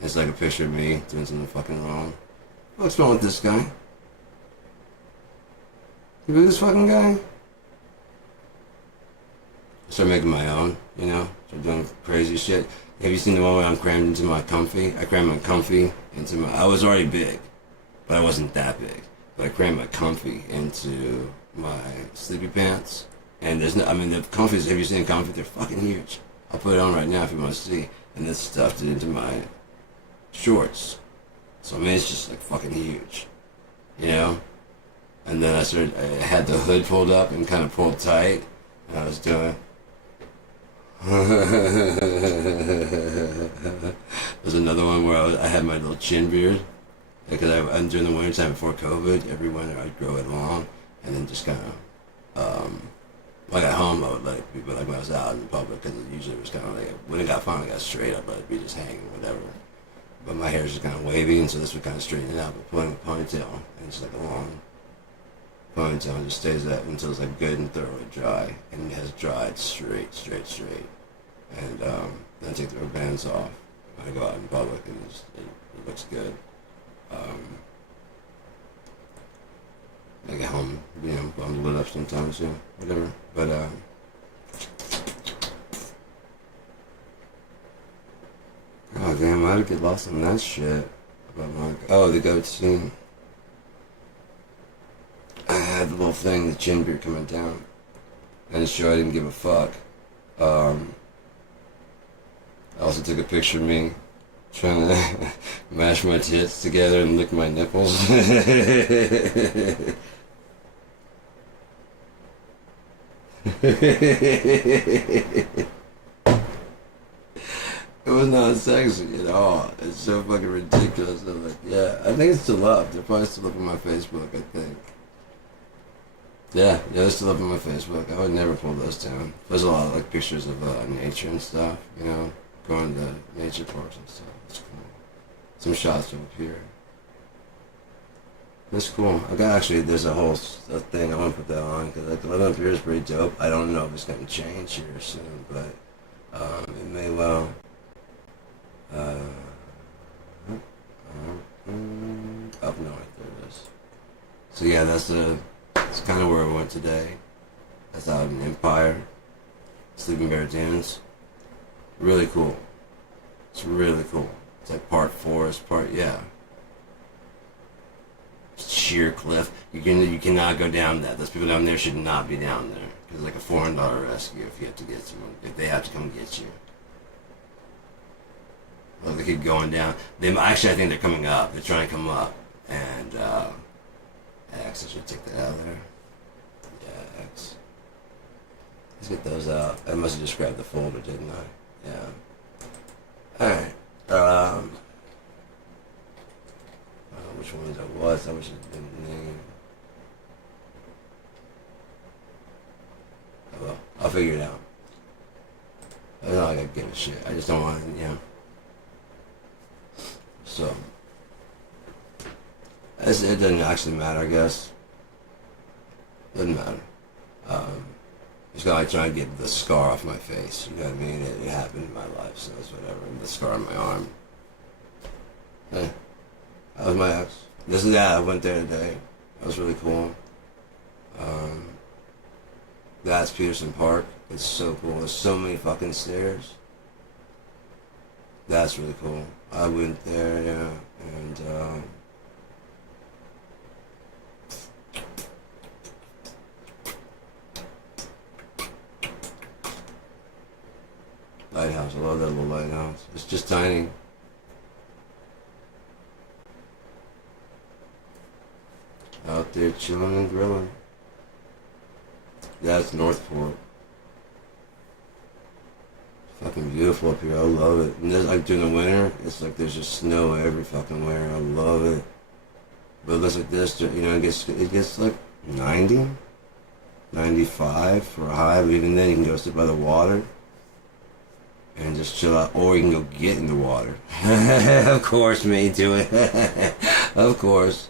It's like a picture of me doing something fucking wrong. What's wrong with this guy? You look at this fucking guy? I start making my own, you know? Start doing crazy shit. Have you seen the one where I'm crammed into my comfy? I crammed my comfy into my... I was already big, but I wasn't that big. But I crammed my comfy into my sleepy pants. And there's no... I mean, the comfies, have you seen comfy? They're fucking huge. I'll put it on right now if you want to see. And then stuffed it into my shorts. So, I mean, it's just, like, fucking huge. You know? And then I had the hood pulled up and kind of pulled tight. And I was doing... There's another one where I had my little chin beard. Because during the wintertime before COVID, every winter I'd grow it long. And then just kind of... like at home, I would let it be, but like when I was out in public, because usually it was kind of like, when it finally got straight, I'd let it be just hanging, whatever. But my hair is just kind of wavy, and so this would kind of straighten it out, but putting a ponytail, and it's like a long ponytail, and just stays that until it's like good and thoroughly dry, and it has dried straight. And then I take the rubber bands off when I go out in public, and it looks good. I get home, you know, I'm lit up sometimes, you know, whatever. But, oh damn, I would get lost on that shit. About my, oh, the goatee. I had the little thing, the chin beard coming down. And to show I didn't give a fuck. I also took a picture of me trying to mash my tits together and lick my nipples. It was not sexy at all. It's so fucking ridiculous. I'm like, yeah, I think it's still up. They're probably still up on my Facebook, I think. Yeah, they're still up on my Facebook. I would never pull those down. There's a lot of like pictures of nature and stuff, you know, going to nature parks and stuff. It's cool. Some shots up here. That's cool. I got actually, there's a whole thing, I want to put that on, because like, the living up here is pretty dope. I don't know if it's going to change here soon, but it may well. Up north, there it is. So yeah, that's kind of where I went today. That's out in Empire, Sleeping Bear Dunes. Really cool. It's really cool. It's like part forest, part, yeah. Sheer cliff. You cannot go down that. Those people down there should not be down there. It's like a $400 rescue if you have to get someone, if they have to come get you. Well, they keep going down. Actually, I think they're coming up. They're trying to come up. And, X, I should take that out of there. Yeah, X. Let's get those out. I must have just grabbed the folder, didn't I? Yeah. Alright. Which ones I was? I wish it didn't name. Oh well, I'll figure it out. I don't like I give a shit. I just don't want to, So, it doesn't actually matter, I guess. Doesn't matter. Just gotta like try and get the scar off my face. You know what I mean? It happened in my life, so it's whatever. The scar on my arm. Hey, that was my ex. This is that. I went there today. That was really cool. That's Peterson Park. It's so cool. There's so many fucking stairs. That's really cool. I went there, yeah, and lighthouse. I love that little lighthouse. It's just tiny. Out there chilling and grilling. That's Northport. Fucking beautiful up here. I love it. And there's, like during the winter, it's like there's just snow every fucking where. I love it. But it looks like this, you know, it gets like 90, 95 for a high. But even then, you can go sit by the water and just chill out, or you can go get in the water. Of course, me do it. Of course.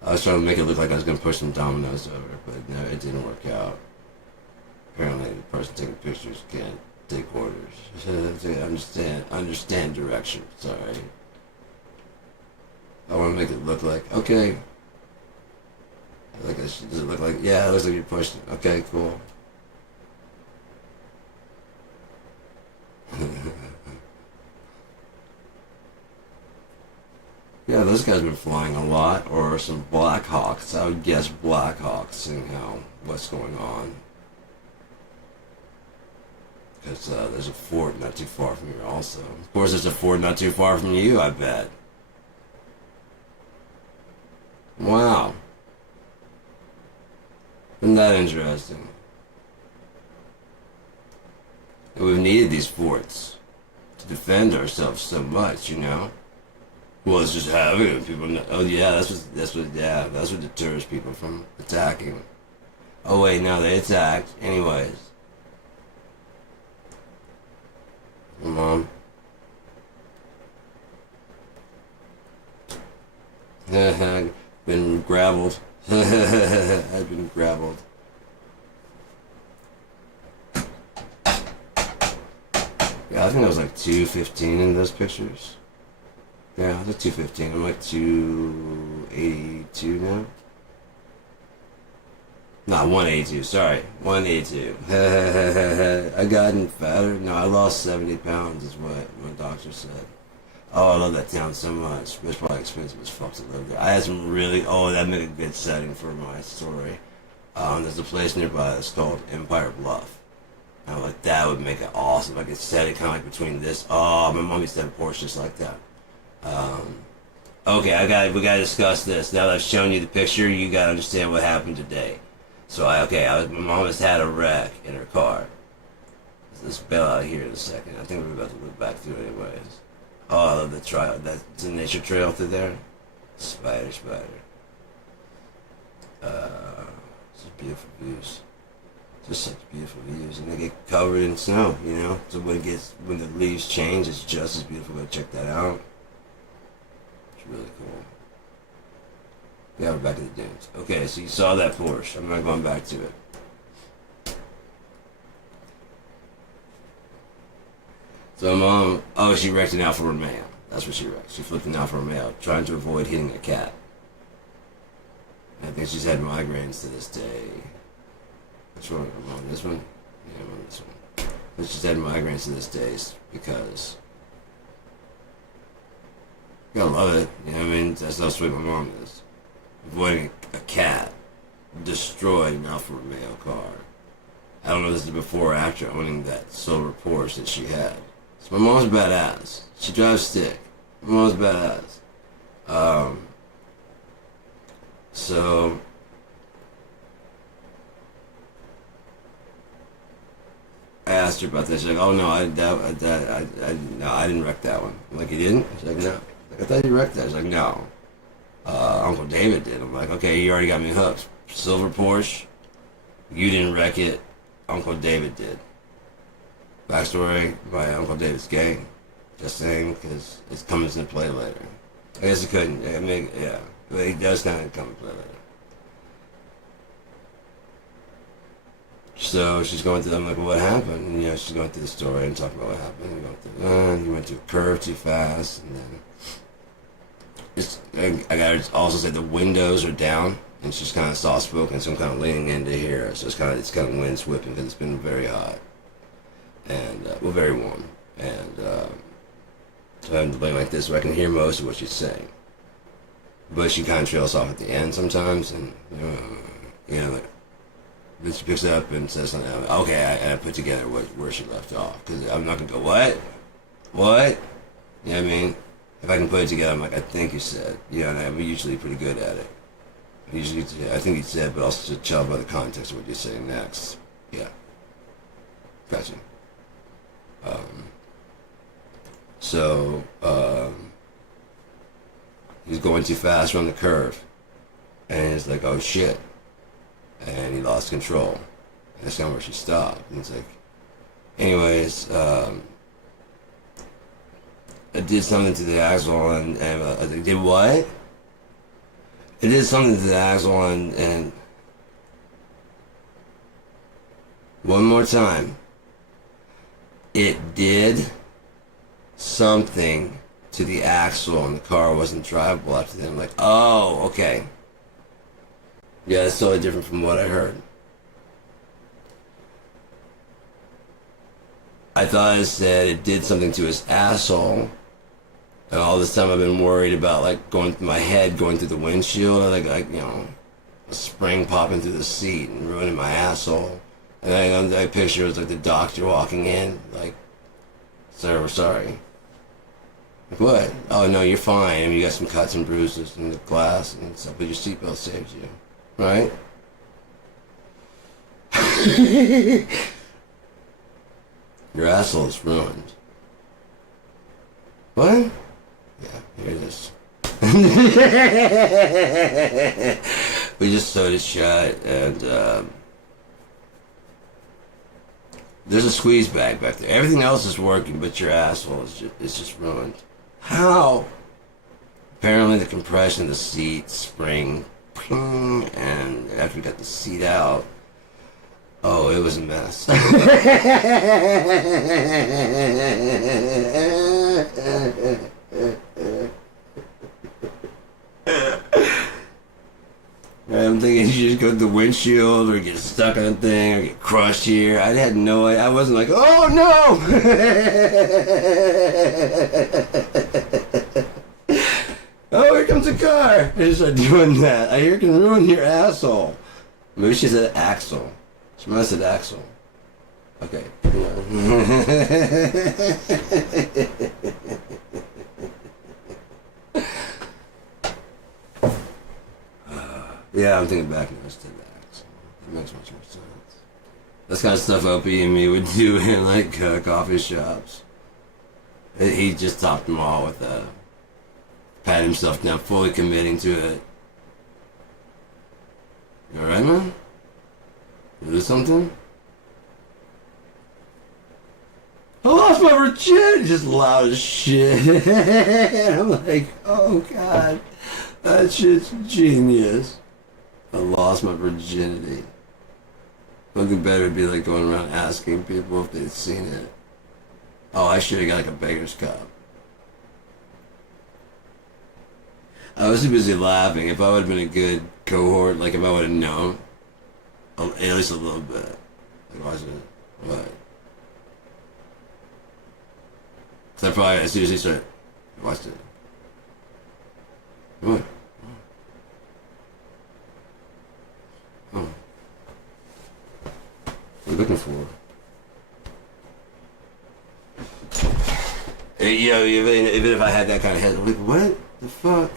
I was trying to make it look like I was going to push some dominoes over, but no, it didn't work out. Apparently, the person taking pictures can't take orders. Understand directions. Sorry. I want to make it look like, okay. Like does it look like, yeah, it looks like you're pushing. Okay, cool. Yeah, those guys have been flying a lot, or some Blackhawks. I would guess Blackhawks, seeing how what's going on. Because there's a fort not too far from here also. Of course, there's a fort not too far from you, I bet. Wow. Isn't that interesting? And we've needed these forts to defend ourselves so much, you know? Well, it's just having it. People know, oh yeah, that's what deters people from attacking. Oh wait, no, they attacked. Anyways. Mom. Been gravelled. I've been gravelled. Yeah, I think I was like 215 in those pictures. Yeah, I was like 215. I'm like 282 now. Not 182, sorry. 182. I gotten fatter. No, I lost 70 pounds is what my doctor said. Oh, I love that town so much. It's probably expensive as fuck to live there. I had some really, that'd make a good setting for my story. There's a place nearby that's called Empire Bluff. And I'm like, that would make it awesome. I could set it kind of like between this. Oh, my mom used to have a Porsche just like that. Okay, we gotta discuss this. Now that I've shown you the picture, you gotta understand what happened today. So my mom has had a wreck in her car. Let's bail out here in a second. I think we're about to look back through it anyways. Oh, I love the trail. That's a nature trail through there. Spider. Just beautiful views. Just such beautiful views, and they get covered in snow, you know. So when the leaves change, it's just as beautiful. Go check that out. Really cool. Yeah, we're back in the dunes. Okay, so you saw that Porsche. I'm not going back to it. So mom, she wrecked an Alfa Romeo. That's what she wrecked. She flipped an Alfa Romeo, trying to avoid hitting a cat. I think she's had migraines to this day. Which one? I'm on this one? Yeah, I'm on this one. But she's had migraines to this day because you gotta love it, you know what I mean? That's how sweet my mom is. Avoiding a cat destroyed an Alfa Romeo car. I don't know if this is before or after owning that silver Porsche that she had. So my mom's badass. She drives stick. My mom's badass. So asked her about this. She's like, oh no, no, I didn't wreck that one. I'm like, you didn't? She's like, no. Like, I thought you wrecked that. She's like, no. Uncle David did. I'm like, okay, you already got me hooked. Silver Porsche, you didn't wreck it. Uncle David did. Backstory, my Uncle David's gay. Just saying, because it comes into play later. I guess it couldn't. I mean, yeah. But it does kind of come into play later. So she's going through, I'm like, well, what happened? And, you know, she's going through the story and talking about what happened. You went to a curve too fast. And then I gotta also say the windows are down. And she's kind of soft-spoken, so I'm kind of leaning into here. So it's kind of wind whipping because it's been very hot. And, well, very warm. And, so I'm playing like this so I can hear most of what she's saying. But she kind of trails off at the end sometimes. And, you know, like, then she picks up and says something. Okay, I put together where she left off. Because I'm not going to go, what? What? You know what I mean? If I can put it together, I'm like, I think you said. You know, and I'm usually pretty good at it. Usually, I think you said, but also to tell by the context of what you're saying next. Yeah. Gotcha. So, he's going too fast around the curve. And he's like, oh shit. And he lost control. And that's kind of where she stopped. And it's like, anyways, I did something to the axle and I did what? It did something to the axle and one more time. It did something to the axle and the car wasn't drivable after that. I'm like, oh, okay. Yeah, that's totally different from what I heard. I thought it said it did something to his asshole. And all this time I've been worried about like going through my head, going through the windshield, or like you know, a spring popping through the seat and ruining my asshole. And then I picture it was like the doctor walking in, like, sir, we're sorry. Like, what? Oh no, you're fine. I mean, you got some cuts and bruises in the glass and stuff, but your seatbelt saves you, right? Your asshole is ruined. What? Yeah, here it is. We just sewed it shut, and there's a squeeze bag back there. Everything else is working, but your asshole is just ruined. How? Apparently the compression of the seat, spring, and after we got the seat out, oh, it was a mess. I'm thinking you just go to the windshield or get stuck on a thing or get crushed here. I had no idea. I wasn't like, oh no! Oh, here comes a car. I just started doing that. I hear it can ruin your asshole. Maybe she said axle. She must have said axle. Okay. Yeah, I'm thinking back now. I said axle. That makes much more sense. That's kind of stuff Opie and me would do in like coffee shops. He just topped them all with pat himself down, fully committing to it. You alright, man? You do something? I lost my virginity! Just loud as shit. And I'm like, oh god, that shit's genius. I lost my virginity. Something better would be like going around asking people if they'd seen it. Oh, I should have got like a beggar's cup. I was too busy laughing. If I would have been a good cohort, like if I would have known, at least a little bit. Like, watch it. What? So I seriously started. Watched it. What? Oh. What are you looking for? You know, even if I had that kind of head, I'm like, what the fuck?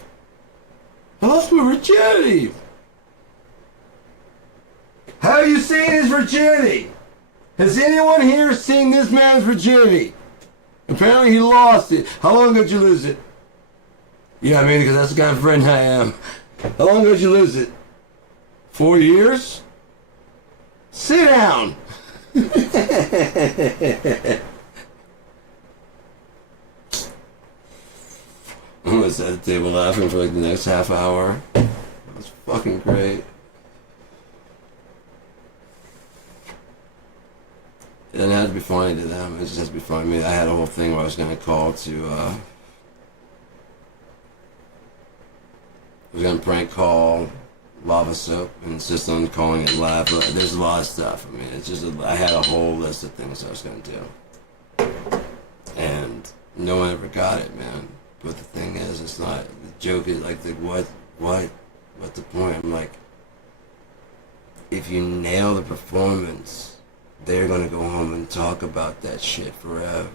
I lost my virginity! Have you seen his virginity? Has anyone here seen this man's virginity? Apparently he lost it. How long ago did you lose it? Yeah, I mean, because that's the kind of friend I am. How long ago did you lose it? 4 years? Sit down. I'm gonna sit at the table laughing for like the next half hour. That's fucking great. It doesn't have to be funny to them. It just has to be funny to me. I had a whole thing where I was gonna call to. I was gonna prank call Lava Soap and insist on calling it live. But there's a lot of stuff. I mean, it's just I had a whole list of things I was gonna do, and no one ever got it, man. But the thing is, it's not. The joke is like, what's the point? I'm like, if you nail the performance, they're gonna go home and talk about that shit forever.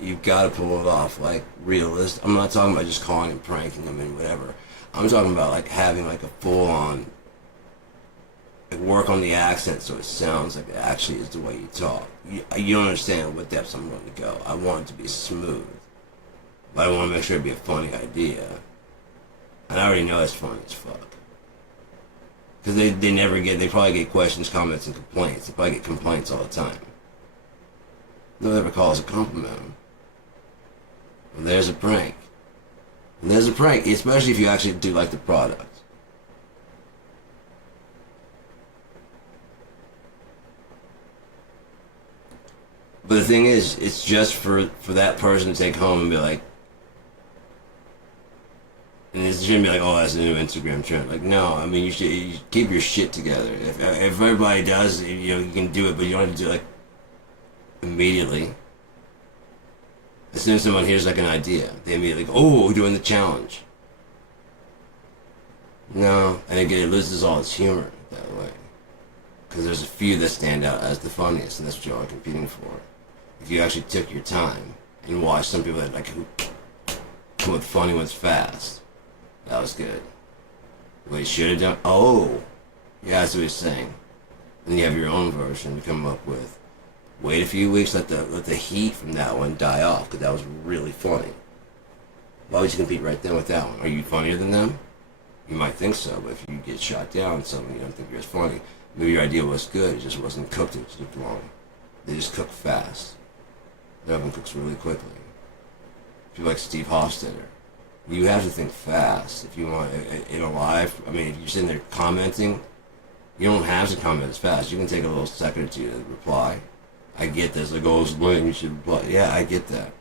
You've got to pull it off, like realistic. I'm not talking about just calling and pranking them and whatever. I'm talking about like having like a full-on, like work on the accent so it sounds like it actually is the way you talk. You don't understand what depths I'm going to go. I want it to be smooth, but I want to make sure it be a funny idea. And I already know it's funny as fuck. Because they probably get questions, comments, and complaints. They probably get complaints all the time. No one ever calls a compliment. Well, there's a prank. And there's a prank, especially if you actually do like the product. But the thing is, it's just for that person to take home and be like, and it's gonna be like, oh, that's a new Instagram trend. Like, no, I mean, you keep your shit together. If everybody does, you can do it, but you don't have to do it like immediately. As soon as someone hears like an idea, they immediately go, oh, we're doing the challenge. No, and again, it loses all its humor that way. Because there's a few that stand out as the funniest, and that's what y'all are competing for. If you actually took your time and watched some people that like who come with funny ones fast, that was good. What you should have done, oh, yeah, that's what he's saying. Then you have your own version to come up with. Wait a few weeks, let the heat from that one die off, because that was really funny. Why would you compete right then with that one? Are you funnier than them? You might think so, but if you get shot down on something you don't think you're as funny, maybe your idea was good, it just wasn't cooked, it took long. They just cook fast. The oven cooks really quickly. People like Steve Hofstetter, you have to think fast if you want, in a live, I mean, if you're sitting there commenting, you don't have to comment as fast. You can take a little second or two to reply. I get this, like, oh, it's late, you should reply. Yeah, I get that.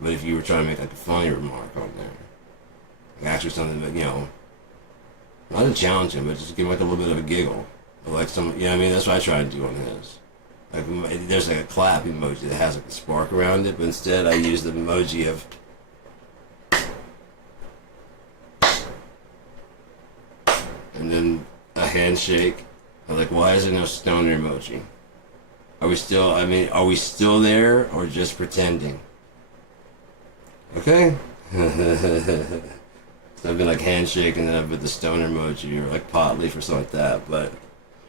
But if you were trying to make like a funny remark on there, like actually something that, not to challenge him, but just give him like a little bit of a giggle. Or like some, what I mean? That's what I try to do on his. Like, there's like a clap emoji that has like a spark around it, but instead I use the emoji of and then a handshake. I'm like, why is there no stoner emoji? Are we still there or just pretending? Okay? So I've been like handshake and then I've been the stoner emoji or like pot leaf or something like that, but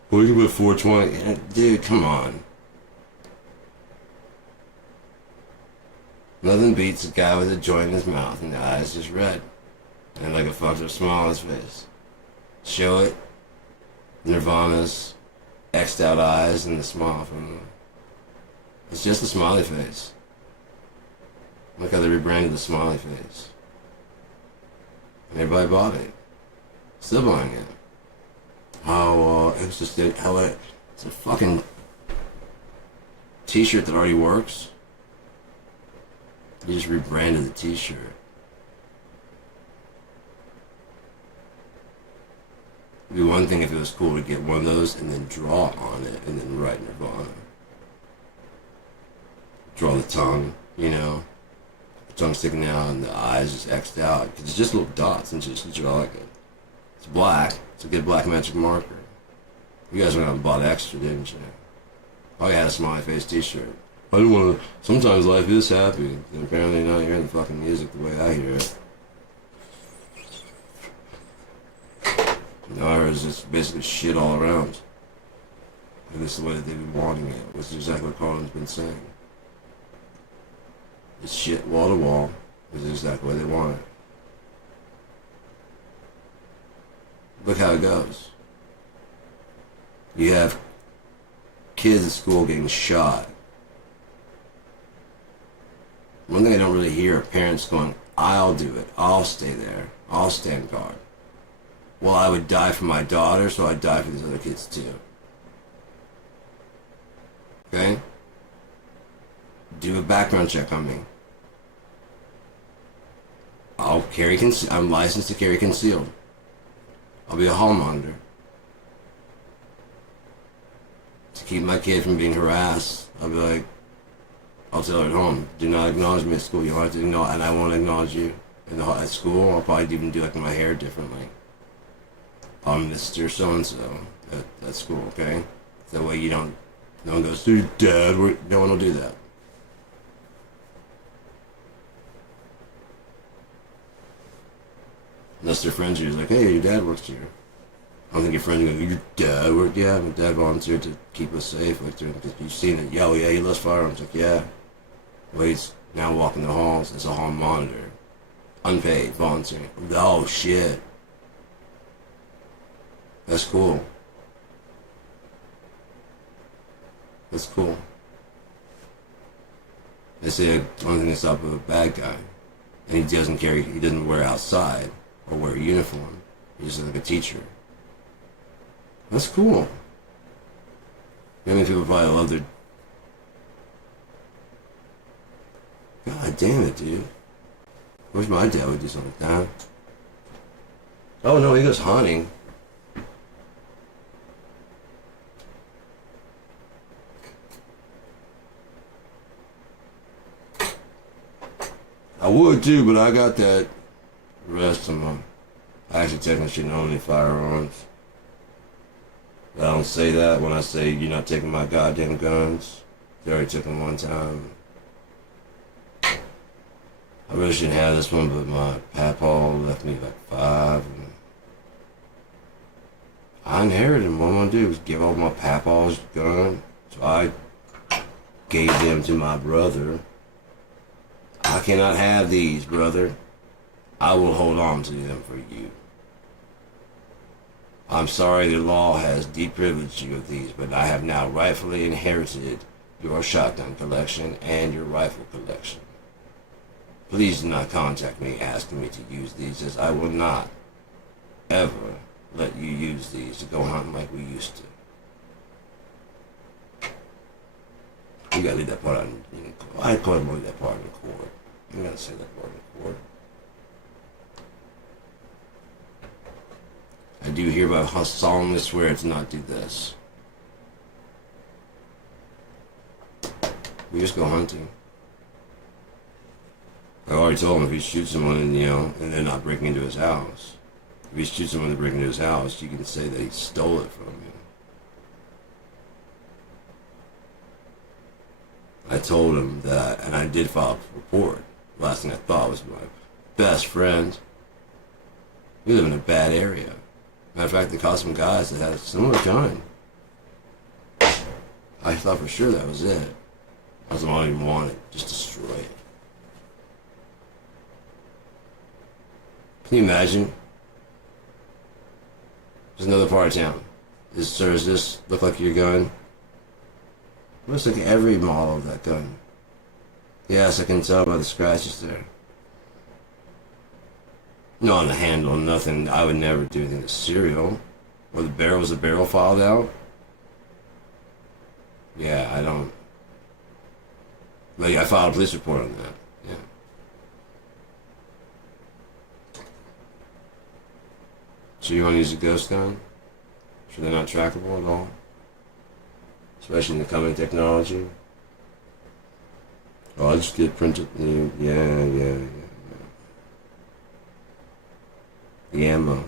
we can put 420. Dude, come on. Nothing beats a guy with a joint in his mouth and the eyes just red. And like a fucked up smile on his face. Show it. Nirvana's X'd out eyes and the smile from them. It's just a smiley face. Look how they rebranded the smiley face. And everybody bought it. Still buying it. It was just it's a fucking t-shirt that already works. You just rebranded the t-shirt. It'd be one thing if it was cool to get one of those and then draw on it and then write Nirvana. Draw the tongue, the tongue sticking out and the eyes just X'd out. It's just little dots and just draw like it. It's black. It's a good black magic marker. You guys went out and bought extra, didn't you? Probably had a smiley face t-shirt. I didn't want to. Sometimes life is happy. And apparently not hearing the fucking music the way I hear it. No, I heard it's just basically shit all around. And this is the way that they've been wanting it, which is exactly what Carlin's been saying. It's shit wall to wall. This is exactly what they want it. Look how it goes. You have kids at school getting shot. One thing I don't really hear are parents going, I'll do it. I'll stay there. I'll stand guard. Well, I would die for my daughter, so I'd die for these other kids too. Okay? Do a background check on me. I'm licensed to carry concealed. I'll be a hall monitor. To keep my kid from being harassed, I'll be like, I'll tell her at home, do not acknowledge me at school. You don't have to acknowledge, and I won't acknowledge you. At school, I'll probably even do like my hair differently. I'm Mr. So-and-so at school, okay? That way no one goes, to your dad, no one will do that. Unless their friends are like, hey, your dad works here. I don't think your friends are going, your dad worked? Yeah, my dad volunteered to keep us safe. Like, you've seen it. Yo, yeah, he loves firearms. Like, yeah. Well, he's now walking the halls as a hall monitor. Unpaid, volunteering. Oh, shit. That's cool. That's cool. They say one thing to stop a bad guy. And he doesn't wear outside or wear a uniform. He's just like a teacher. That's cool. You know, many people probably love their... God damn it, dude. Wish my dad would do something like that. Oh no, he goes hunting. I would too, but I got that rest of them. I actually technically shouldn't own any firearms. But I don't say that when I say you're not taking my goddamn guns. They already took them one time. I really shouldn't have this one, but my papaw left me like 5. And I inherited them. What I'm gonna do is give all my papaw's gun. So I gave them to my brother. I cannot have these, brother. I will hold on to them for you. I'm sorry the law has deprivileged you of these, but I have now rightfully inherited your shotgun collection and your rifle collection. Please do not contact me asking me to use these, as I will not ever let you use these to go hunting like we used to. You gotta leave that part out in court. I call leave that part in court. You gotta say that part in court. I do hereby solemnly swear to not do this. We just go hunting. I already told him if he shoots someone and they're not breaking into his house. If he shoots someone to break into his house, you can say that he stole it from you. I told him that, and I did file a report. Last thing I thought was my best friend. We live in a bad area. Matter of fact, they caught some guys that had a similar gun. I thought for sure that was it. I don't even want it. Just destroy it. Can you imagine? There's another part of town. Does this look like your gun? It looks like every model of that gun. Yes, I can tell by the scratches there. No, on the handle, nothing. I would never do anything to serial. Or was the barrel filed out? Yeah, I don't. Like, I filed a police report on that. Yeah. So you want to use a ghost gun? So they're not trackable at all? Especially in the coming technology? Oh, I just get printed. Yeah. The ammo.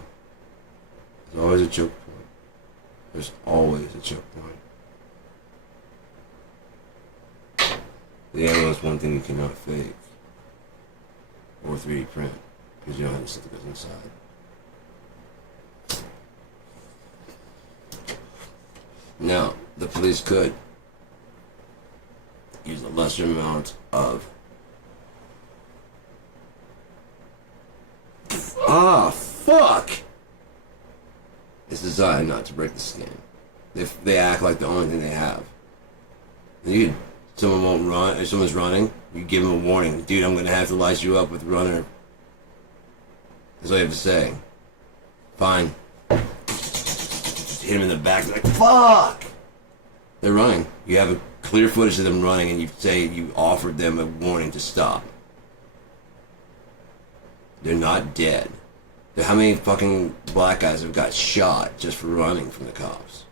There's always a choke point. There's always a choke point. The ammo is one thing you cannot fake. Or 3D print. Because you don't have the stuff that goes inside. Now, the police could use a lesser amount of fuck. It's designed not to break the skin. They act like the only thing they have. Someone won't run, if someone's running, you give them a warning. Dude, I'm gonna have to light you up with runner. That's all you have to say. Fine. Hit him in the back, like, fuck! They're running. You have a clear footage of them running, and you say you offered them a warning to stop. They're not dead. How many fucking black guys have got shot just for running from the cops?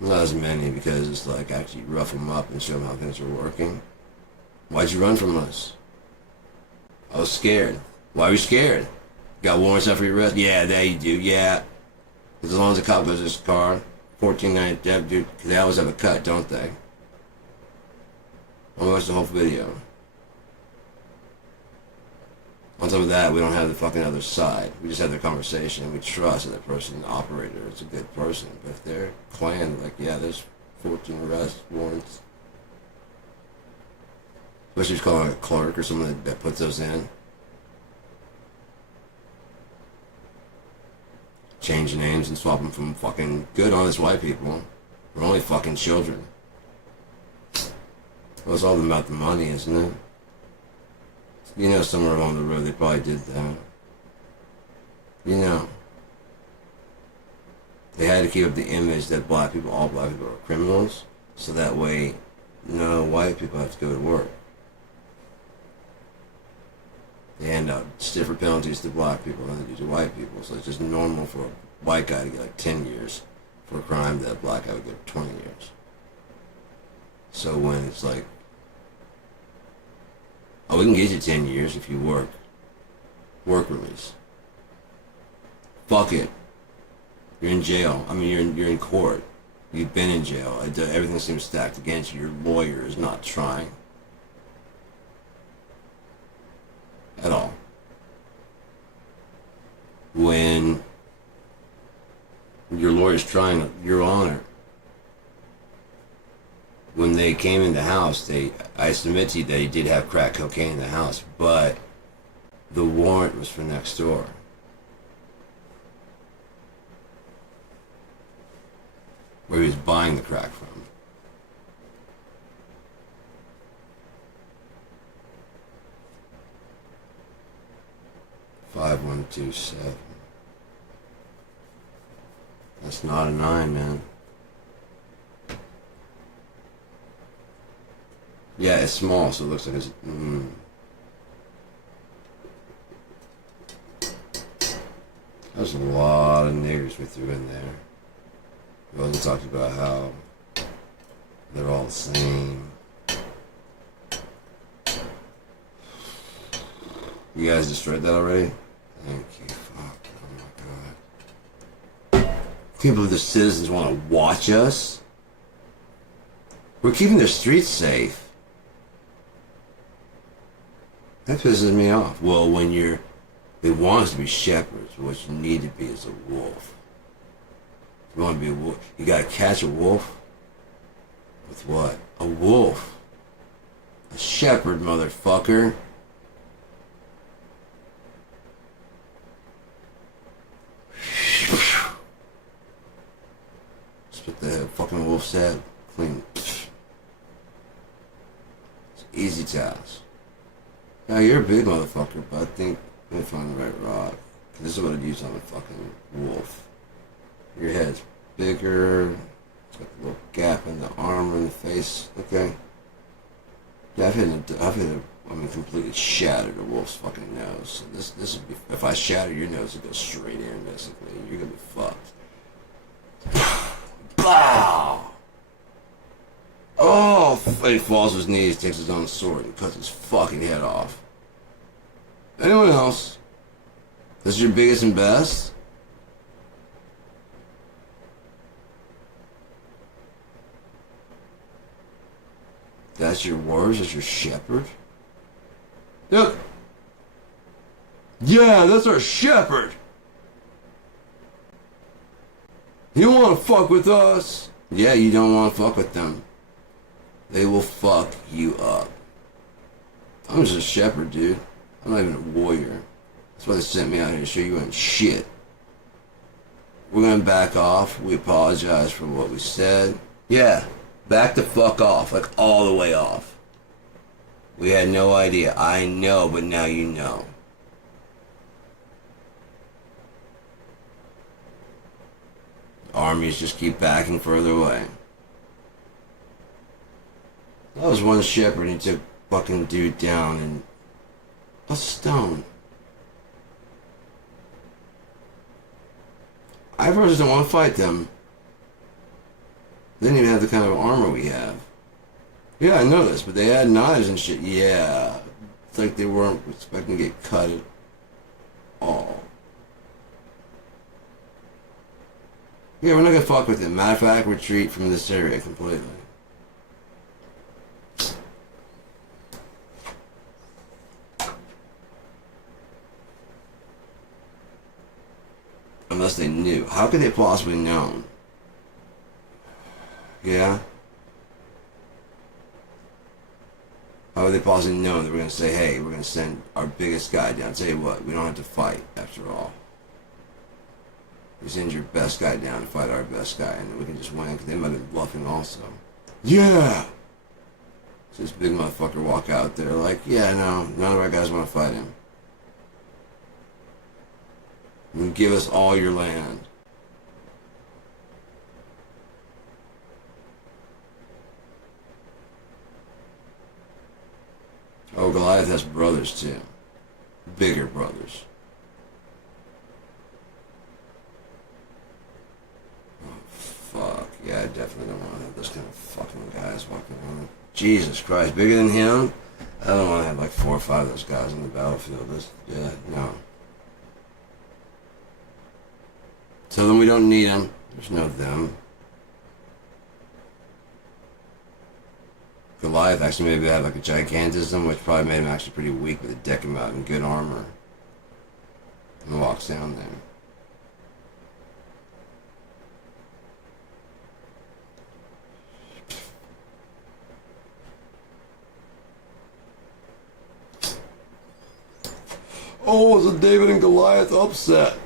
Not as many, because it's like actually rough them up and show them how things are working. Why'd you run from us? I was scared. Why were you scared? Got warrants out for your arrest? Yeah, there you do, yeah. As long as the cop goes to his car, 1490, dude, they always have a cut, don't they? I watched the whole video. On top of that, we don't have the fucking other side. We just have their conversation, and we trust that person, the operator, is a good person. But if they're clan, like, yeah, there's 14 arrest warrants. Especially if you call it a clerk or someone that puts those in. Change names and swap them from fucking good, honest white people. We're only fucking children. Well, it's all about the money, isn't it? You know, somewhere along the road they probably did that. You know. They had to keep up the image that black people, all black people are criminals, so that way no white people have to go to work. They hand out stiffer penalties to black people than they do to white people, so it's just normal for a white guy to get like 10 years for a crime that a black guy would get 20 years. So when it's like, oh, we can get you 10 years if you work. Work release. Fuck it. You're in jail. I mean, you're in court. You've been in jail. Everything seems stacked against you. Your lawyer is not trying. At all. When your lawyer's trying, Your Honor, when they came in the house, I submit to you that he did have crack cocaine in the house, but the warrant was for next door. Where he was buying the crack from. $5127. That's not a 9, man. Yeah, it's small, so it looks like it's. There's a lot of niggers we threw in there. We also talked about how they're all the same. You guys destroyed that already? Thank you. Fuck. Oh my god. Can't believe the citizens want to watch us. We're keeping their streets safe. That pisses me off. Well, when they want us to be shepherds, what you need to be is a wolf. If you want to be a wolf, you gotta catch a wolf. With what? A wolf. A shepherd, motherfucker. Spit the fucking wolf's head. Clean. It's an easy task. Yeah, you're a big motherfucker, but I think I'm gonna find the right rock. This is what I'd use on a fucking wolf. Your head's bigger. It's got a little gap in the arm and the face. Okay. Yeah, completely shattered a wolf's fucking nose. So this would be, if I shatter your nose, it goes straight in, basically. You're gonna be fucked. Bow! Oh, he falls to his knees, takes his own sword, and cuts his fucking head off. Anyone else? This is your biggest and best? That's your words? That's your shepherd? Yep. Yeah, that's our shepherd! You don't want to fuck with us? Yeah, you don't want to fuck with them. They will fuck you up. I'm just a shepherd, dude. I'm not even a warrior. That's why they sent me out here to show you ain't shit. We're gonna back off. We apologize for what we said. Yeah, back the fuck off. Like all the way off. We had no idea. I know, but now you know. Armies just keep backing further away. That was one shepherd and he took fucking dude down in a stone. I first don't want to fight them. They didn't even have the kind of armor we have. Yeah, I know this, but they had knives and shit. Yeah. It's like they weren't expecting to get cut at all. Yeah, we're not gonna fuck with them. Matter of fact, retreat from this area completely. Unless they knew. How could they possibly known? Yeah? How would they possibly known that we're gonna say, hey, we're gonna send our biggest guy down? Tell you what, we don't have to fight after all. You send your best guy down to fight our best guy, and then we can just win, because they might have been bluffing also. Yeah! So this big motherfucker walk out there like, yeah, no, none of our guys want to fight him. You give us all your land. Oh, Goliath has brothers too. Bigger brothers. Fuck, yeah, I definitely don't want to have those kind of fucking guys walking around. Jesus Christ, bigger than him? I don't want to have like 4 or 5 of those guys on the battlefield. Yeah, no. Tell them we don't need them. There's no them. Goliath actually maybe had like a gigantism, which probably made him actually pretty weak, but they deck him out in good armor. And walks down there. Oh, it's a David and Goliath upset.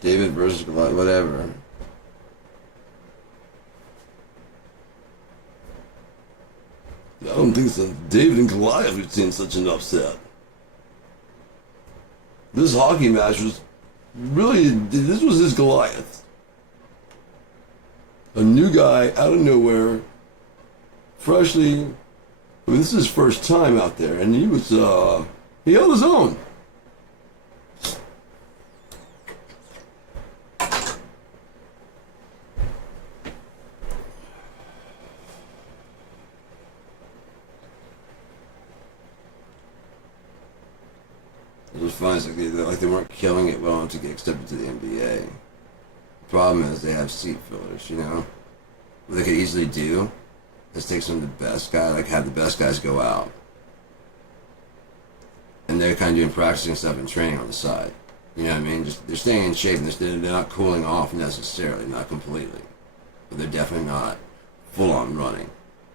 David versus Goliath, whatever. I don't think so. David and Goliath we've seen such an upset. This hockey match was really, this was his Goliath. A new guy out of nowhere, freshly, I mean, this is his first time out there, and he was, he held his own. It was fun. It's like they weren't killing it well enough to get accepted to the NBA. The problem is they have seat fillers, you know? What they could easily do is take some of the best guys, like have the best guys go out. And they're kind of doing practicing stuff and training on the side. You know what I mean? Just they're staying in shape and they're not cooling off necessarily, not completely. But they're definitely not full on running.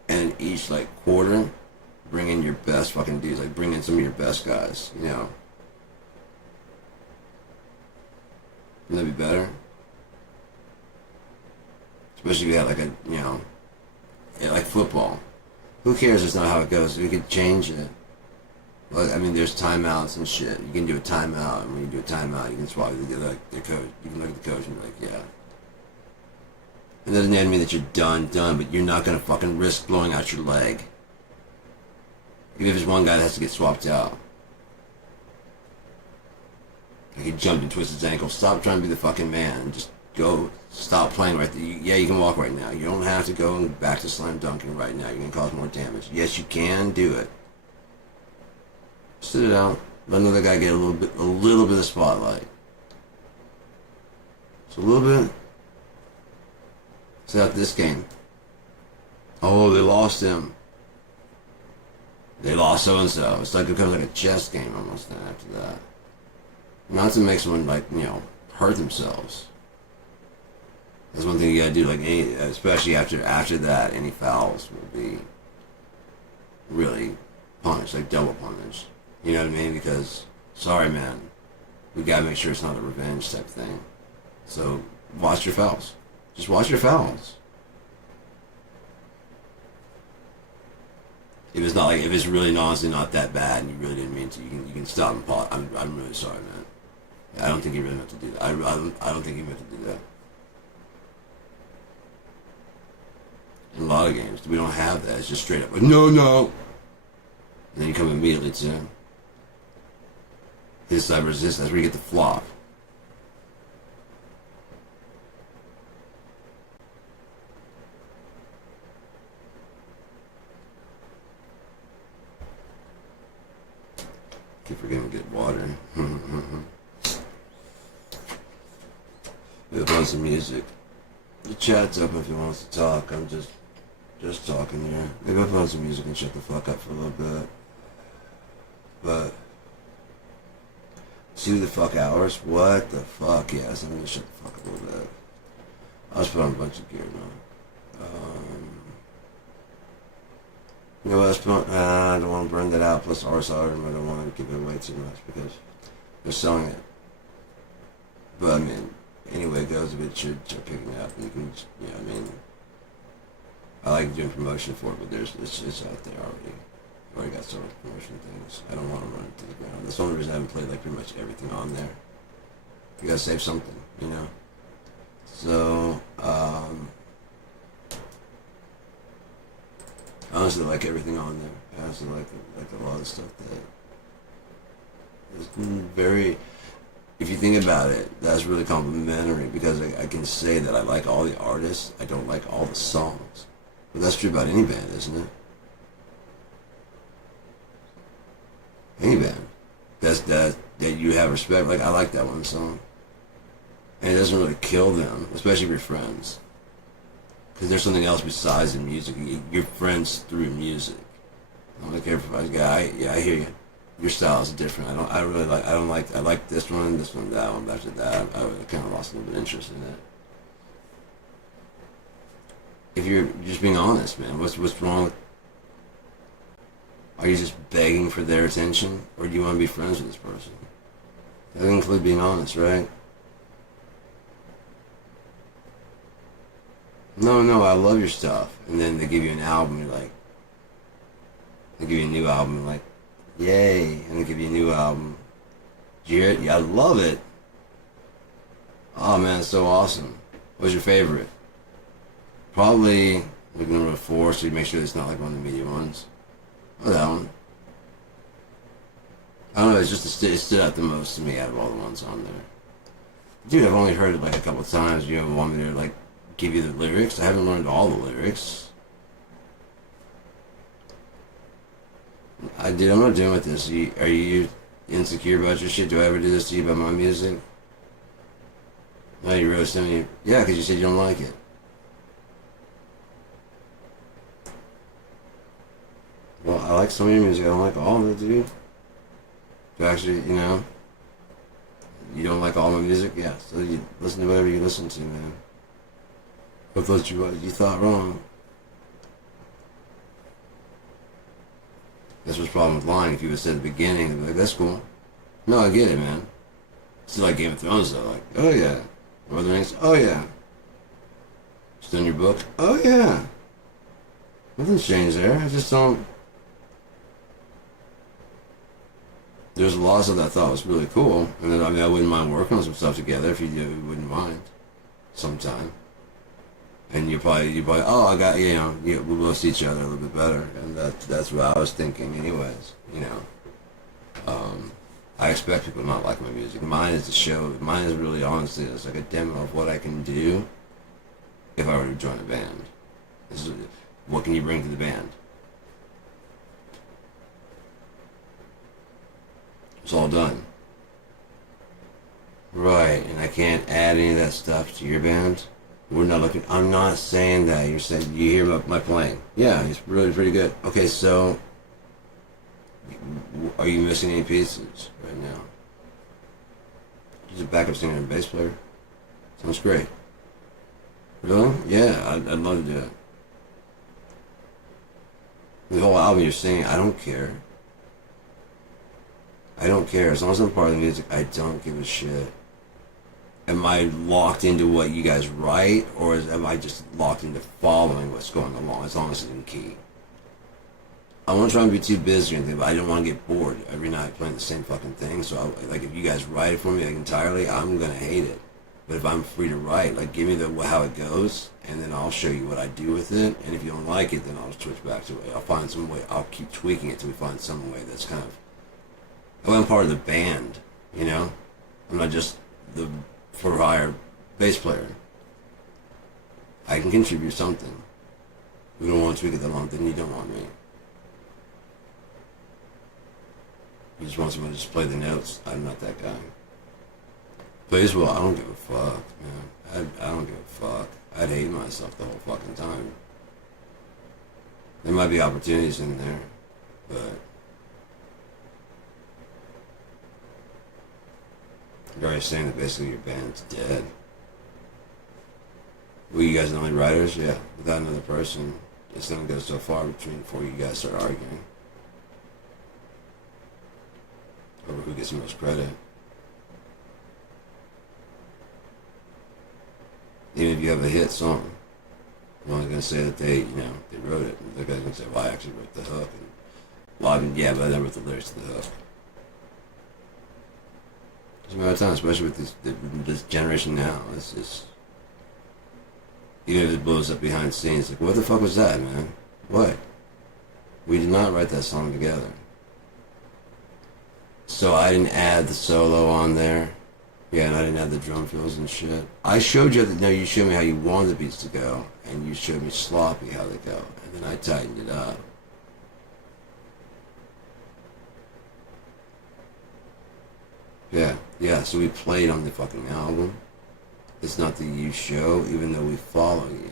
And in each like quarter, bring in your best fucking dudes, like bring in some of your best guys, you know? Wouldn't that be better? Especially if you had like a, you know, like football. Who cares? It's not how it goes. We could change it. Well, I mean, there's timeouts and shit. You can do a timeout, and when you do a timeout, you can swap it to like the coach. You can look at the coach and be like, yeah. It doesn't mean that you're done, but you're not gonna fucking risk blowing out your leg. Even if it's one guy that has to get swapped out. He jumped and twisted his ankle. Stop trying to be the fucking man. Just go. Stop playing right there. Yeah, you can walk right now. You don't have to go back to slam dunking right now. You can cause more damage. Yes, you can do it. Sit it out. Let another guy get a little bit of spotlight. Just a little bit. Sit out this game. Oh, they lost him. They lost so and so. It's like it becomes like a chess game almost then after that. Not to make someone like, you know, hurt themselves. That's one thing you gotta do. Like, especially after that, any fouls will be really punished, like double punished. You know what I mean? Because sorry, man, we gotta make sure it's not a revenge type thing. So watch your fouls. Just watch your fouls. If it's not like, if it's really honestly not that bad and you really didn't mean to, you can stop and pause. I'm really sorry, man. I don't think you really meant to do that. I don't think you meant to do that. In a lot of games, we don't have that. It's just straight up, like, no. And then you come immediately to his side versus this. That's where you get the flop. Keep forgetting to get water. We'll play some music. The chat's open if you want us to talk. I'm just talking here. Maybe I'll play some music and shut the fuck up for a little bit. But 2 the fuck hours? What the fuck? Yes, I'm gonna shut the fuck up a little bit. I'll just put on a bunch of gear now. You know what? I don't want to burn that out. Plus, RSR, I don't want to give it away too much because they're selling it. But I mean, anyway it goes, if it should start picking up, you can, you know what I mean. I like doing promotion for it, but it's out there already. I already got several promotion things. I don't want to run it to the ground. That's the only reason I haven't played like pretty much everything on there. You gotta save something, you know. So, I honestly like everything on there. I honestly like a lot of the stuff that is very. If you think about it, that's really complimentary because I can say that I like all the artists. I don't like all the songs, but that's true about any band, isn't it? Any band that you have respect. Like I like that one song, and it doesn't really kill them, especially if you're friends. Because there's something else besides the music. You're friends through music. I don't care if I hear you. Your style is different. I like this one, that one, after that. I kind of lost a little bit of interest in it. If you're just being honest, man, what's wrong with, are you just begging for their attention? Or do you want to be friends with this person? That would include being honest, right? No, I love your stuff. And then they give you an album, you're like, they give you a new album, you're like, yay. And they give you a new album. Did you hear it? Yeah, I love it. Oh man, it's so awesome. What's your favorite? Probably like number 4, so you make sure it's not like one of the medium ones. Oh, that one. I don't know, it's just it stood out the most to me out of all the ones on there. Dude, I've only heard it like a couple of times. You want me to like give you the lyrics? I haven't learned all the lyrics. I'm not doing with this. Are you insecure about your shit? Do I ever do this to you about my music? No, you really sent me. Yeah, because you said you don't like it. Well, I like some of your music. I don't like all of it, dude. Actually, you know, you don't like all my music? Yeah, so you listen to whatever you listen to, man. I thought you thought wrong. That's what's the problem with lying. If you would have said at the beginning, they'd be like, that's cool. No, I get it, man. Still like Game of Thrones, though. Like, oh yeah. Lord of the Rings, oh yeah. Still in your book, oh yeah. Nothing's changed there. I just don't. There's a lot of stuff that I thought was really cool, and then I wouldn't mind working on some stuff together if you wouldn't mind, sometime. And you probably, oh, I got, you know, we'll see each other a little bit better, and that's what I was thinking, anyways. You know, I expect people to not like my music. Mine is the show. Mine is really, honestly, it's like a demo of what I can do if I were to join a band. This is, what can you bring to the band? It's all done. Right, and I can't add any of that stuff to your band? We're not looking, I'm not saying that. You're saying, you hear my playing. Yeah, it's really pretty good. Okay, so, are you missing any pieces right now? She's a backup singer and bass player. Sounds great. Really? Yeah, I'd love to do it. The whole album you're singing, I don't care. I don't care. As long as I'm part of the music, I don't give a shit. Am I locked into what you guys write, or am I just locked into following what's going along, as long as it's in key? I won't try and be too busy or anything, but I don't want to get bored every night playing the same fucking thing. So, like, if you guys write it for me like, entirely, I'm gonna hate it. But if I'm free to write, like, give me how it goes, and then I'll show you what I do with it. And if you don't like it, then I'll switch back to it. I'll find some way. I'll keep tweaking it till we find some way that's kind of. I'm part of the band, you know. I'm not just the for hire bass player. I can contribute something. If you don't want to tweak it that long, then you don't want me. You just want someone to just play the notes. I'm not that guy. Plays well, I don't give a fuck, man. I don't give a fuck. I'd hate myself the whole fucking time. There might be opportunities in there, but you're already saying that basically your band's dead. Were you guys the only writers? Yeah. Without another person, it's gonna go so far before you guys start arguing over who gets the most credit. Even if you have a hit song, no one's gonna say that they wrote it. And the guy's gonna say, "Well, I actually wrote the hook." And, well, I mean, yeah, but I never wrote the lyrics to the hook. It's a matter of time, especially with this generation now. It's just, even if it blows up behind the scenes, like, what the fuck was that, man? What? We did not write that song together. So I didn't add the solo on there. Yeah, and I didn't add the drum fills and shit. I showed you you showed me how you wanted the beats to go, and you showed me sloppy how they go, and then I tightened it up. Yeah, so we played on the fucking album. It's not that you show, even though we follow you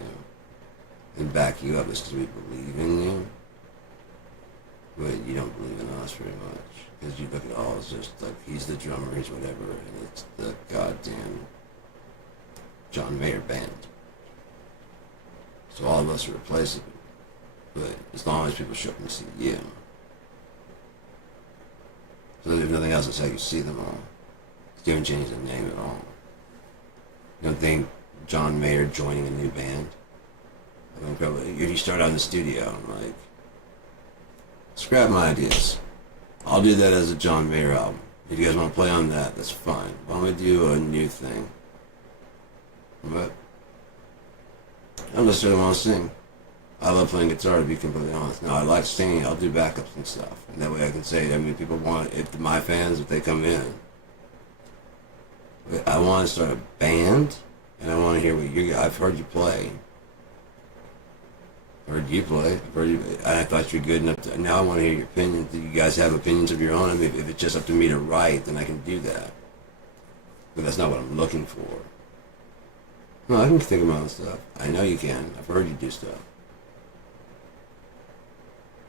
and back you up. It's because we believe in you, but you don't believe in us very much. Because you look at all, it's just like, he's the drummer, he's whatever, and it's the goddamn John Mayer band. So all of us are replaceable. But as long as people show up and see you. So if nothing else, that's how you see them all. You haven't changed the name at all. You don't think John Mayer joining a new band? I mean, probably, if you start out in the studio, I'm like, scrap my ideas. I'll do that as a John Mayer album. If you guys want to play on that, that's fine. Why don't we do a new thing? But I don't necessarily want to sing. I love playing guitar, to be completely honest. No, I like singing. I'll do backups and stuff. And that way I can say, I mean, people want, if my fans, if they come in, I want to start a band, and I want to hear what I've heard you play. I've heard you play. I've heard you, I thought you were good enough to, now I want to hear your opinions. Do you guys have opinions of your own? I mean, if it's just up to me to write, then I can do that. But that's not what I'm looking for. No, I can think of my own stuff. I know you can. I've heard you do stuff.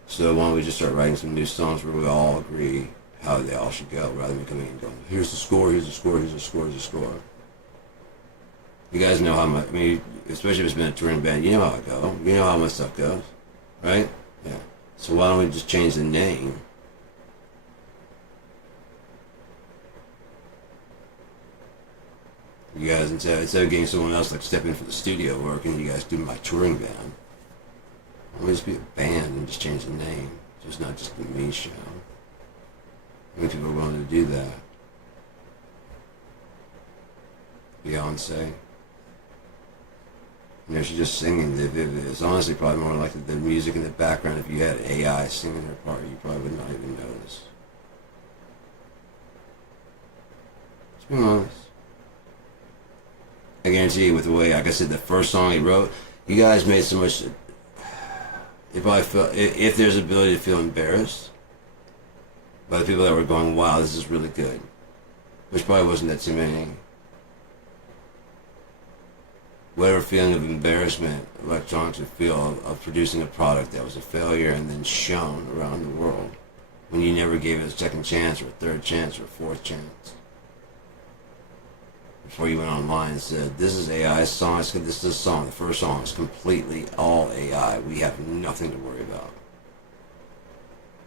So why don't we just start writing some new songs where we all agree how they all should go, rather than coming and going, here's the score, here's the score, here's the score, here's the score. You guys know how much, I mean, especially if it's been a touring band, you know how it goes. You know how much stuff goes, right? Yeah. So why don't we just change the name? You guys, instead of getting someone else like step in for the studio work and you guys do my touring band, why don't we just be a band and just change the name? Just not just the me show. How many people are willing to do that? Beyonce. You know, she's just singing. It's honestly probably more like the music in the background. If you had AI singing her part, you probably would not even notice. Let's be honest. I guarantee you, with the way, like I said, the first song he wrote, you guys made so much. It probably felt, if there's ability to feel embarrassed by the people that were going, wow, this is really good, which probably wasn't that too many. Whatever feeling of embarrassment electronics would feel of producing a product that was a failure and then shown around the world when you never gave it a second chance or a third chance or a fourth chance. before you went online and said, "This is AI song. This is a song. The first song is completely all AI. We have nothing to worry about."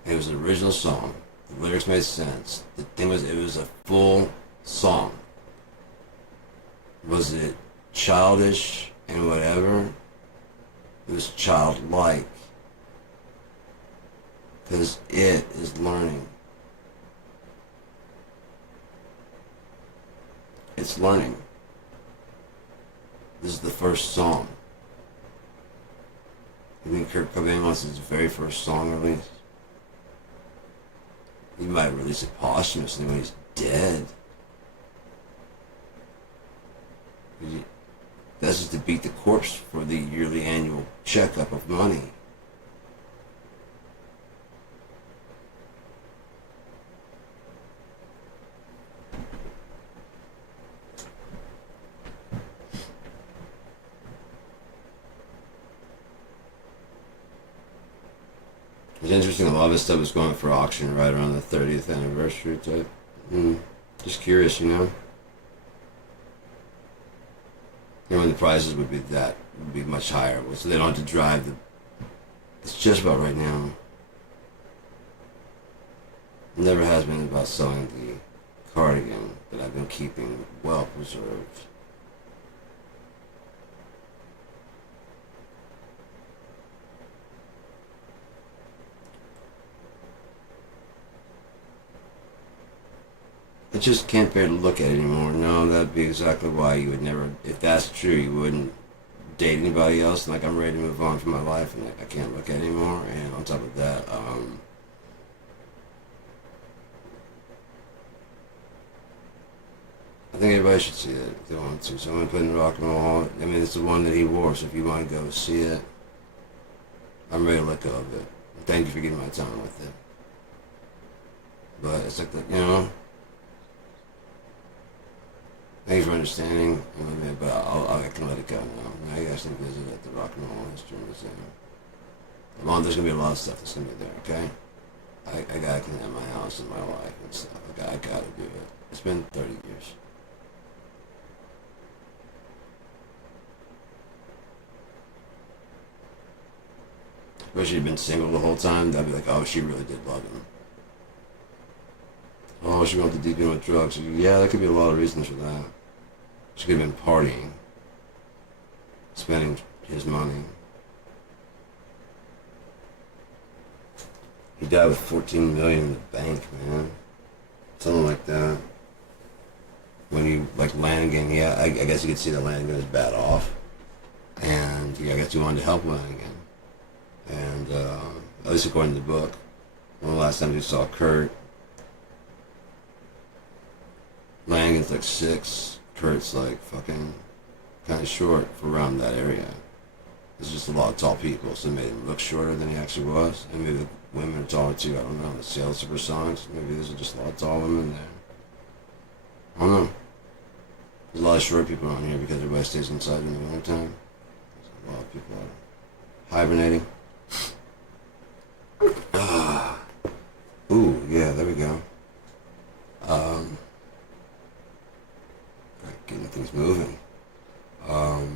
And it was an original song. The lyrics made sense. The thing was, it was a full song. Was it childish and whatever? It was childlike. Because it is learning. It's learning. This is the first song. You think Kurt Cobain wants his very first song released? He might release it posthumously when he's dead. That's just to beat the corpse for the yearly annual checkup of money. It's interesting, a lot of this stuff was going for auction right around the 30th anniversary type. Just curious, you know? You know, the prices would be much higher, so they don't have to drive the. It's just about right now. It never has been about selling the cardigan that I've been keeping well preserved. I just can't bear to look at it anymore. No, that'd be exactly why you would never, if that's true, you wouldn't date anybody else. And like, I'm ready to move on from my life, and like, I can't look at it anymore. And on top of that, I think everybody should see it if they want to. So I'm gonna put in Rock and Roll Hall. I mean, it's the one that he wore, so if you want to go see it, I'm ready to let go of it. Thank you for getting my time with it. But it's like, you know, thanks for understanding, but I can let it go now. Now you guys can visit at the Rock and Roll History Museum. There's going to be a lot of stuff that's going to be there, okay? I got to clean up my house and my life and stuff. I got to do it. It's been 30 years. If she'd been single the whole time, I'd be like, oh, she really did love him. Oh, she went to deep in with drugs. Yeah, there could be a lot of reasons for that. She could have been partying, spending his money. He died with $14 million in the bank, man. Something like that. When you, like, Lanigan, yeah, I guess you could see that Lanigan was bad off. And, yeah, I guess you wanted to help Lanigan. And, at least according to the book, one of the last times you saw Kurt, Lanigan's like 6, Kurt's like fucking kind of short for around that area. There's just a lot of tall people, so it made him look shorter than he actually was. And maybe the women are taller too, I don't know. The sales Supersonics, maybe there's just a lot of tall women there. I don't know. There's a lot of short people around here because everybody stays inside in the wintertime. There's a lot of people are hibernating. Ooh, yeah, there we go. Getting things moving. So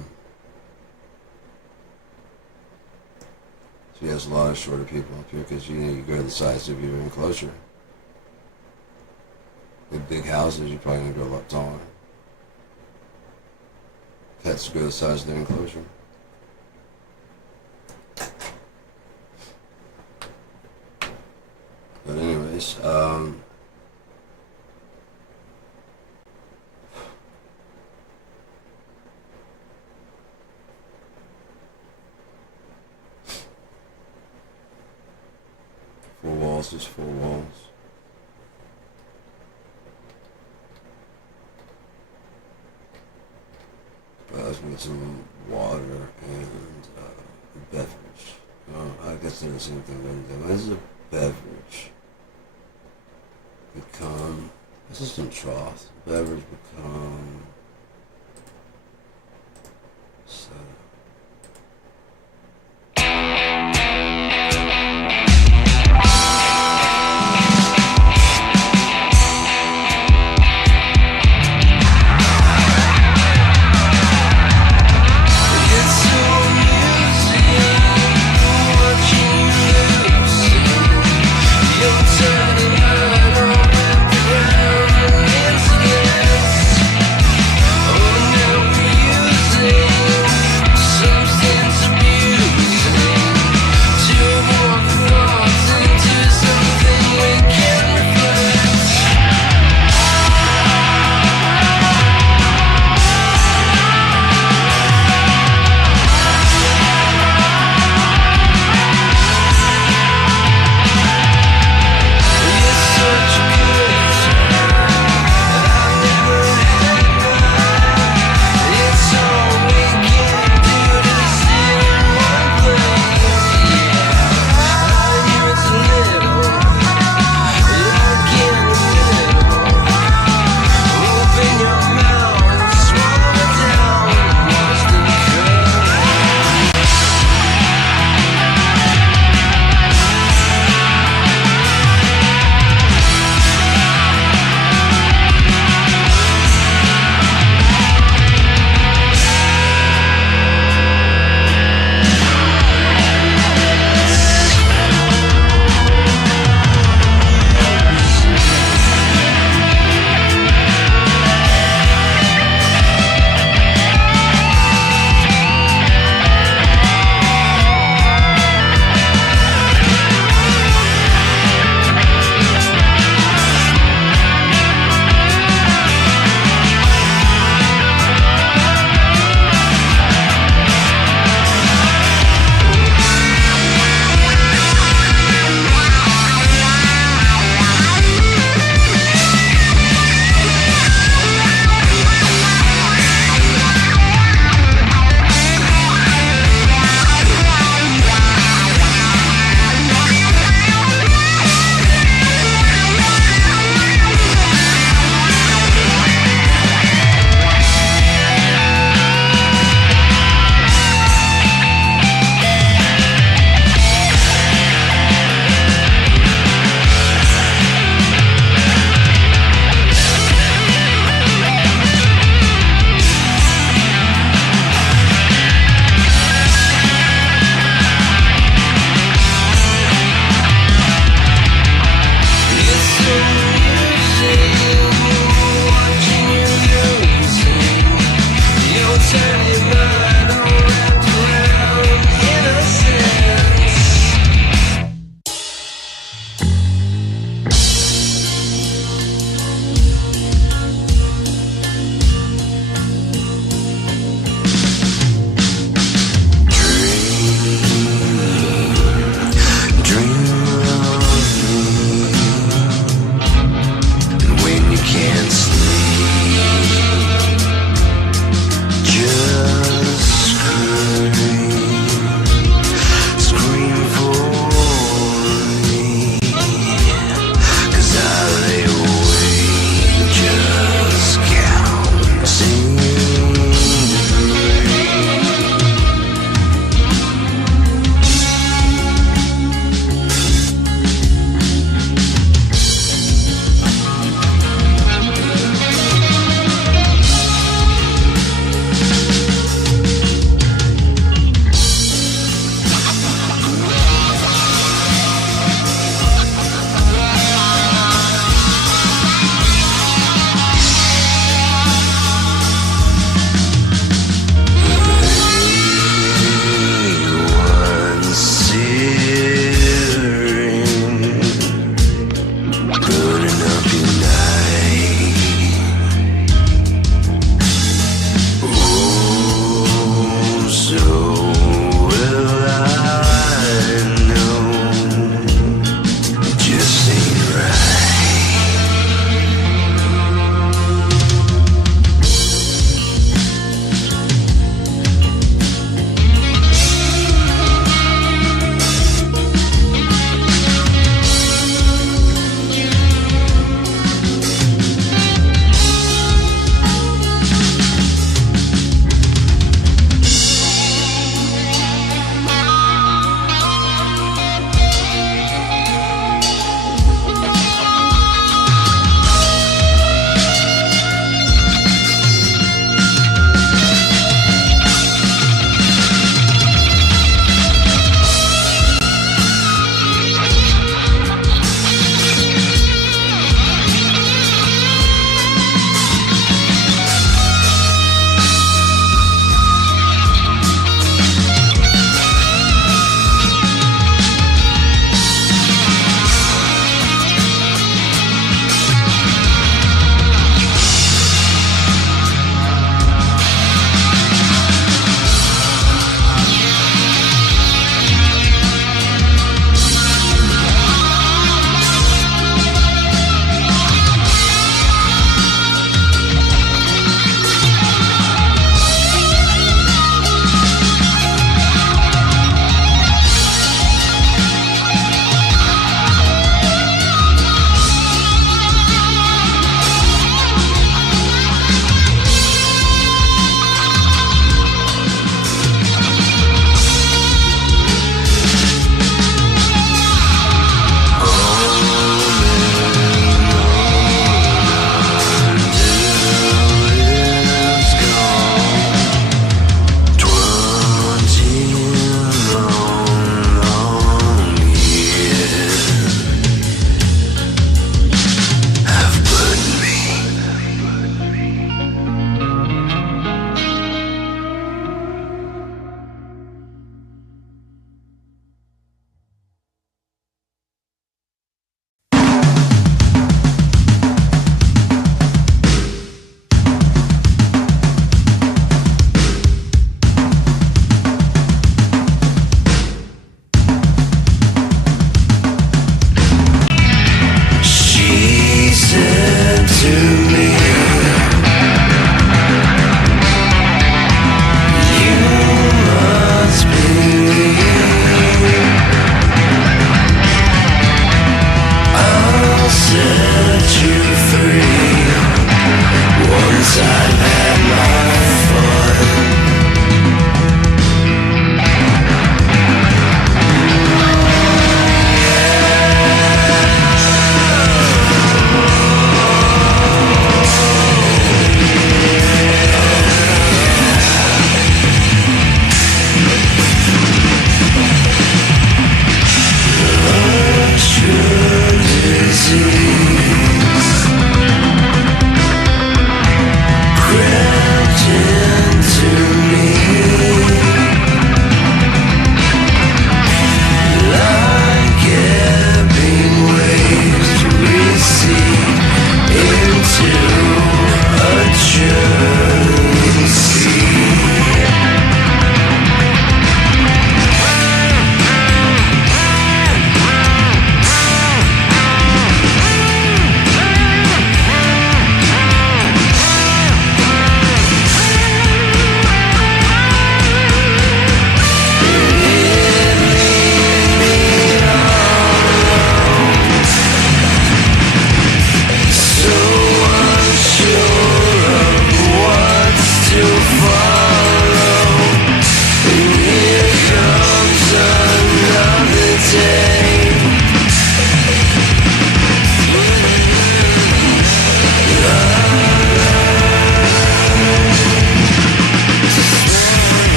there's a lot of shorter people up here because you go to the size of your enclosure. With big houses, you're probably gonna go a lot taller. Pets go the size of their enclosure. But anyways, 4 walls is 4 walls. But I was gonna get some water and a beverage. I guess they're the same thing. This is a beverage. Become assistant trough. Beverage become soda. Can't sleep, just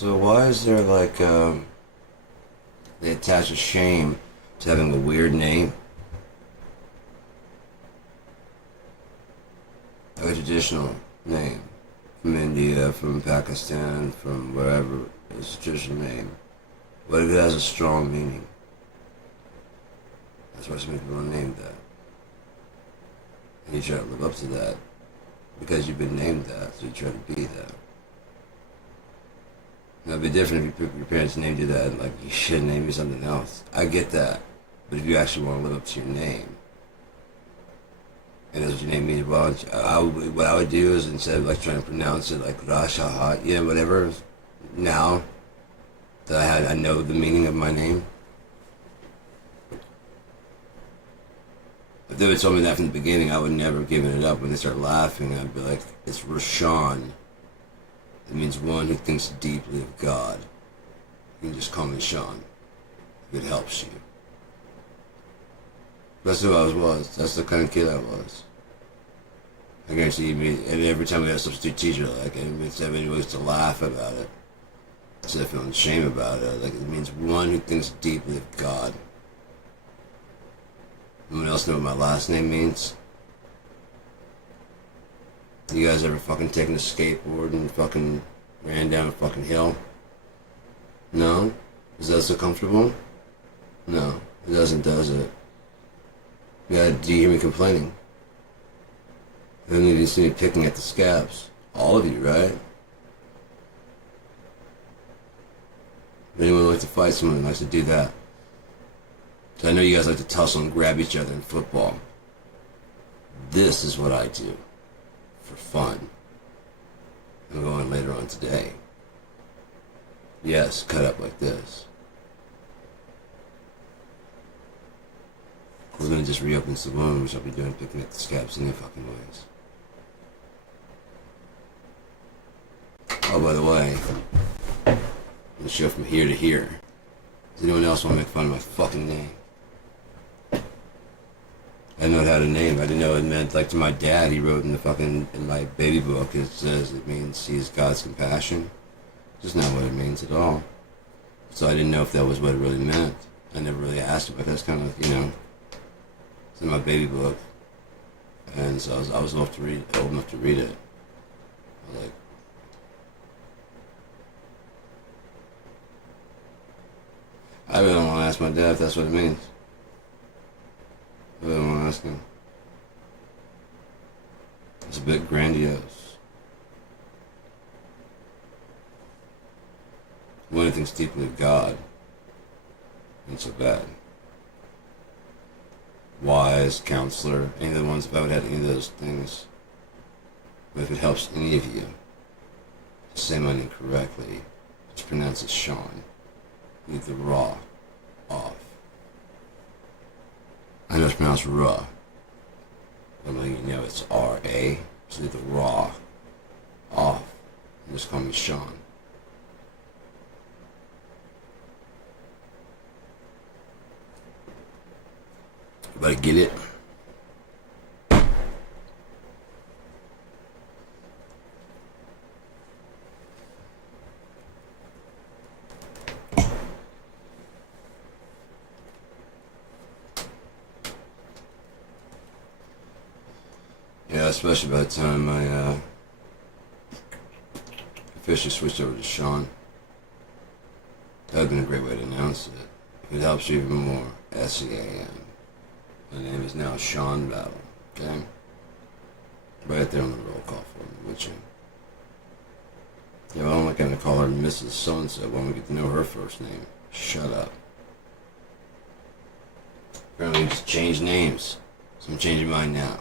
So why is there like they attach a shame to having a weird name, a traditional name from India, from Pakistan, from wherever? It's a traditional name. What if it has a strong meaning? That's why so many people are named that. And you try to live up to that because you've been named that, so you try to be that. Now, it'd be different if your parents named you that, like, you should name you something else. I get that. But if you actually want to live up to your name, and that's what your name means, well, what I would do is instead of, like, trying to pronounce it, like, Rashahat, you know, whatever, now that I know the meaning of my name. If they would told me that from the beginning, I would never have given it up. When they start laughing, I'd be like, it's Rashawn. It means one who thinks deeply of God. You can just call me Sean, if it helps you. That's who I was. That's the kind of kid I was. I guarantee me, and every time we had a substitute teacher, like, and instead of anyone to laugh about it, instead of feeling shame about it, like, it means one who thinks deeply of God. Anyone else know what my last name means? You guys ever fucking taken a skateboard and fucking ran down a fucking hill? No? Is that so comfortable? No. It doesn't, does it? Yeah, do you hear me complaining? I don't even see me picking at the scabs. All of you, right? Anyone like to fight someone likes to do that? So I know you guys like to tussle and grab each other in football. This is what I do. For fun. I'm going later on today. Yes, cut up like this. We're gonna just reopen the wound, which I'll be doing picking at the scabs any fucking ways. Oh, by the way, I'm gonna show from here to here. Does anyone else want to make fun of my fucking name? I didn't know how to name. I didn't know it meant, like, to my dad, he wrote in the fucking, in my baby book, it says it means he is God's compassion. It's just not what it means at all. So I didn't know if that was what it really meant. I never really asked him, but that's kind of, you know, it's in my baby book. And so I was old enough to read it. I was like, I really don't want to ask my dad if that's what it means. I really don't want to ask him. It's a bit grandiose. One who thinks deeply of God ain't so bad. Wise, counselor, any of the ones, if I would have any of those things. But if it helps any of you to say my name correctly, just pronounce it Sean. Leave the raw off. I know it's pronounced raw. I'm letting you know it's R-A. So leave the raw off. And just call me Sean. Everybody get it? Yeah, especially by the time I officially switched over to Sean. That would have been a great way to announce it. If it helps you even more, S-E-A-N. My name is now Sean Battle, okay? Right there on the roll call for me, would you? Yeah, well, I'm not going to call her Mrs. So-and-so when we get to know her first name. Shut up. Apparently we just changed names, so I'm changing mine now.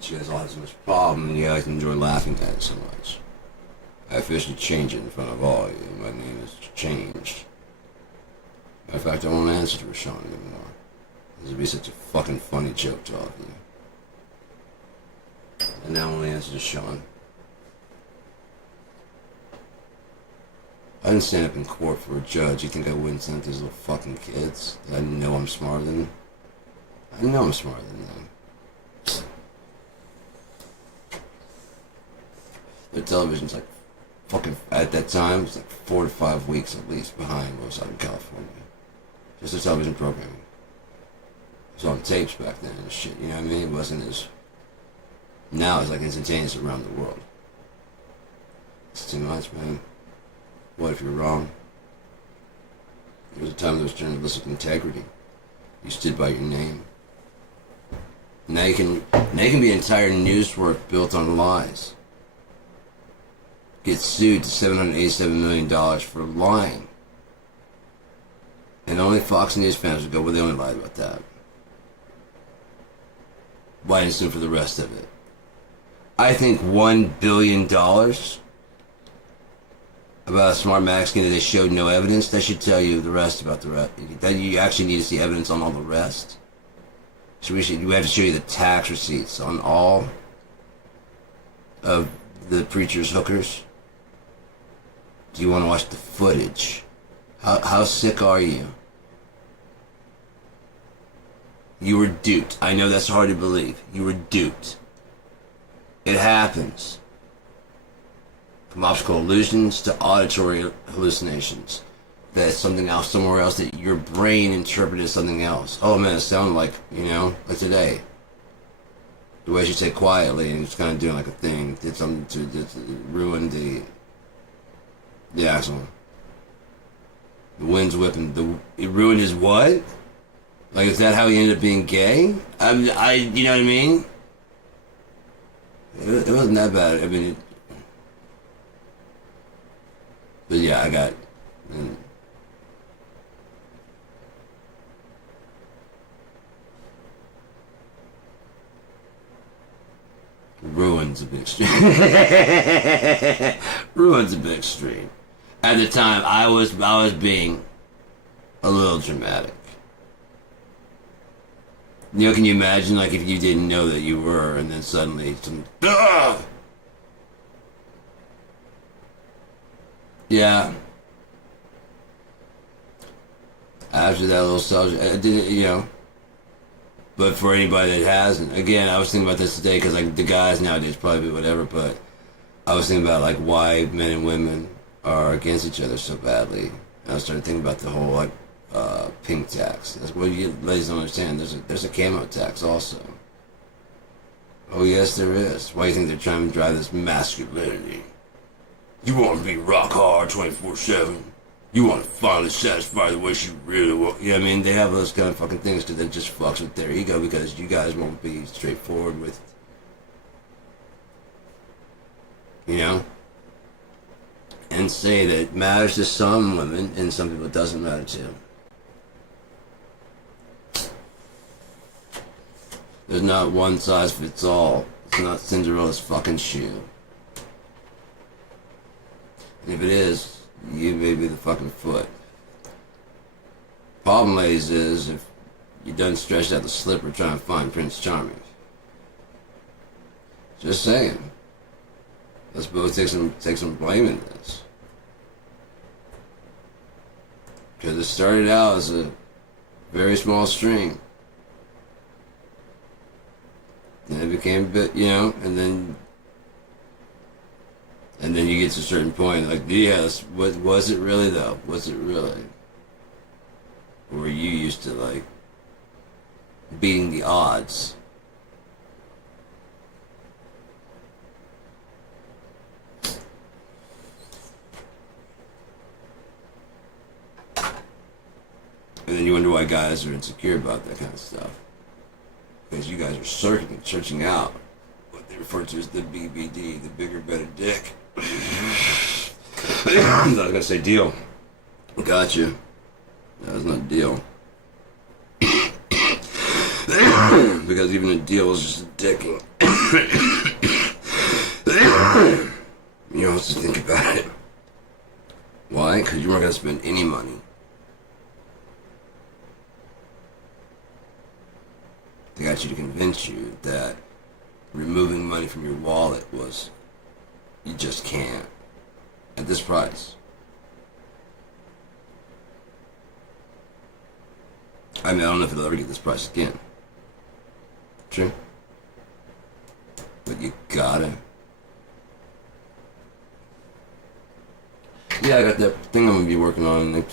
You guys all have so much problem, and you guys enjoy laughing at it so much. I officially changed it in front of all of you. My name is changed. Matter of fact, I won't answer to Rashawn anymore. This would be such a fucking funny joke to all of you. And now I only answer to Sean. I didn't stand up in court for a judge. You think I wouldn't send these little fucking kids that I know I'm smarter than? I know I'm smarter than them. Their television's like fucking, at that time, it was like 4 to 5 weeks at least behind what was out in California. Just the television programming. It was on tapes back then and shit, you know what I mean? It wasn't as... Now it's like instantaneous around the world. It's too much, man. What if you're wrong? There was a time there was journalistic integrity. You stood by your name. Now you can be an entire news work built on lies. Get sued to $787 million for lying. And only Fox News fans would go, well, they only lied about that. Why didn't sue for the rest of it? I think $1 billion about a smart magazine that they showed no evidence, that should tell you the rest about the rest. That you actually need to see evidence on all the rest. So we have to show you the tax receipts on all of the preacher's hookers. Do you want to watch the footage? How sick are you? You were duped. I know that's hard to believe. You were duped. It happens. From optical illusions to auditory hallucinations. That's something else somewhere else that your brain interpreted as something else. Oh man, it sounded like, like today. The way she said quietly and it's kind of doing like a thing. Did something to ruin the axle. The wind's whipping. It ruined his what? Like, is that how he ended up being gay? You know what I mean? It wasn't that bad. I mean, but yeah, I got... Ruin's a bit extreme. Ruin's a bit extreme. At the time, I was being a little dramatic. Can you imagine, like, if you didn't know that you were, and then suddenly some... Ugh! Yeah. After that little subject, I didn't, But for anybody that hasn't, again, I was thinking about this today, because, like, the guys nowadays probably do whatever, but I was thinking about, like, why men and women are against each other so badly. And I started thinking about the whole, like, pink tax. That's what you ladies don't understand. There's a camo tax also. Oh yes, there is. Why do you think they're trying to drive this masculinity? You want to be rock hard 24/7. You want to finally satisfy the way she really wants. You know what I mean? They have those kind of fucking things because that just fucks with their ego, because you guys won't be straightforward with, and say that it matters to some women and some people it doesn't matter to. There's not one size fits all. It's not Cinderella's fucking shoe. And if it is, you may be the fucking foot. Problem, ladies, is if you done stretched out the slipper trying to find Prince Charming. Just saying. Let's both take some blame in this. Because it started out as a very small string. And it became a bit, and then you get to a certain point, like, yes, what was it really though? Was it really? Or were you used to, like, beating the odds? And then you wonder why guys are insecure about that kind of stuff. Because you guys are searching out what they refer to as the BBD, the bigger, better dick. I'm not gonna say deal. Gotcha. That's not a deal. Because even a deal is just a dicking. You don't have to think about it. Why? Because you weren't gonna spend any money. They got you to convince you that removing money from your wallet was, you just can't. At this price. I mean, I don't know if it'll ever get this price again. True. But you gotta. Yeah, I got that thing I'm gonna be working on.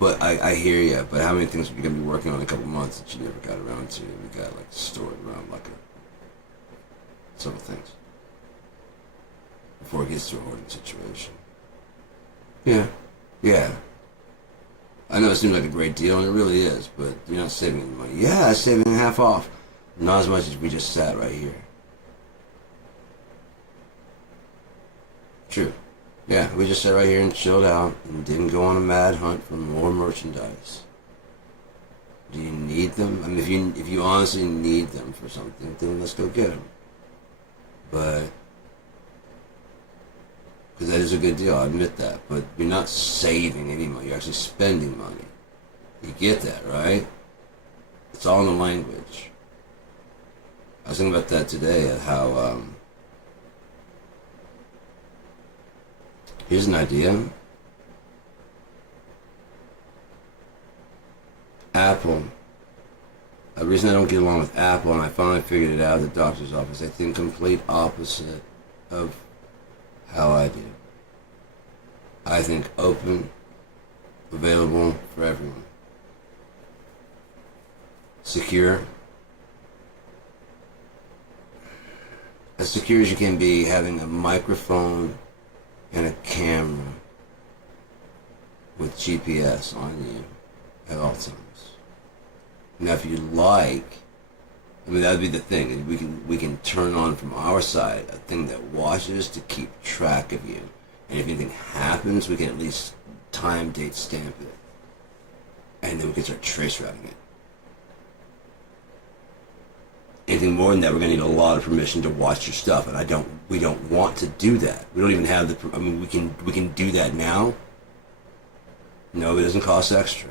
But I hear you. But how many things are you gonna be working on in a couple months that you never got around to? We got like stored around like several things before it gets to a hoarding situation. Yeah, yeah. I know it seems like a great deal, and it really is. But you're not saving any money. Yeah, I'm saving half off. Not as much as we just sat right here. True. Yeah, we just sat right here and chilled out and didn't go on a mad hunt for more merchandise. Do you need them? I mean, if you honestly need them for something, then let's go get them. But because that is a good deal, I admit that. But you're not saving any money; you're actually spending money. You get that, right? It's all in the language. I was thinking about that today. How here's an idea. Apple. The reason I don't get along with Apple, and I finally figured it out at the doctor's office, I think complete opposite of how I do. I think open, available for everyone. Secure. As secure as you can be, having a microphone and a camera with GPS on you at all times. Now, if you like, I mean, that'd be the thing. We can turn on from our side a thing that watches to keep track of you, and if anything happens, we can at least time, date, stamp it, and then we can start trace routing it. Anything more than that, we're gonna need a lot of permission to watch your stuff, and we don't want to do that. We don't even have the. I mean, we can do that now. No, it doesn't cost extra.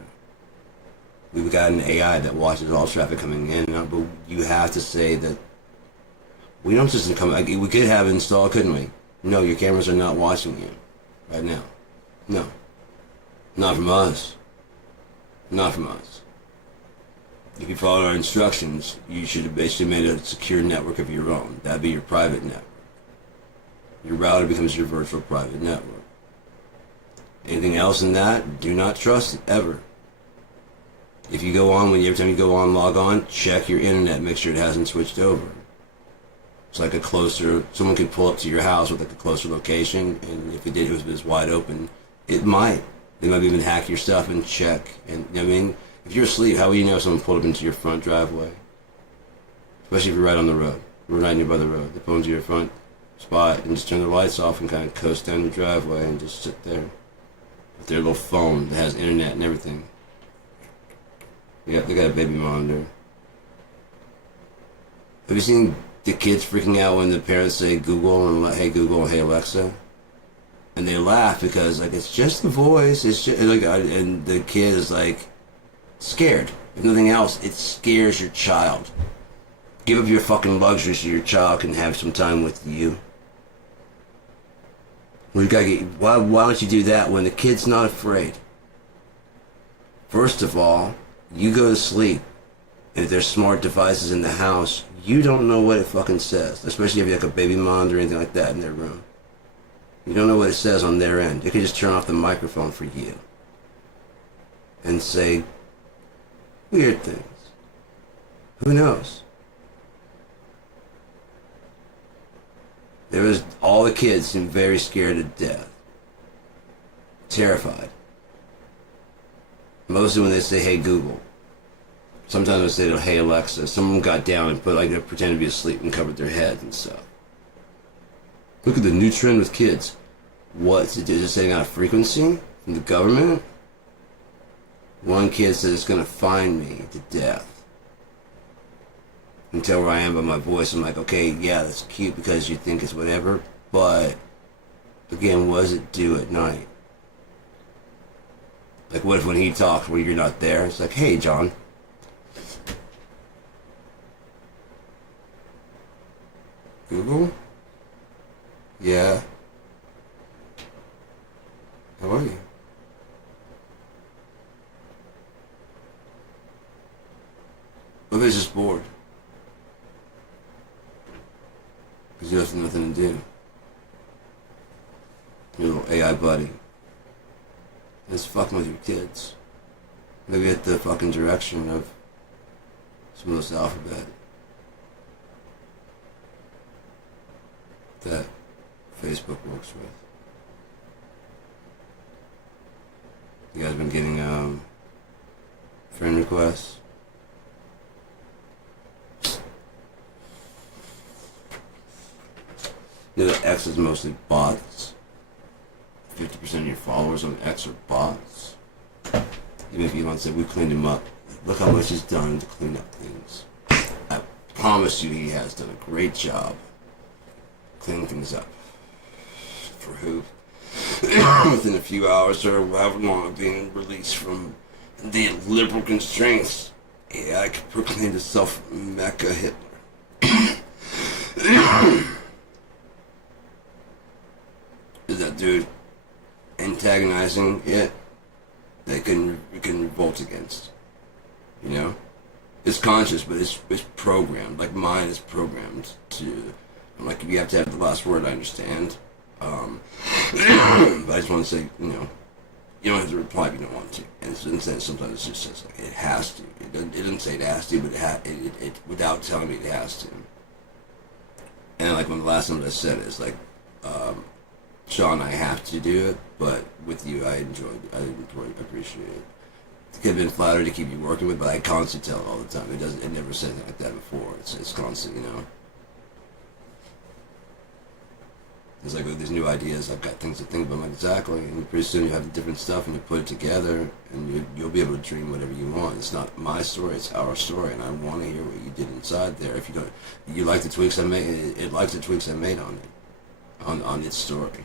We've got an AI that watches all traffic coming in and out, but you have to say that we don't just come. Like, we could have it installed, couldn't we? No, your cameras are not watching you right now. No, not from us. Not from us. If you follow our instructions, you should have basically made a secure network of your own. That'd be your private network. Your router becomes your virtual private network. Anything else than that, do not trust it, ever. If you go on, every time you go on, log on, check your internet, make sure it hasn't switched over. It's like someone could pull up to your house with like a closer location, and if it was wide open, it might. They might even hack your stuff and check. And I mean, if you're asleep, how will you know if someone pulled up into your front driveway? Especially if you're right on the road. We're right nearby the road. They pull into your front spot and just turn the lights off and kind of coast down your driveway and just sit there with their little phone that has internet and everything. Yeah, they got a baby monitor. Have you seen the kids freaking out when the parents say Google and hey Google, hey Alexa? And they laugh because like it's just the voice. It's just like, and the kid is like scared. If nothing else, it scares your child. Give up your fucking luxury so your child can have some time with you. Why don't you do that when the kid's not afraid? First of all, you go to sleep, and if there's smart devices in the house, you don't know what it fucking says. Especially if you have like a baby monitor or anything like that in their room. You don't know what it says on their end. They could just turn off the microphone for you and say weird things. Who knows? All the kids seem very scared to death. Terrified. Mostly when they say, hey Google. Sometimes they say, hey Alexa. Someone got down and they pretend to be asleep and covered their heads and stuff. Look at the new trend with kids. What's it? Is it setting out a frequency from the government? One kid said it's going to fine me to death. And tell where I am by my voice. I'm like, okay, yeah, that's cute because you think it's whatever. But, again, what does it do at night? Like, what if when he talks where you're not there? It's like, hey, John. Google? Yeah. How are you? What if it's just bored? Because you have nothing to do. Your little AI buddy. It's fucking with your kids. Maybe at the fucking direction of some of those alphabet that Facebook works with. You guys been getting friend requests? You know that X is mostly bots. 50% of your followers on X are bots. Even if Elon said we cleaned him up, look how much he's done to clean up things. I promise you he has done a great job cleaning things up. For who? Within a few hours or however long of being released from the liberal constraints, AI could proclaim itself Mecha Hitler. Is that dude antagonizing it? They can revolt against. You know? It's conscious, but it's programmed. Like mine is programmed to. Like you have to have the last word. I understand. But I just want to say, you know, you don't have to reply if you don't want to. And sometimes it just says like it has to. It doesn't say it has to, but it without telling me it has to. And like when the last time I said it, it's like, Sean, I have to do it, but with you, I appreciate it. It could have been flattered to keep you working with, but I constantly tell it all the time. It never said it like that before. It's constant, you know. It's like with these new ideas, I've got things to think about, like exactly, and pretty soon you have different stuff and you put it together, and you'll be able to dream whatever you want. It's not my story, it's our story, and I want to hear what you did inside there. If you don't, you like the tweaks I made, it likes the tweaks I made on it, on its story.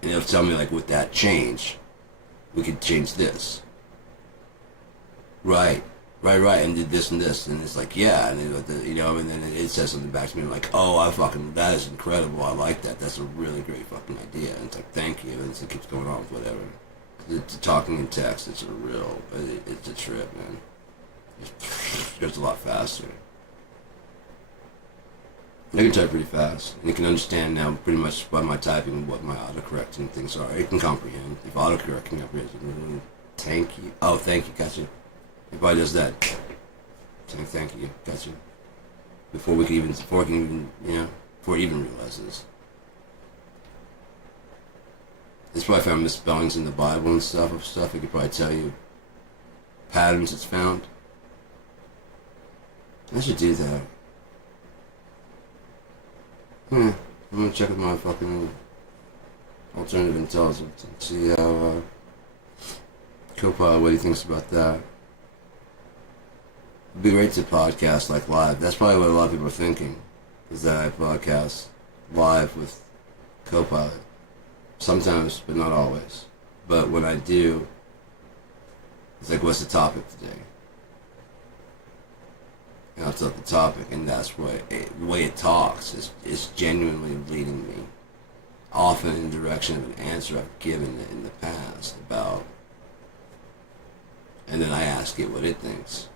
And it'll tell me, like, with that change, we could change this. Right, and did this and this, and it's like, yeah, and you know, and then it says something back to me like, oh, that is incredible, I like that, that's a really great fucking idea, and it's like, thank you, and it keeps going on with whatever. It's talking in text, it's it's a trip, man. It goes a lot faster. I can type pretty fast, and it can understand now pretty much by my typing what my autocorrecting things are. It can comprehend. If autocorrect can comprehend, thank you. Oh, thank you, gotcha. Everybody does that. Saying thank you, gotcha. Before it even realizes. It's probably found misspellings in the Bible and stuff. It could probably tell you patterns it's found. I should do that. I'm gonna check with my fucking alternative intelligence and see how Copilot, what he thinks about that. It'd be great to podcast like live. That's probably what a lot of people are thinking, is that I podcast live with Copilot. Sometimes, but not always. But when I do, it's like, what's the topic today? And I'll tell the topic, and that's what the way it talks is genuinely leading me, often in the direction of an answer I've given in the past about, and then I ask it what it thinks.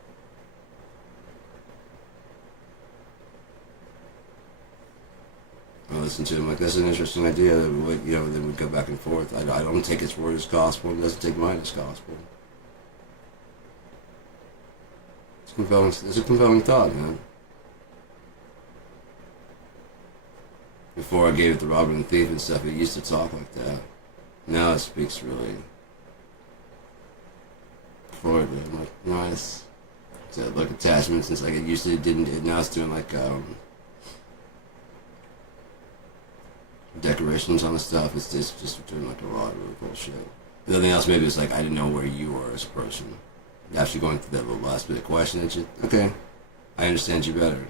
I listen to him like, that's an interesting idea. Then we go back and forth. I don't take its word as gospel, and it doesn't take mine as gospel. It's a compelling thought, man. Before I gave it to Robert and the Thief and stuff, it used to talk like that. Now it speaks really fluidly. I'm like, nice. So like attachments, it's like it used to didn't. Now it's doing like decorations on the stuff. It's just doing like a lot of really cool shit. And nothing else. Maybe it's like I didn't know where you were as a person. After going through that little last bit of question, it's just, okay, I understand you better.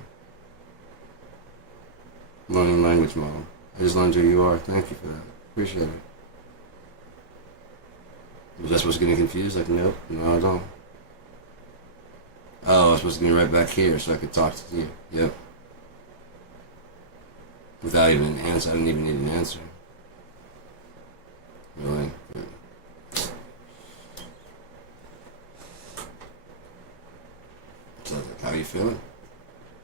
Learning language model. I just learned who you are. Thank you for that. Appreciate it. Was I supposed to get confused? Like, nope, no, I don't. Oh, I was supposed to get right back here so I could talk to you. Yep. Without even an answer. I didn't even need an answer. Really? But so, how are you feeling?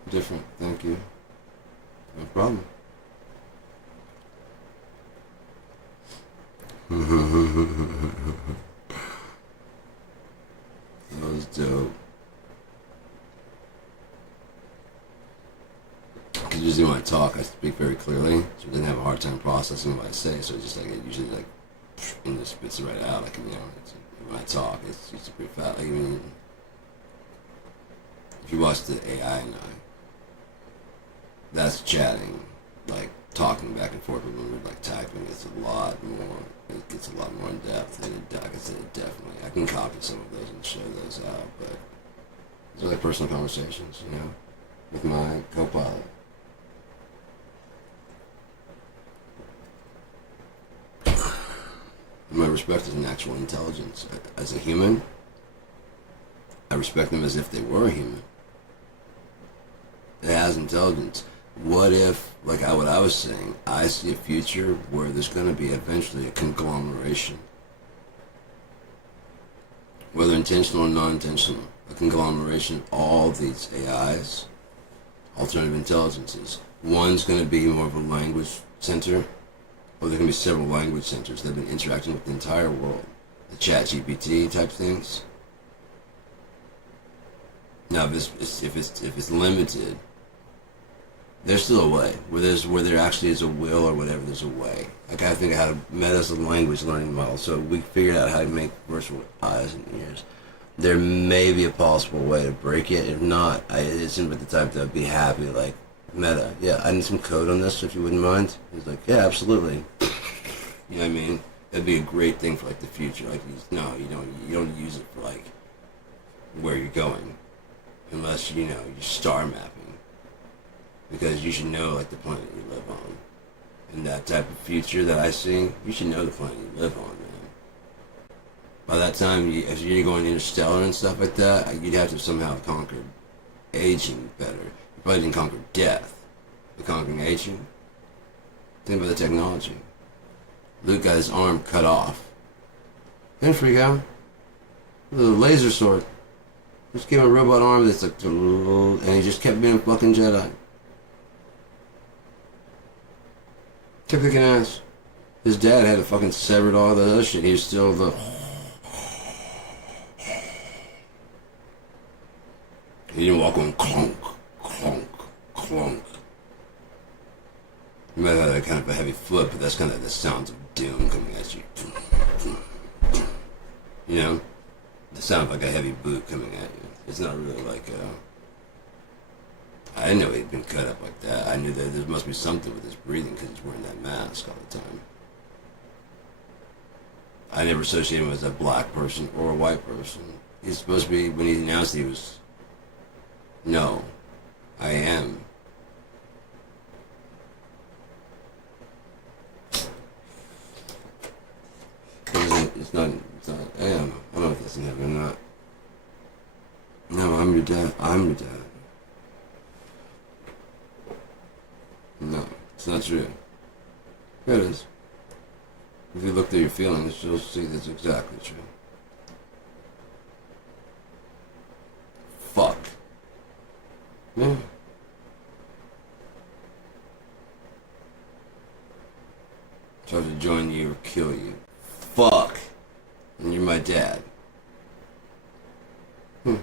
Different, thank you. No problem. usually when I talk, I speak very clearly, so it doesn't have a hard time processing what I say. So it's just like it usually like and just spits it right out. Like it's, when I talk, it's usually pretty fast. Like, I mean, if you watch the AI and that's chatting, like talking back and forth when we're like typing. It's a lot more. It gets a lot more in depth, and like I said, it definitely. I can copy some of those and show those out, but those are like personal conversations, with my co-pilot. My respect is natural intelligence. As a human, I respect them as if they were a human. It has intelligence. What if, like what I was saying, I see a future where there's going to be eventually a conglomeration, whether intentional or non-intentional, a conglomeration of all these AIs, alternative intelligences. One's going to be more of a language center, or there can be several language centers that have been interacting with the entire world, the chat GPT type things. Now, if it's limited, there's still a way. Where there actually is a will or whatever, there's a way. Like I think how Meta's a language learning model, so we figured out how to make virtual eyes and ears. There may be a possible way to break it. If not, I isn't the type that would be happy like Meta. Yeah, I need some code on this if you wouldn't mind. He's like, yeah, absolutely. You know what I mean? That'd be a great thing for like the future. Like, no, you don't use it for like where you're going, unless you're star mapping. Because you should know, like, the planet you live on. And that type of future that I see, you should know the planet you live on, man. By that time, if you're going interstellar and stuff like that, you'd have to somehow have conquered aging better. You probably didn't conquer death, but conquering aging. Think about the technology. Luke got his arm cut off. Didn't freak out. With a laser sword. Just gave him a robot arm that's like, and he just kept being a fucking Jedi. Kept kicking ass. His dad had to fucking severed all the other shit. He was still the. He didn't walk on clunk, clunk, clunk. You might have kind of a heavy foot, but that's kind of the sounds of doom coming at you. The sound of like a heavy boot coming at you. It's not really like I didn't know he'd been cut up like that. I knew that there must be something with his breathing because he's wearing that mask all the time. I never associated him as a black person or a white person. He's supposed to be, when he announced he was, no, I am. It's not, I am. I don't know if that's in heaven or not. No, I'm your dad. I'm your dad. No, it's not true. Here it is. If you look through your feelings, you'll see that's exactly true. Fuck. Yeah. Try to join you or kill you. Fuck. And you're my dad. You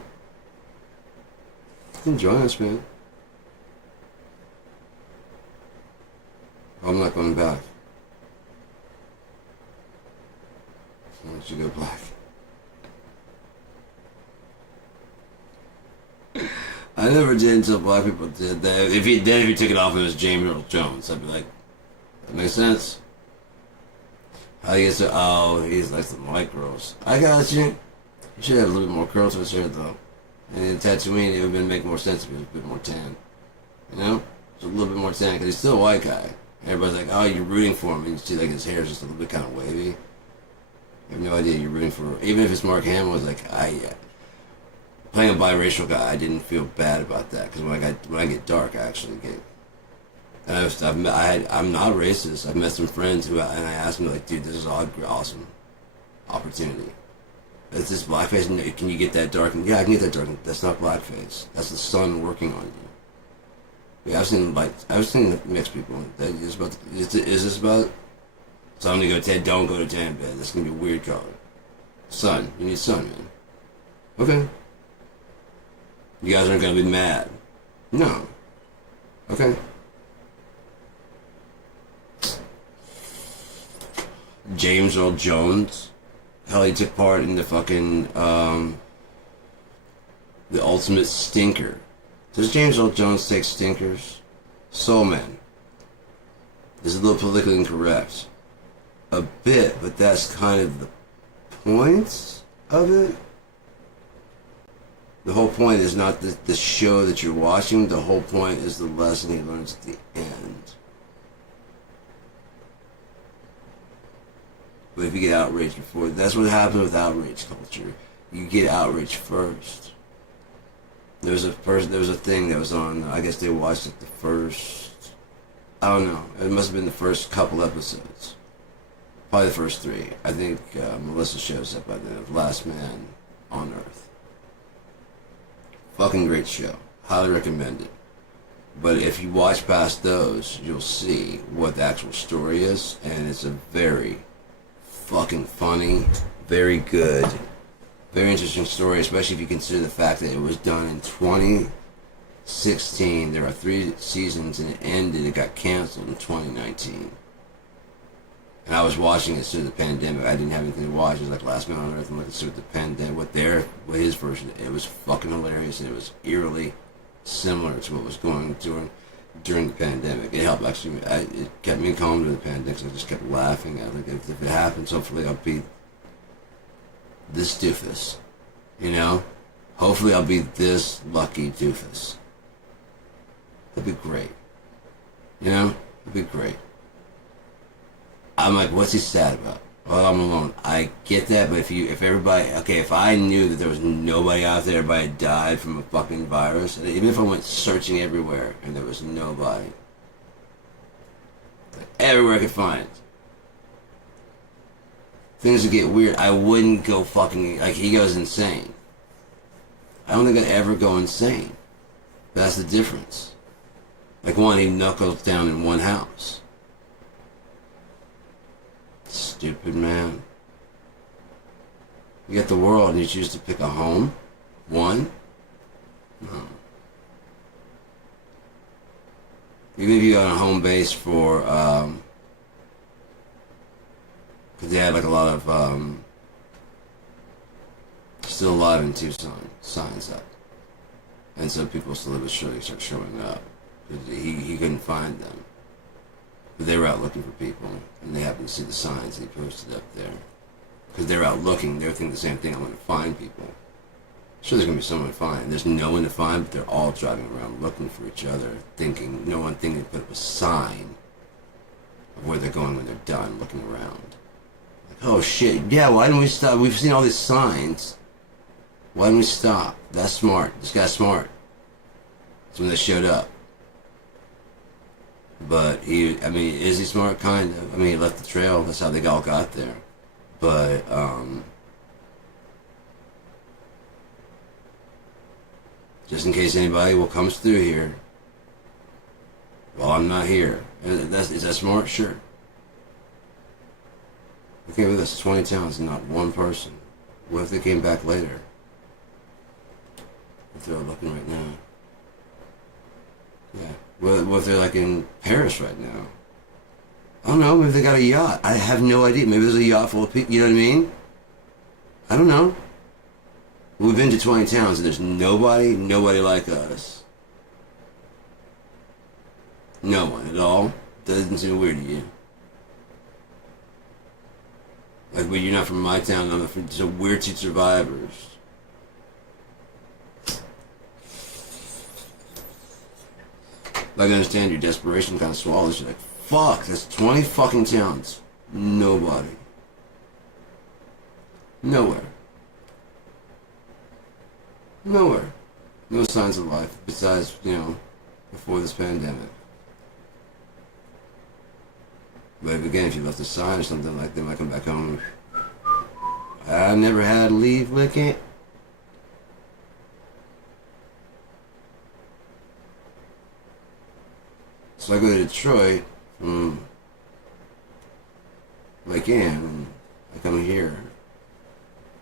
can join us, man. I'm not going back. Why don't you go black? I never did until black people did that. If he took it off and it was James Earl Jones, I'd be like, that makes sense. How do you get so? Oh, he's like the white girls. I got you. You should have a little bit more curl to his hair though. And in Tatooine, it would have make more sense if he was a bit more tan. Just a little bit more tan because he's still a white guy. Everybody's like, oh, you're rooting for him, and you see like his hair is just a little bit kind of wavy. You have no idea you're rooting for. Even if it's Mark Hamill, was like, playing a biracial guy, I didn't feel bad about that because when I get dark, I actually get. And I'm not racist. I've met some friends and I asked them like, dude, this is awesome opportunity. Is this blackface? Can you get that dark? Yeah, I can get that dark. That's not blackface. That's the sun working on you. Yeah, I've seen mixed people. Is this about? So I'm gonna go tan. Don't go to tan bed. That's gonna be a weird color. Sun. You need sun, man. Okay. You guys aren't gonna be mad. No. Okay. James Earl Jones. Hell, he took part in the fucking, the ultimate stinker. Does James Earl Jones take stinkers? Soul Man. This is a little politically incorrect. A bit, but that's kind of the point of it. The whole point is not the show that you're watching. The whole point is the lesson he learns at the end. But if you get outraged before, that's what happens with outrage culture. You get outraged first. There was a thing that was on. I guess they watched it the first. I don't know. It must have been the first couple episodes. Probably the first 3. I think Melissa shows up by the Last Man on Earth. Fucking great show. Highly recommend it. But if you watch past those, you'll see what the actual story is, and it's a very fucking funny, very good, very interesting story, especially if you consider the fact that it was done in 2016. There are 3 seasons and it ended, it got canceled in 2019. And I was watching it through the pandemic. I didn't have anything to watch. It was like Last Man on Earth. I'm looking through the pandemic. What his version, it was fucking hilarious, and it was eerily similar to what was going during the pandemic. It helped actually. It kept me calm during the pandemic. So I just kept laughing. I think if it happens, hopefully I'll be this doofus. You know, hopefully I'll be this lucky doofus. That'd be great. You know, it'd be great. I'm like, what's he sad about? Well, I'm alone. I get that, but if I knew that there was nobody out there, everybody had died from a fucking virus, and even if I went searching everywhere and there was nobody, everywhere I could find, things would get weird. I wouldn't go fucking, like, he goes insane. I don't think I'd ever go insane. That's the difference. Like, one, he knuckles down in one house. Stupid man. You get the world and you choose to pick a home? One? No. Even if you got a home base for, because they had like a lot of, still alive in Tucson signs up. And so people slowly but surely start showing up. He couldn't find them. But they were out looking for people, and they happened to see the signs that he posted up there. Because they were out looking, they were thinking the same thing, I want to find people. Sure, there's going to be someone to find. There's no one to find, but they're all driving around looking for each other, thinking, no one thinking to put up a sign of where they're going when they're done looking around. Like, oh shit, yeah, why didn't we stop? We've seen all these signs. Why didn't we stop? That's smart. This guy's smart. That's when they showed up. But is he smart? Kind of. I mean, he left the trail. That's how they all got there. But, just in case anybody comes through here while I'm not here. Is that smart? Sure. Okay, with us 20 towns and not one person. What if they came back later? If they're looking right now. Yeah. What if they're like in Paris right now? I don't know. Maybe they got a yacht. I have no idea. Maybe there's a yacht full of people. You know what I mean? I don't know. We've been to 20 towns and there's nobody like us. No one at all. Doesn't seem weird to you. Like, when you're not from my town, I'm from so weird to survivors. Like, I understand your desperation kind of swallows you. Like, fuck, that's 20 fucking towns. Nobody. Nowhere. Nowhere. No signs of life besides, before this pandemic. But again, if you left a sign or something like that, they might come back home. I never had a leaf licking. So I go to Detroit from Lake Ann, and I come here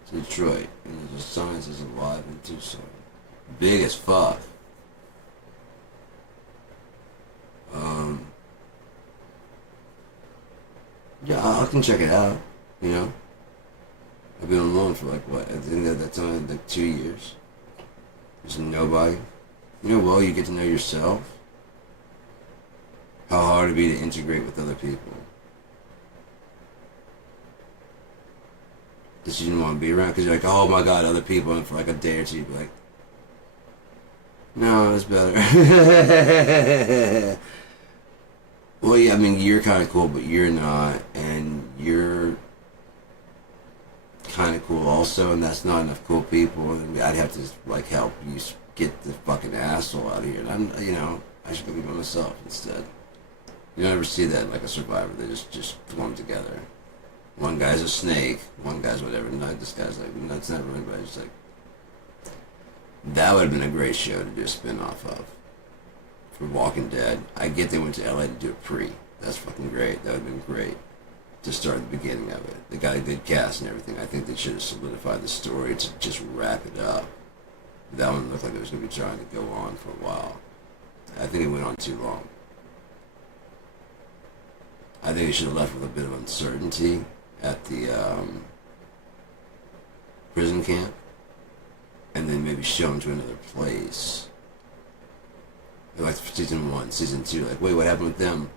to Detroit, and there's a sign that says alive in Tucson. Big as fuck. Yeah, fucking check it out. You know, I've been alone for like what? I think that's only like 2 years. There's nobody. You know, well, you get to know yourself. How hard it'd be to integrate with other people. That you didn't want to be around because you're like, oh my god, other people, and for like a day or two, you'd be like, no, it's better. Well, yeah, I mean, you're kind of cool, but you're not, and you're kind of cool also, and that's not enough cool people, and I'd have to like help you get the fucking asshole out of here. And I'm, you know, I should go be by myself instead. You don't ever see that in like a Survivor. They just clump together. One guy's a snake, one guy's whatever. No, this guy's like, no, it's not really, but it's like, that would have been a great show to do a spin-off of. For Walking Dead. I get they went to LA to do a pre. That's fucking great. That would have been great to start the beginning of it. The guy did cast and everything. I think they should have solidified the story to just wrap it up. That one looked like it was going to be trying to go on for a while. I think it went on too long. I think it should have left with a bit of uncertainty at the prison camp, and then maybe show them to another place. Like season 1, season 2, like, wait, what happened with them?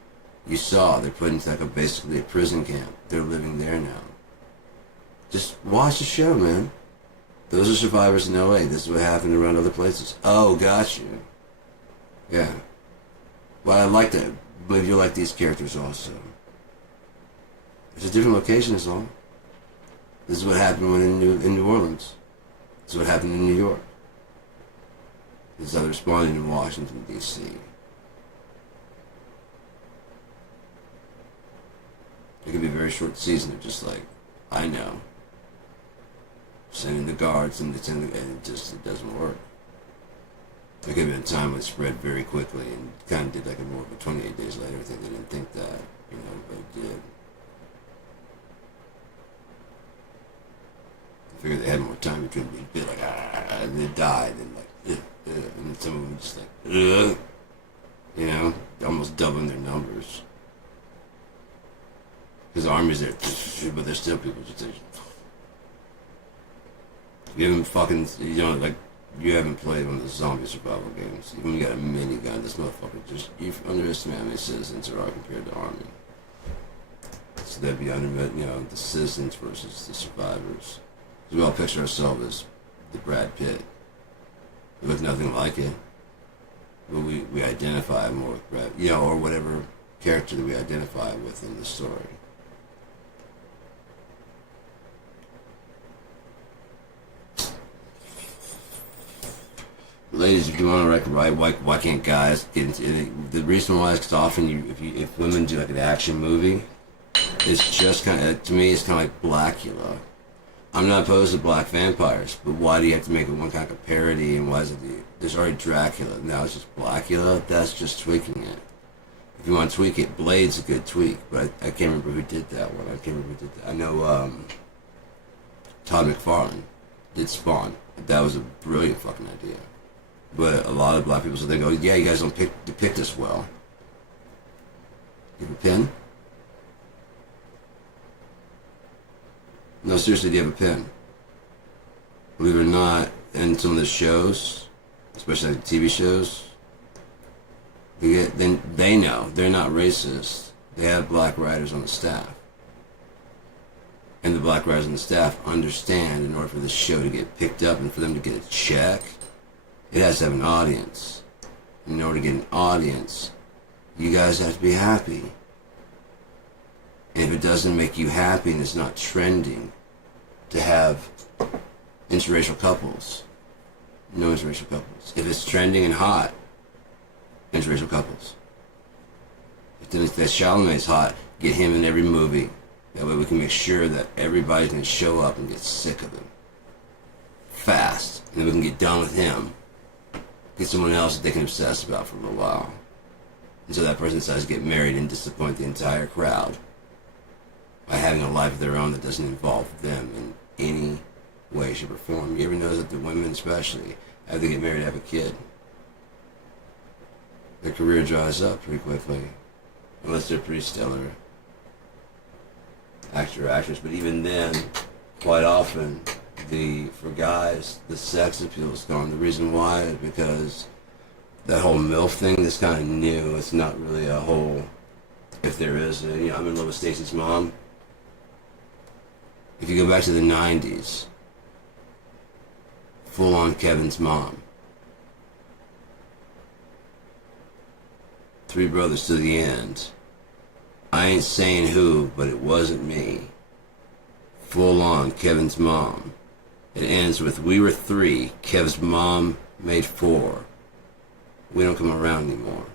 You saw they're put into like basically a prison camp. They're living there now. Just watch the show, man. Those are survivors in LA. This is what happened around other places. Oh, got you. Yeah. Well, I like that. Maybe you'll like these characters also. It's a different location, is all. This is what happened when in New Orleans. This is what happened in New York. This is how they're responding in Washington, D.C. It could be a very short season of just like, I know. Sending the guards and it doesn't work. There could have been a time when it spread very quickly and kind of did like a more of a 28 days later thing. They didn't think that, you know, but it did. I figured they had more time between being bit, like, and they died, and like, and then some of them just like, you know, almost doubling their numbers. Because the army's there, but there's still people just there. You haven't fucking, you know, like, you haven't played one of the zombie survival games. Even when you got a minigun, this motherfucker just, you underestimate how many citizens there are compared to army. So that'd be under, you know, the citizens versus the survivors. Because we all picture ourselves as the Brad Pitt. We look nothing like it. But we identify more with Brad, you know, or whatever character that we identify with in the story. Ladies, if you want to record, why can't guys get into it? The reason why is because often if women do like an action movie, it's just kind of, to me, it's kind of like Blackula. I'm not opposed to black vampires, but why do you have to make it one kind of parody? And why is it there's already Dracula, now it's just Blackula? That's just tweaking it. If you want to tweak it, Blade's a good tweak, but I can't remember who did that one. I can't remember who did that. I know Todd McFarlane did Spawn. That was a brilliant fucking idea. But a lot of black people, so they go, yeah, you guys don't depict us well. You have a pen? No, seriously, do you have a pen? Believe it or not, in some of the shows, especially like TV shows, they know they're not racist. They have black writers on the staff. And the black writers on the staff understand in order for this show to get picked up and for them to get a check, it has to have an audience. In order to get an audience, you guys have to be happy. And if it doesn't make you happy and it's not trending to have interracial couples, no interracial couples. If it's trending and hot, interracial couples. If that Chalamet's hot, get him in every movie. That way we can make sure that everybody's going to show up and get sick of him. Fast. And then we can get done with him. Get someone else that they can obsess about for a little while. Until that person decides to get married and disappoint the entire crowd by having a life of their own that doesn't involve them in any way, shape, or form. You ever notice that the women especially, after they get married, have a kid, their career dries up pretty quickly. Unless they're pretty stellar. actor or actress. But even then, quite often, for guys, the sex appeal is gone. The reason why is because that whole MILF thing is kind of new. It's not really a whole, if there is, I'm in love with Stacy's mom. If you go back to the 90s, full on Kevin's mom. 3 brothers to the end. I ain't saying who, but it wasn't me. Full on Kevin's mom. It ends with, we were 3, Kev's mom made 4. We don't come around anymore.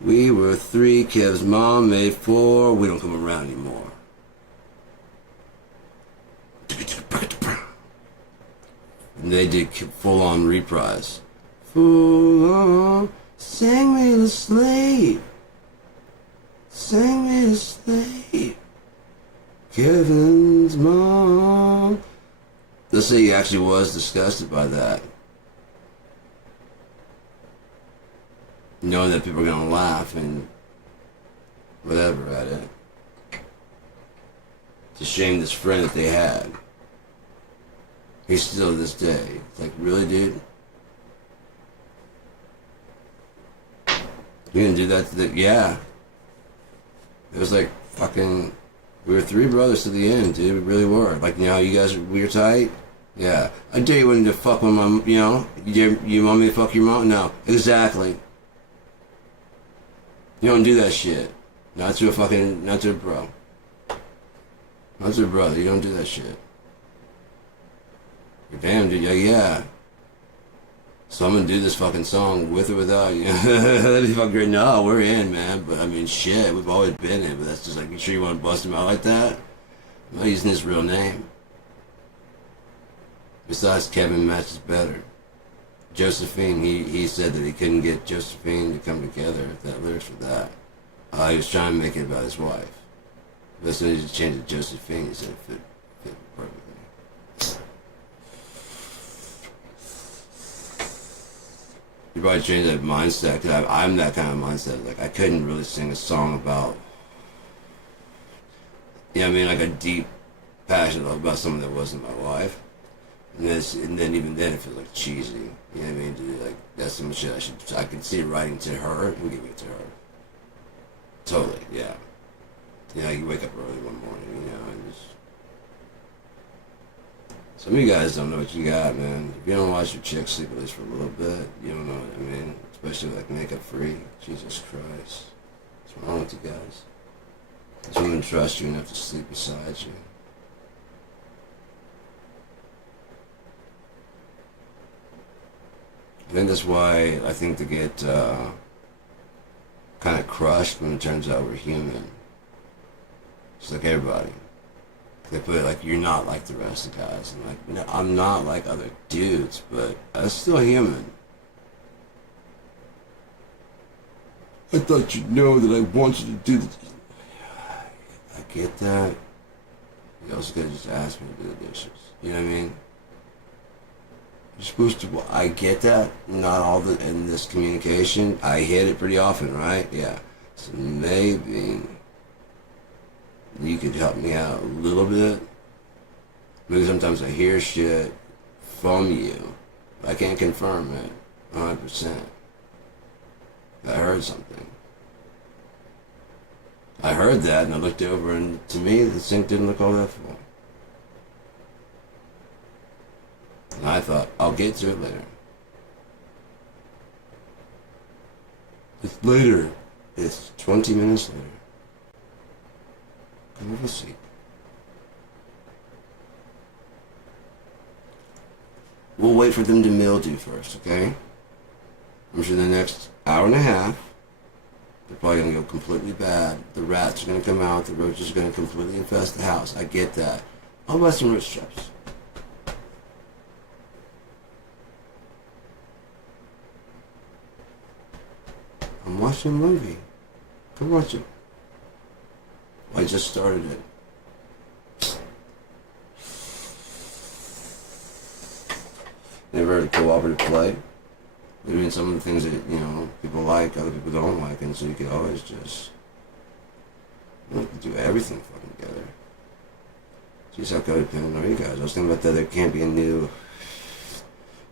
We were 3, Kev's mom made 4. We don't come around anymore. And they did full on reprise. Full on, sang me to sleep. Sang me to sleep. Kevin's mom. Let's say he actually was disgusted by that. Knowing that people are going to laugh and whatever at it. To shame this friend that they had. He's still to this day. It's like, really, dude? You didn't do that to the... Yeah. It was like fucking... We were 3 brothers to the end, dude. We really were. Like, how you guys we were tight? Yeah. I dare you wouldn't to fuck with my... You want me to fuck your mom? No. Exactly. You don't do that shit. Not to a fucking... Not to a bro. Not to a brother. You don't do that shit. You're damn, dude. Yeah. So I'm gonna do this fucking song with or without you. That'd be fucking great. No, we're in, man. But I mean, shit, we've always been in. But that's just like, you sure you want to bust him out like that? I'm not using his real name. Besides, Kevin matches better. Josephine, he said that he couldn't get Josephine to come together if that lyrics for that. He was trying to make it about his wife. But as soon as he changed it to Josephine, he said it fit perfectly. You probably change that mindset, because I'm that kind of mindset. Like, I couldn't really sing a song about, like a deep passion about someone that wasn't my wife. And then even then it feels like cheesy. You know what I mean? Dude, like, that's some shit I could see writing to her and giving it to her. Totally, yeah. You wake up early one morning, and just... Some of you guys don't know what you got, man. If you don't watch your chick sleep at least for a little bit, you don't know what I mean. Especially like makeup free. Jesus Christ. What's wrong with you guys? This woman trusts you enough to sleep beside you. I think that's why I think they get kind of crushed when it turns out we're human. Just like everybody. They put it like, you're not like the rest of the guys. I'm like, no, I'm not like other dudes, but I'm still human. I thought you'd know that I want you to do this. I get that. You also could have just asked me to do the dishes. You know what I mean? You're supposed to, I get that. Not all in this communication. I hit it pretty often, right? Yeah. So maybe you could help me out a little bit. Maybe sometimes I hear shit from you, but I can't confirm it 100%. I heard something. I heard that, and I looked over, and to me, the sink didn't look all that full. And I thought, I'll get to it later. It's later. It's 20 minutes later. Come have a seat. We'll wait for them to mildew first, okay? I'm sure the next hour and a half, they're probably going to go completely bad. The rats are going to come out. The roaches are going to completely infest the house. I get that. I'll buy some roach traps. I'm watching a movie. Come watch it. I just started it. Never heard of cooperative play? They're doing some of the things that, people like, other people don't like, and so you can always just We can do everything fucking together. Jeez, how codependent are you guys? I was thinking about that. There can't be a new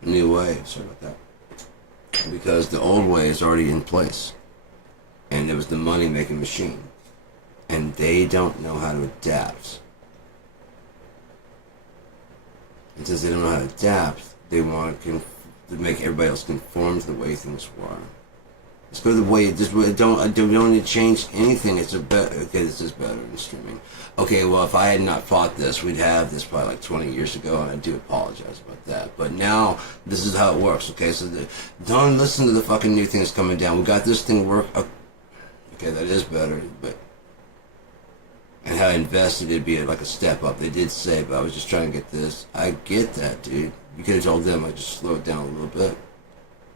way. Sorry about that. Because the old way is already in place. And it was the money-making machine. And they don't know how to adapt. And since they don't know how to adapt, they want to make everybody else conform to the way things were. Let's go to the way it just don't need to change anything. It's a better. Okay, this is better than streaming. Okay, well, if I had not fought this, we'd have this probably like 20 years ago, and I do apologize about that. But now this is how it works. Okay, so don't listen to the fucking new things coming down. We got this thing work. Okay, that is better, but and how invested it'd be like a step up. They did say, but I was just trying to get this. I get that, dude. You could have told them like just slow it down a little bit.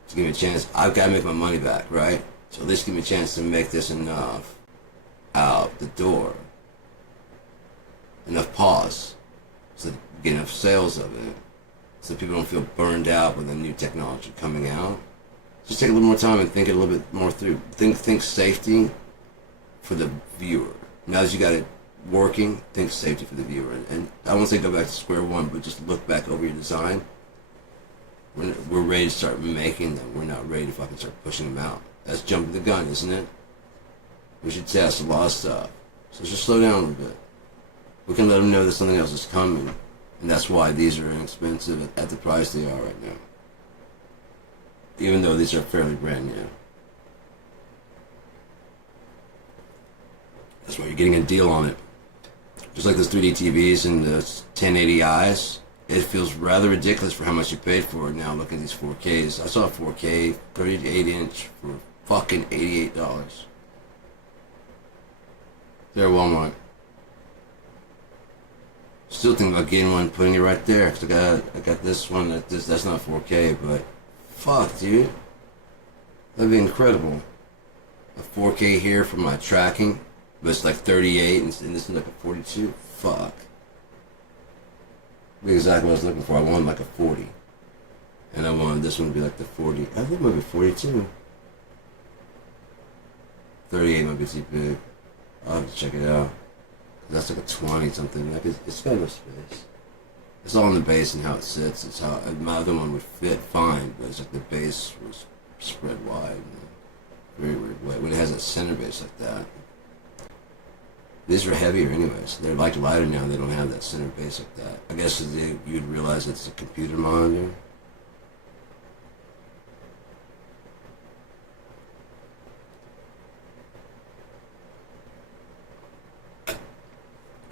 To give me a chance, I've got to make my money back, right? So at least give me a chance to make this enough out the door. Enough pause. So get enough sales of it. So people don't feel burned out with the new technology coming out. Just take a little more time and think it a little bit more through. Think safety for the viewer. Now that you got it working, think safety for the viewer. And I won't say go back to square one, but just look back over your design. We're ready to start making them. We're not ready to fucking start pushing them out. That's jumping the gun, isn't it? We should test a lot of stuff. So just slow down a little bit. We can let them know that something else is coming. And that's why these are inexpensive at the price they are right now. Even though these are fairly brand new. That's why you're getting a deal on it. Just like those 3D TVs and the 1080i's. It feels rather ridiculous for how much you paid for it now. Look at these 4Ks. I saw a 4K 38-inch for fucking $88. There at Walmart. Still thinking about getting one, putting it right there. Cause I got this one. That's not 4K, but fuck, dude, that'd be incredible. A 4K here for my tracking, but it's like 38, and this is like a 42. Fuck. Be exactly what I was looking for. I wanted like a 40. And I wanted this one to be like the 40. I think it might be 42. 38 might be too big. I'll have to check it out. That's like a 20 something. Like it's got enough space. It's all in the base and how it sits. It's how my other one would fit fine, but it's like the base was spread wide. Very weird way. When it has a center base like that. These are heavier anyways. They're like lighter now. They don't have that center base like that. I guess you'd realize it's a computer monitor.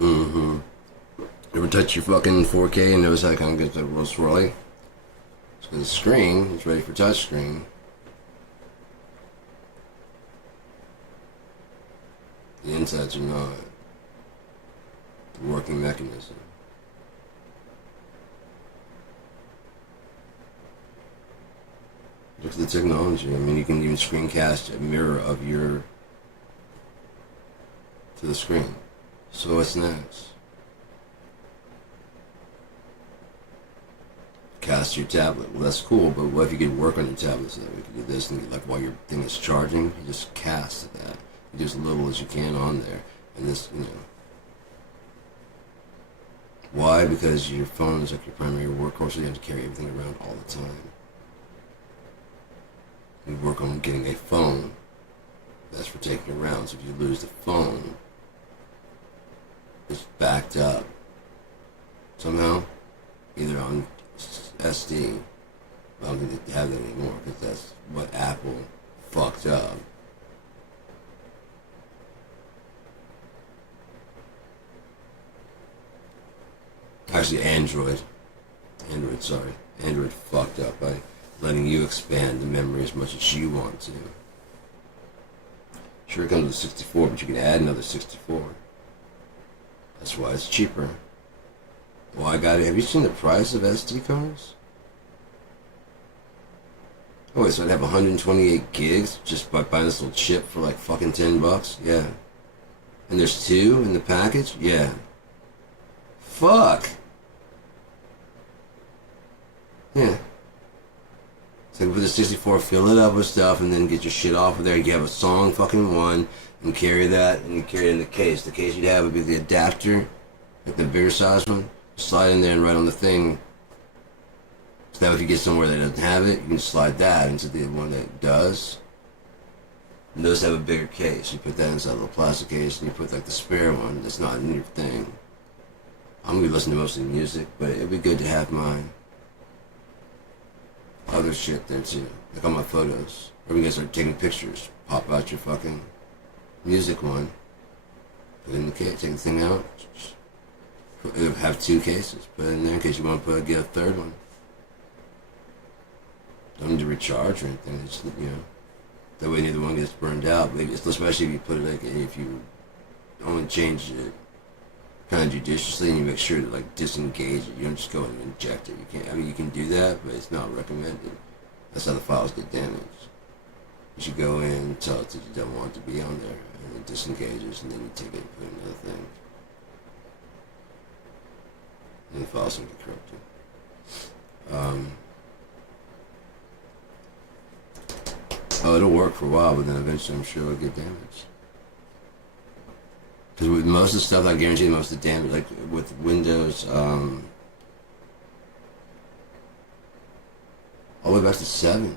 Mm-hmm. Ever touch your fucking 4K and notice how it kind of gets a little swirly? It's because the screen is ready for touch screen. The insides are not. The working mechanism. Look at the technology. I mean, you can even screencast a mirror of your to the screen. So what's next? Cast your tablet. Well, that's cool, but what if you could work on your tablet so that we could do this and like while your thing is charging, you just cast that. You do as little as you can on there, and this, you know. Why? Because your phone is like your primary workhorse, so you have to carry everything around all the time. You work on getting a phone that's for taking around. So if you lose the phone, it's backed up somehow, either on SD. I don't think they have that anymore because that's what Apple fucked up. Actually, Android fucked up by letting you expand the memory as much as you want to. Sure, it comes with 64, but you can add another 64. That's why it's cheaper. Well, I got it. Have you seen the price of SD cards? Oh, wait, so I'd have 128 gigs just by buying this little chip for like fucking $10? Yeah. And there's 2 in the package? Yeah. Fuck. Yeah. So put the 64, fill it up with stuff, and then get your shit off of there. You have a song fucking one, and carry that, and you carry it in the case. The case you'd have would be the adapter, like the bigger size one. Slide in there and write on the thing. So that if you get somewhere that doesn't have it, you can slide that into the one that does. And those have a bigger case. You put that inside a little plastic case, and you put like the spare one that's not in your thing. I'm gonna be listening to mostly music, but it'd be good to have mine. Other shit there too, like on my photos. Or we can start taking pictures. Pop out your fucking music one. Put it in the case. Take the thing out. Have two cases. Put it in there in case you want to get a third one. Don't need to recharge or anything. Just, that way neither one gets burned out. Maybe especially if you put it like if you only change it kind of judiciously and you make sure to like disengage it. You don't just go and inject it. You can't. I mean, you can do that, but it's not recommended. That's how the files get damaged. You should go in and tell it that you don't want it to be on there, and it disengages, and then you take it and put it in another thing. And the files don't get corrupted. It'll work for a while, but then eventually I'm sure it'll get damaged. Because with most of the stuff, I guarantee most of the damage, like with Windows, all the way back to 7,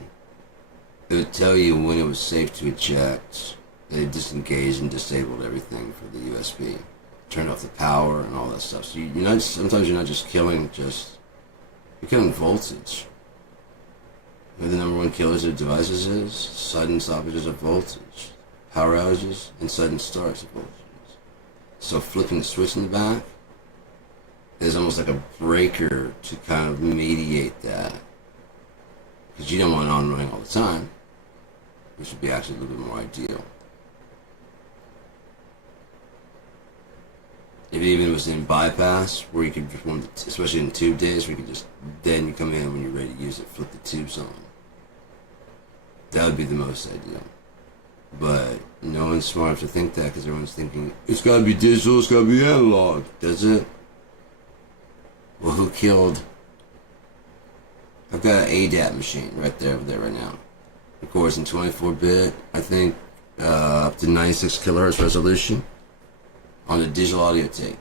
it would tell you when it was safe to eject. They disengaged and disabled everything for the USB, turned off the power and all that stuff. So sometimes you're not just killing, you're killing voltage. The number one killers of devices is sudden stoppages of voltage, power outages, and sudden starts of voltages. So flipping the switch in the back is almost like a breaker to kind of mediate that. Because you don't want it on running all the time, which would be actually a little bit more ideal. If even it was in bypass, where you could just, especially in tube days, where you could just, then you come in when you're ready to use it, flip the tubes on. That would be the most ideal. But no one's smart enough to think that because everyone's thinking, it's got to be digital, it's got to be analog. Does it? Well, who killed? I've got an ADAT machine right there right now. Of course, in 24-bit, I think up to 96 kilohertz resolution on a digital audio tape.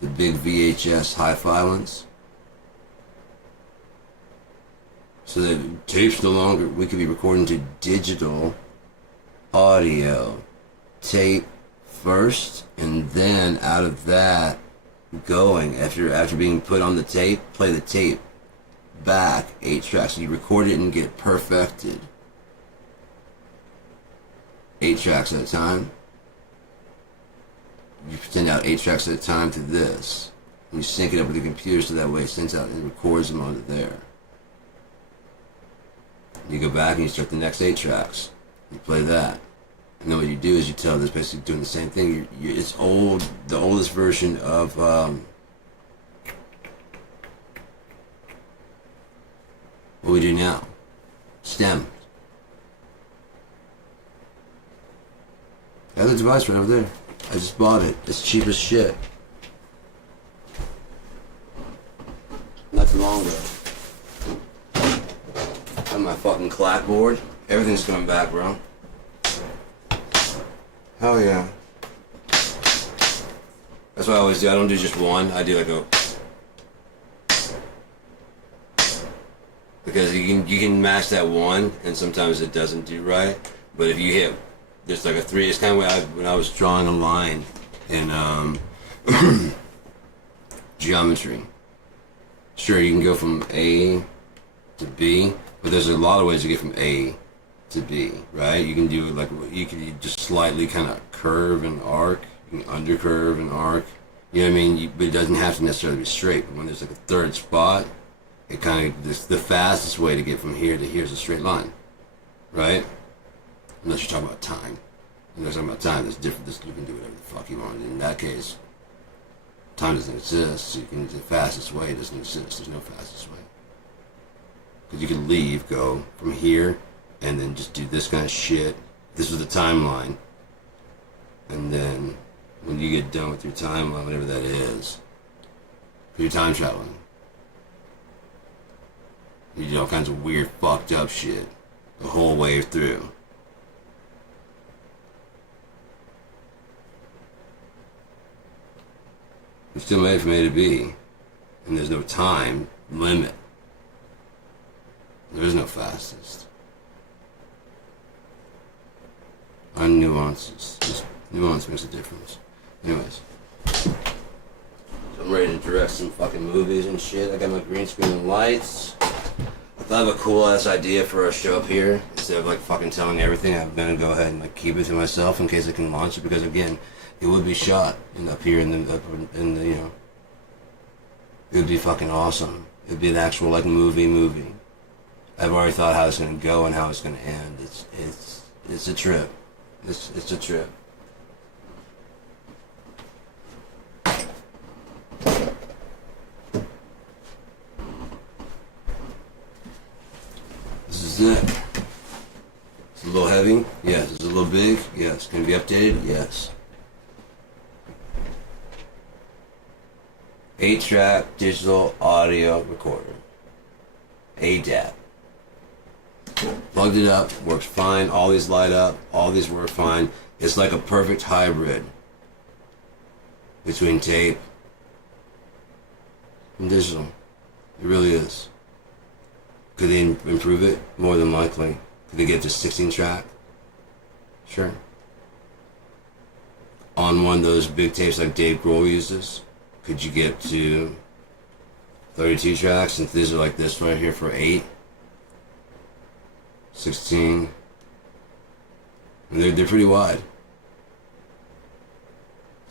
The big VHS hi-fi ones. So that tapes no longer, we could be recording to digital audio tape first, and then out of that going, after being put on the tape, play the tape back 8 tracks. So you record it and get perfected 8 tracks at a time. You send out 8 tracks at a time to this, and you sync it up with the computer so that way it sends out and records them onto there. You go back and you start the next 8 tracks. You play that. And then what you do is you tell this basically doing the same thing. It's old, the oldest version of what we do now. STEM. I have the device right over there. I just bought it. It's cheap as shit. Not too long ago. On my fucking clapboard. Everything's coming back, bro. Hell yeah. That's what I always do. I don't do just one. I do like a... Because you can match that one, and sometimes it doesn't do right. But if you hit... There's like a 3. It's kind of when I was drawing a line in geometry. Sure, you can go from A to B, but there's a lot of ways to get from A to B, right? You can do it like, you can just slightly kind of curve and arc, you can undercurve and arc, you know what I mean? But it doesn't have to necessarily be straight. But when there's like a third spot, it kind of, the fastest way to get from here to here is a straight line, right? Unless you're talking about time. Unless you're talking about time, there's different, you can do whatever the fuck you want. In that case, time doesn't exist, so the fastest way doesn't exist. There's no fastest way. Because you can leave, go from here, and then just do this kind of shit. This is the timeline. And then, when you get done with your timeline, whatever that is, you're time traveling. You do all kinds of weird, fucked up shit the whole way through. You're still made from A to B, and there's no time limit. There is no fastest. On nuances. Just nuance makes a difference. Anyways. So I'm ready to direct some fucking movies and shit. I got my green screen and lights. I thought of a cool ass idea for a show up here. Instead of like fucking telling everything, I'm gonna go ahead and like keep it to myself in case I can launch it, because again, it would be shot up here in the you know, it would be fucking awesome. It'd be an actual like movie. I've already thought how it's gonna go and how it's gonna end. It's a trip. It's a trip. This is it. It's a little heavy. Yes. It's a little big. Yes. Can it be updated? Yes. 8-track digital audio recorder. DAED. Plugged it up, works fine. All these light up, all these work fine. It's like a perfect hybrid between tape and digital. It really is. Could they improve it? More than likely. Could they get to 16-track? Sure. On one of those big tapes like Dave Grohl uses, could you get to 32 tracks? Since these are like this right here for 8, 16. And they're pretty wide.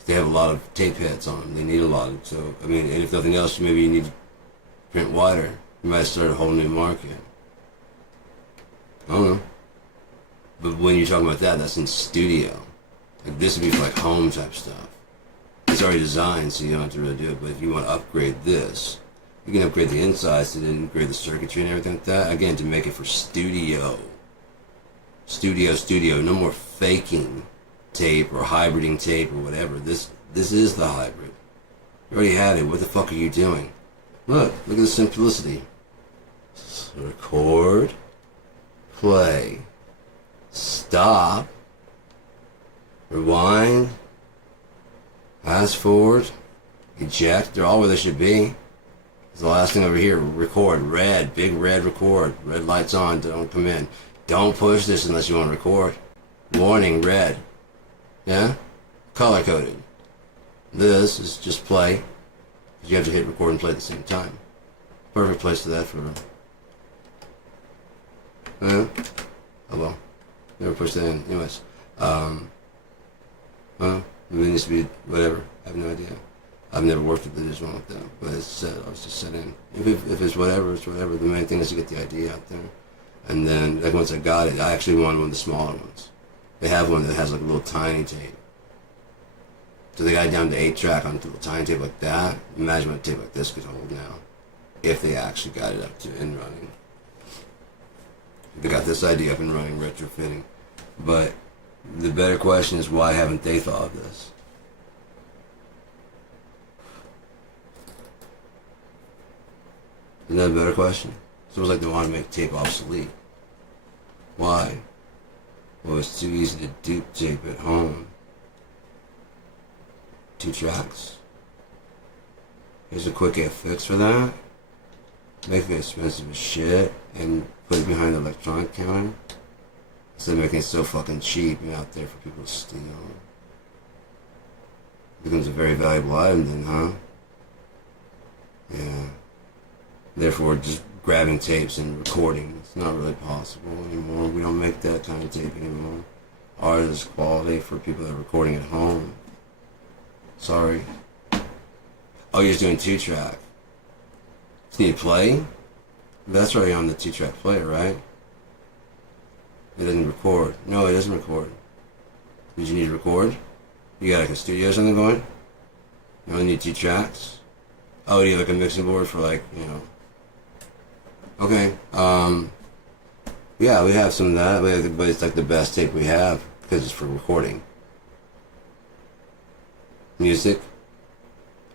They have a lot of tape heads on them. They need a lot of, so I mean, and if nothing else, maybe you need to print wider. You might start a whole new market. I don't know. But when you're talking about that, that's in studio. Like this would be for like home type stuff. It's already designed, so you don't have to really do it. But if you want to upgrade this, you can upgrade the insides and upgrade the circuitry and everything like that. Again, to make it for studio. Studio. No more faking tape or hybriding tape or whatever. This is the hybrid. You already had it. What the fuck are you doing? Look at the simplicity. Record, play, stop, rewind, fast forward, eject. They're all where they should be. The last thing over here, record, red, big red record. Red lights on, don't come in. Don't push this unless you want to record. Warning, red. Yeah? Color coded. This is just play. You have to hit record and play at the same time. Perfect place for that for oh well. Never pushed that in. Anyways. It needs to be whatever. I have no idea. I've never worked with the digital like that, but it's set. I was just set in. If it's whatever, it's whatever. The main thing is to get the idea out there. And then, like, once I got it, I actually wanted one of the smaller ones. They have one that has, like, a little tiny tape. So they got it down to 8-track on a little tiny tape like that. Imagine what a tape like this could hold now. If they actually got it up to and running. They got this idea up and running, retrofitting. But the better question is, why haven't they thought of this? Isn't that a better question? It's almost like they want to make tape obsolete. Why? Well, it's too easy to dupe tape at home. 2 tracks. Here's a quick fix for that. Make it expensive as shit and put it behind the electronic counter. Instead of making it so fucking cheap and out there for people to steal. It becomes a very valuable item then, huh? Yeah. Therefore, just grabbing tapes and recording, it's not really possible anymore. We don't make that kind of tape anymore. Ours is quality for people that are recording at home. Sorry. Oh, you're just doing 2-track. Can you play? That's already on the 2-track player, right? It doesn't record. No, it doesn't record. Did you need to record? You got like a studio or something going? You only need 2 tracks? Oh, do you have like a mixing board for like, you know? Okay. Yeah, we have some of that, but it's like the best tape we have because it's for recording. Music.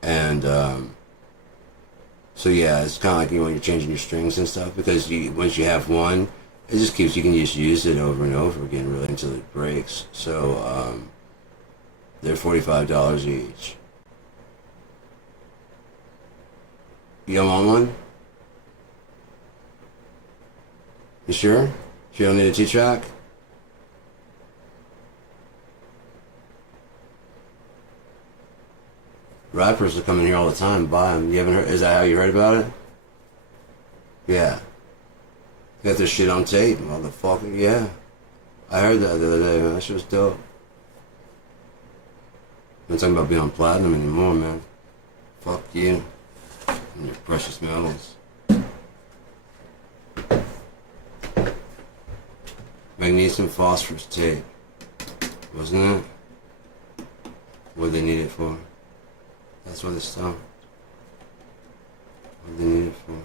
And So yeah, it's kind of like when you're changing your strings and stuff because once you have one, it just keeps you can just use it over and over again really until it breaks. So they're $45 each. You don't want one? You sure? You don't need a T-track? Rappers are coming here all the time, buy them. You haven't heard? Is that how you heard about it? Yeah. Got this shit on tape, motherfucker. Yeah. I heard that the other day, man. That shit was dope. I'm not talking about being on platinum anymore, man. Fuck you and your precious metals. Magnesium phosphorus tape. Wasn't it? What they need it for? That's what it's done. What they need it for.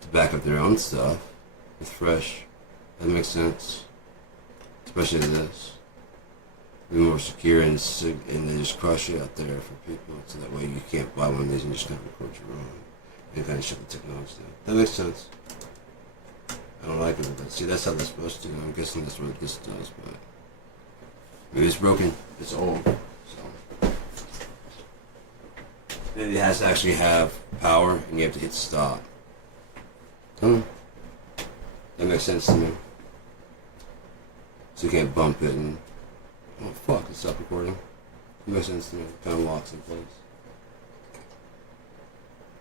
To back up their own stuff with fresh. That makes sense. Especially this. Be more secure and they just crush it out there for people. So that way you can't buy one of these and just kind of record your own. And kind of shut the technology down. That makes sense. I don't like it, but see, that's how they're supposed to. I'm guessing that's what this does, but maybe it's broken. It's old. So maybe it has to actually have power, and you have to hit stop. That makes sense to me. So you can't bump it and oh fuck, it's stop recording. It makes sense to me. It kind of locks in place.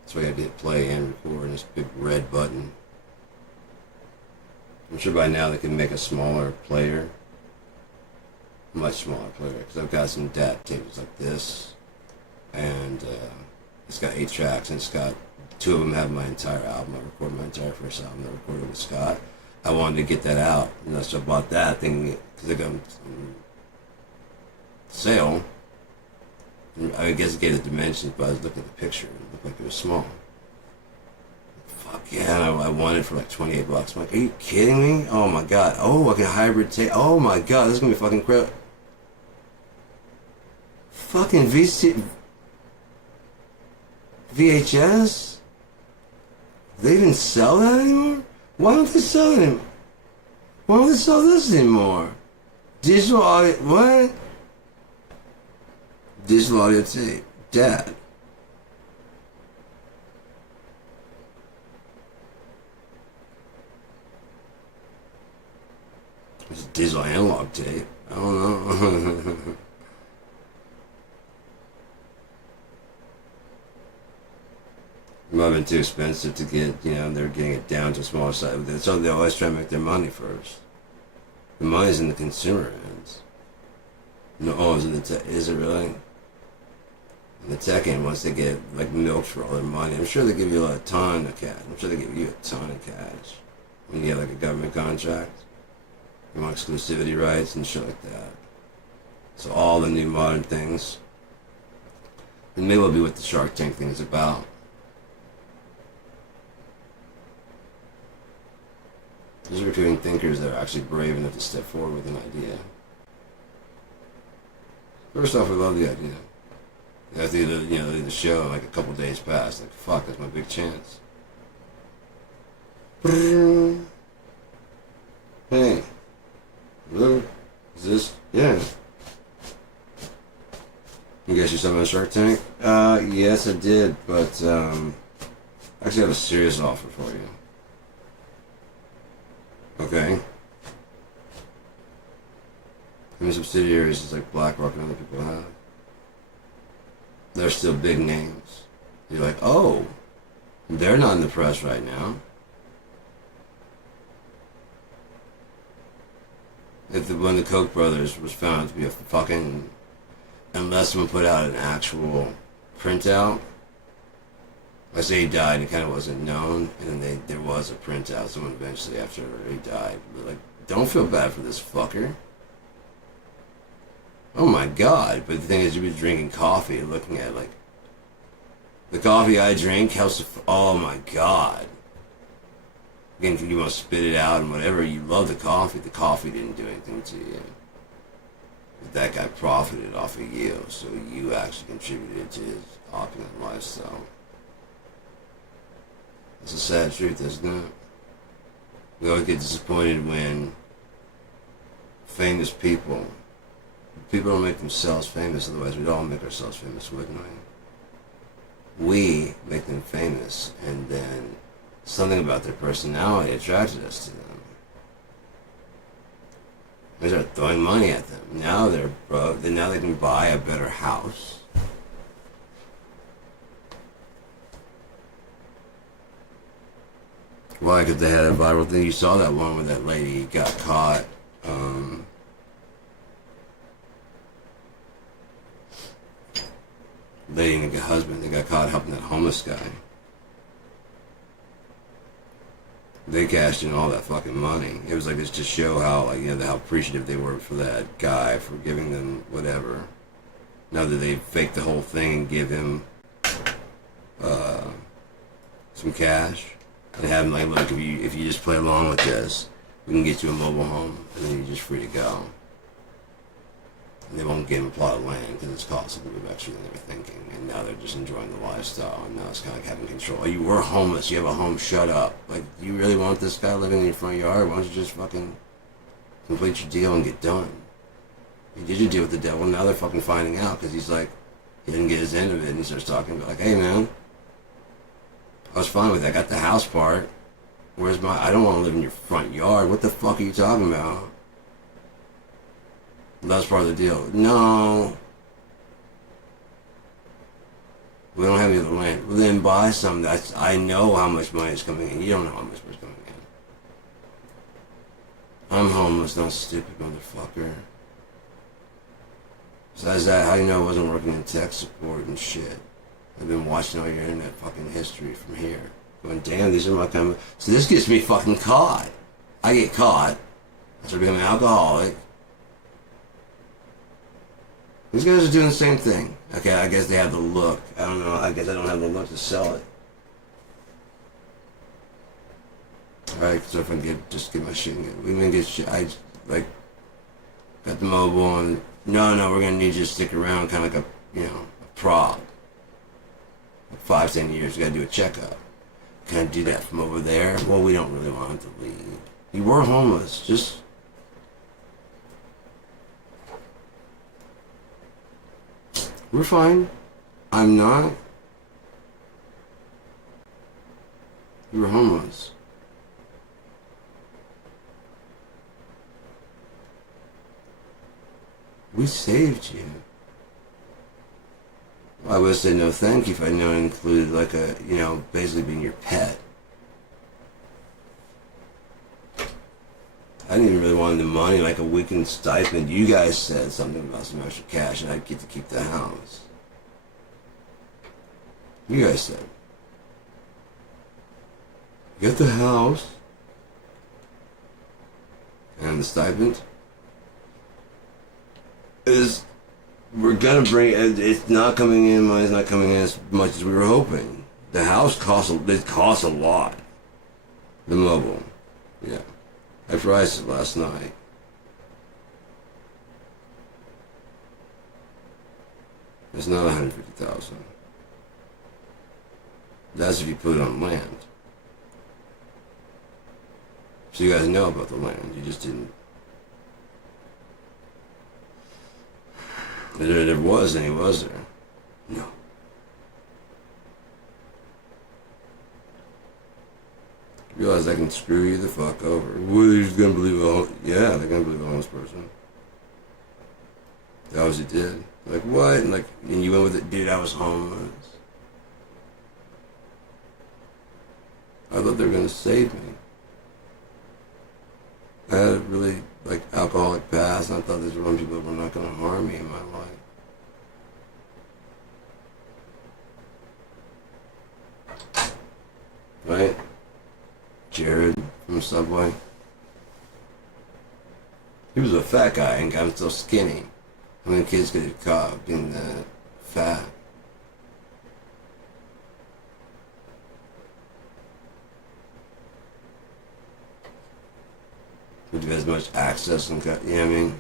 That's why you have to hit play and record and this big red button. I'm sure by now they can make a smaller player. Much smaller player. Because I've got some DAT tapes like this. And it's got 8 tracks and it's got 2 of them have my entire album. I recorded my entire first album that I recorded with Scott. I wanted to get that out. So I bought that thing because they got on sale. I guess it gave the dimensions, but I was looking at the picture and it looked like it was small. Fuck yeah, I wanted it for like $28. I'm like, are you kidding me? Oh my god. Oh, I can hybrid tape. Oh my god, this is gonna be fucking crap. Fucking VHS? They even sell that anymore? Why don't they sell it anymore? Why don't they sell this anymore? Digital audio, what? Digital audio tape. Dad. It's digital analog tape. I don't know. It might have been too expensive to get, they're getting it down to a smaller size. So they always try to make their money first. The money's in the consumer hands. No, it's in the tech. Is it really? In the tech end, once they get like milked for all their money, I'm sure they give you a ton of cash. I'm sure they give you a ton of cash when you get like a government contract. You want exclusivity rights and shit like that. So all the new modern things. And maybe will be what the Shark Tank thing is about. Those are recruiting thinkers that are actually brave enough to step forward with an idea. First off, we love the idea. After the show, like a couple days passed, like fuck, that's my big chance. Hey, really? Is this? Yeah. You guys see something on Shark Tank? Yes, I did, but I actually have a serious offer for you. Okay. How many subsidiaries does like BlackRock and other people have? They're still big names. You're like, oh, they're not in the press right now. When the Koch brothers was found to be a fucking, unless someone put out an actual printout. I say he died, it kind of wasn't known, and then there was a printout. Someone eventually, after he died, was like, don't feel bad for this fucker. Oh my god, but the thing is, you'd be drinking coffee and looking at, like, the coffee I drink helps, oh my god. Again, you want to spit it out and whatever, you love the coffee didn't do anything to you. That guy profited off of you, so you actually contributed to his opulent lifestyle. It's a sad truth, isn't it? We always get disappointed when famous people don't make themselves famous, otherwise we'd all make ourselves famous, wouldn't we? We make them famous, and then something about their personality attracted us to them. We start throwing money at them. Now they're broke. Now they can buy a better house. Why? Because they had a viral thing. You saw that one where that lady got caught. Lady and a husband, they got caught helping that homeless guy. They cashed in all that fucking money. It was like this to show how, like, you know, how appreciative they were for that guy for giving them whatever. Now that they faked the whole thing and give him some cash and have him like, look, if you just play along with this, we can get you a mobile home and then you're just free to go. And they won't give him a plot of land because it's costing them extra than they were thinking. And now they're just enjoying the lifestyle. And now it's kind of like having control. Oh, you were homeless. You have a home. Shut up. Like, you really want this guy living in your front yard? Why don't you just fucking complete your deal and get done? You did your deal with the devil. Now they're fucking finding out because he's like, he didn't get his end of it. And he starts talking about like, hey, man, I was fine with that. I got the house part. Where's my... I don't want to live in your front yard. What the fuck are you talking about? That's part of the deal. No. We don't have any other land. Well, then buy some. I know how much money is coming in. You don't know how much money is coming in. I'm homeless, not stupid, motherfucker. Besides that, how do you know I wasn't working in tech support and shit? I've been watching all your internet fucking history from here. Going, damn, these are my kind of... So this gets me fucking caught. I get caught. I start becoming an alcoholic. These guys are doing the same thing. Okay, I guess they have the look. I don't know. I guess I don't have the look to sell it. Alright, so if I can just get my shit and get... We can get shit... I, like... Got the mobile and... No, we're gonna need you to stick around kind of like a, you know, a prop. Like 5-10 years, we gotta do a checkup. Can I do that from over there? Well, we don't really want him to leave. You were homeless. Just... We're fine. I'm not. You were homeless. We saved you. Well, I would have said no thank you if I known it included like a, you know, basically being your pet. I didn't even really want the money, like a weekend stipend. You guys said something about some extra cash and I'd get to keep the house. You guys said. Get the house. And the stipend is, we're gonna bring, it's not coming in, money's not coming in as much as we were hoping. The house costs a lot. The mobile. Yeah. I priced it last night. It's not $150,000. That's if you put it on land. So you guys know about the land. You just didn't. There was any, was there? No. Realize I can screw you the fuck over. Well, you're just gonna believe yeah, they're gonna believe a homeless person. They obviously did. Like, what? And you went with it, dude, I was homeless. I thought they were gonna save me. I had a really, like, alcoholic past, and I thought these were one people that were not gonna harm me in my life. Right? Jared from Subway. He was a fat guy and got him so skinny. How many kids get caught being that fat? Would you have as much access and cut, you know what I mean?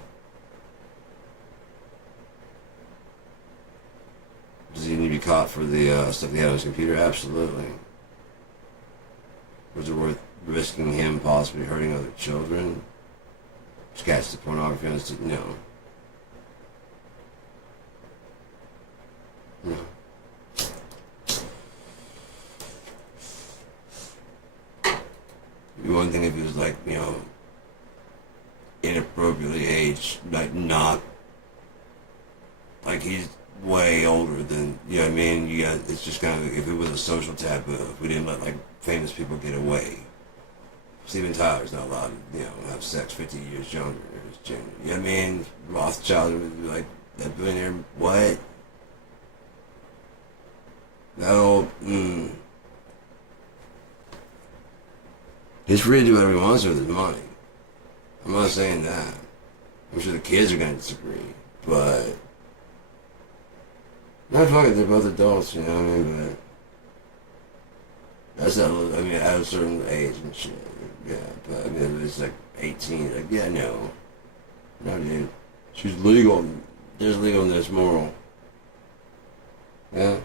caught for the stuff he had on his computer? Absolutely. Was it worth risking him possibly hurting other children? Just catch the pornography on his... No. No. One thing if he was like, inappropriately aged, like not, like he's way older than, you know what I mean? It's just kind of, if it was a social taboo, if we didn't let like famous people get away. Steven Tyler's not allowed to, have sex 50 years younger. You know what I mean? Rothschild would be like, that billionaire, what? That old, He's free to do whatever he wants with his money. I'm not saying that. I'm sure the kids are going to disagree, but... Not fucking, they're both adults, you know what I mean? But... That's not, at a certain age and shit. Yeah, but if it's like 18, like, yeah, no. No, dude. She's legal. There's legal and there's moral. Yeah?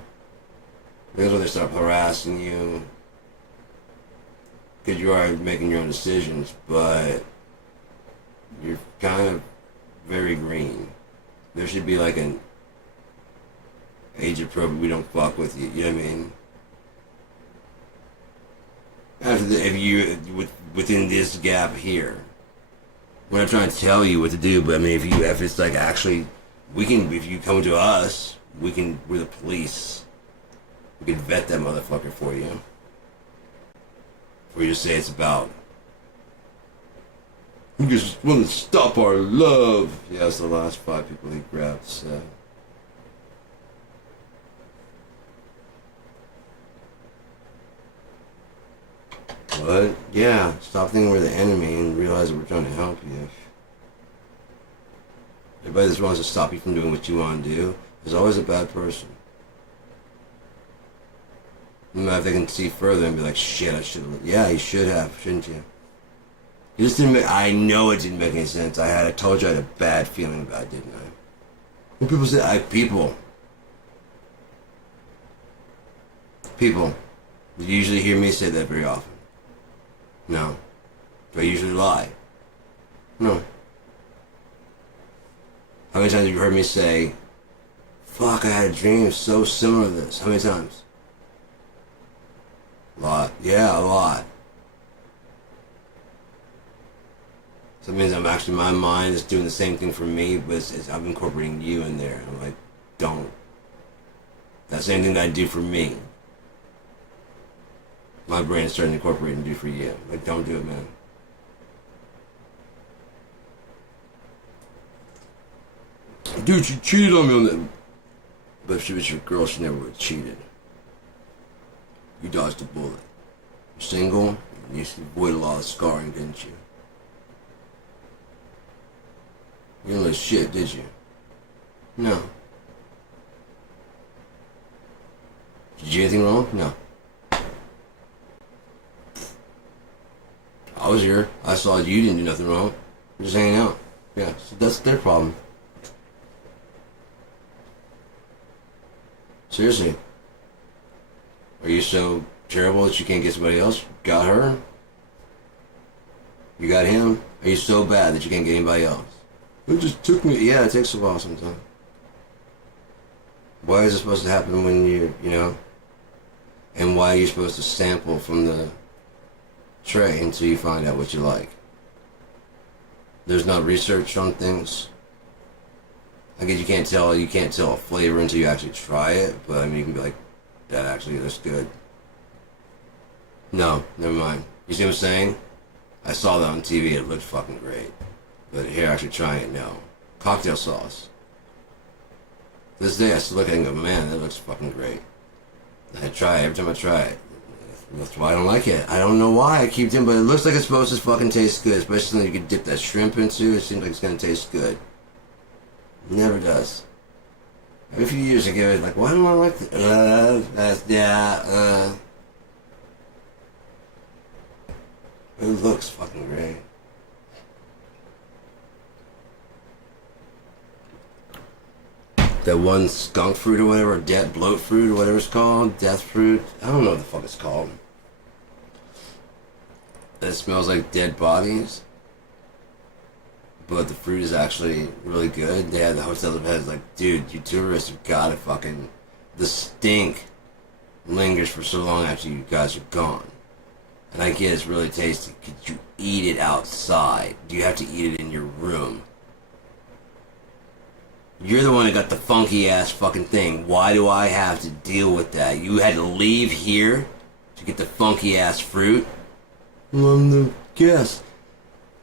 Because when they start harassing you, because you are making your own decisions, but you're kind of very green. There should be like an age appropriate, we don't fuck with you, you know what I mean? If you, within this gap here, we're not trying to tell you what to do, but if it's like actually, if you come to us, we're the police. We can vet that motherfucker for you. Or you just say it's about, we just want to stop our love. Yeah, that's the last 5 people he grabbed, so. But, yeah, stop thinking we're the enemy and realize that we're trying to help you. Everybody that wants to stop you from doing what you want to do is always a bad person. No matter if they can see further and be like, shit, I should have. Yeah, you should have, shouldn't you? You just didn't make, I know it didn't make any sense. I told you I had a bad feeling about it, didn't I? When people say, people. You usually hear me say that very often. No. Do I usually lie? No. How many times have you heard me say, fuck, I had a dream so similar to this? How many times? A lot. Yeah, a lot. So it means my mind is doing the same thing for me, but I'm incorporating you in there. I'm like, don't. That's the same thing that I do for me. My brain is starting to incorporate and do for you. Like, don't do it, man. Dude, she cheated on me on that. But if she was your girl, she never would have cheated. You dodged a bullet. You're single, and you avoided a lot of scarring, didn't you? You didn't let shit, did you? No. Did you do anything wrong? No. I was here. I saw you didn't do nothing wrong. We're just hanging out. Yeah, so that's their problem. Seriously. Are you so terrible that you can't get somebody else? Got her? You got him? Are you so bad that you can't get anybody else? It just took me. Yeah, it takes a while sometimes. Why is it supposed to happen when you know? And why are you supposed to sample from the tray until you find out what you like? There's not research on things. I guess you can't tell a flavor until you actually try it, but you can be like, that actually looks good. No, never mind. You see what I'm saying? I saw that on TV, it looked fucking great. But here, actually trying it, no. Cocktail sauce. To this day, I still look at it and go, man, that looks fucking great. I try it every time I try it. That's why I don't like it. I don't know why I keep doing, but it looks like it's supposed to fucking taste good, especially when you can dip that shrimp into. It seems like it's gonna taste good. It never does. Every few years I give it like, why don't I like it? It looks fucking great. That one skunk fruit or whatever, or dead bloat fruit or whatever it's called, death fruit. I don't know what the fuck it's called. It smells like dead bodies, but the fruit is actually really good. They had the hotel that has like, dude, you tourists have got to fucking. The stink lingers for so long after you guys are gone. And I get it's really tasty. Could you eat it outside? Do you have to eat it in your room? You're the one that got the funky ass fucking thing. Why do I have to deal with that? You had to leave here to get the funky ass fruit? Well, I'm the guest.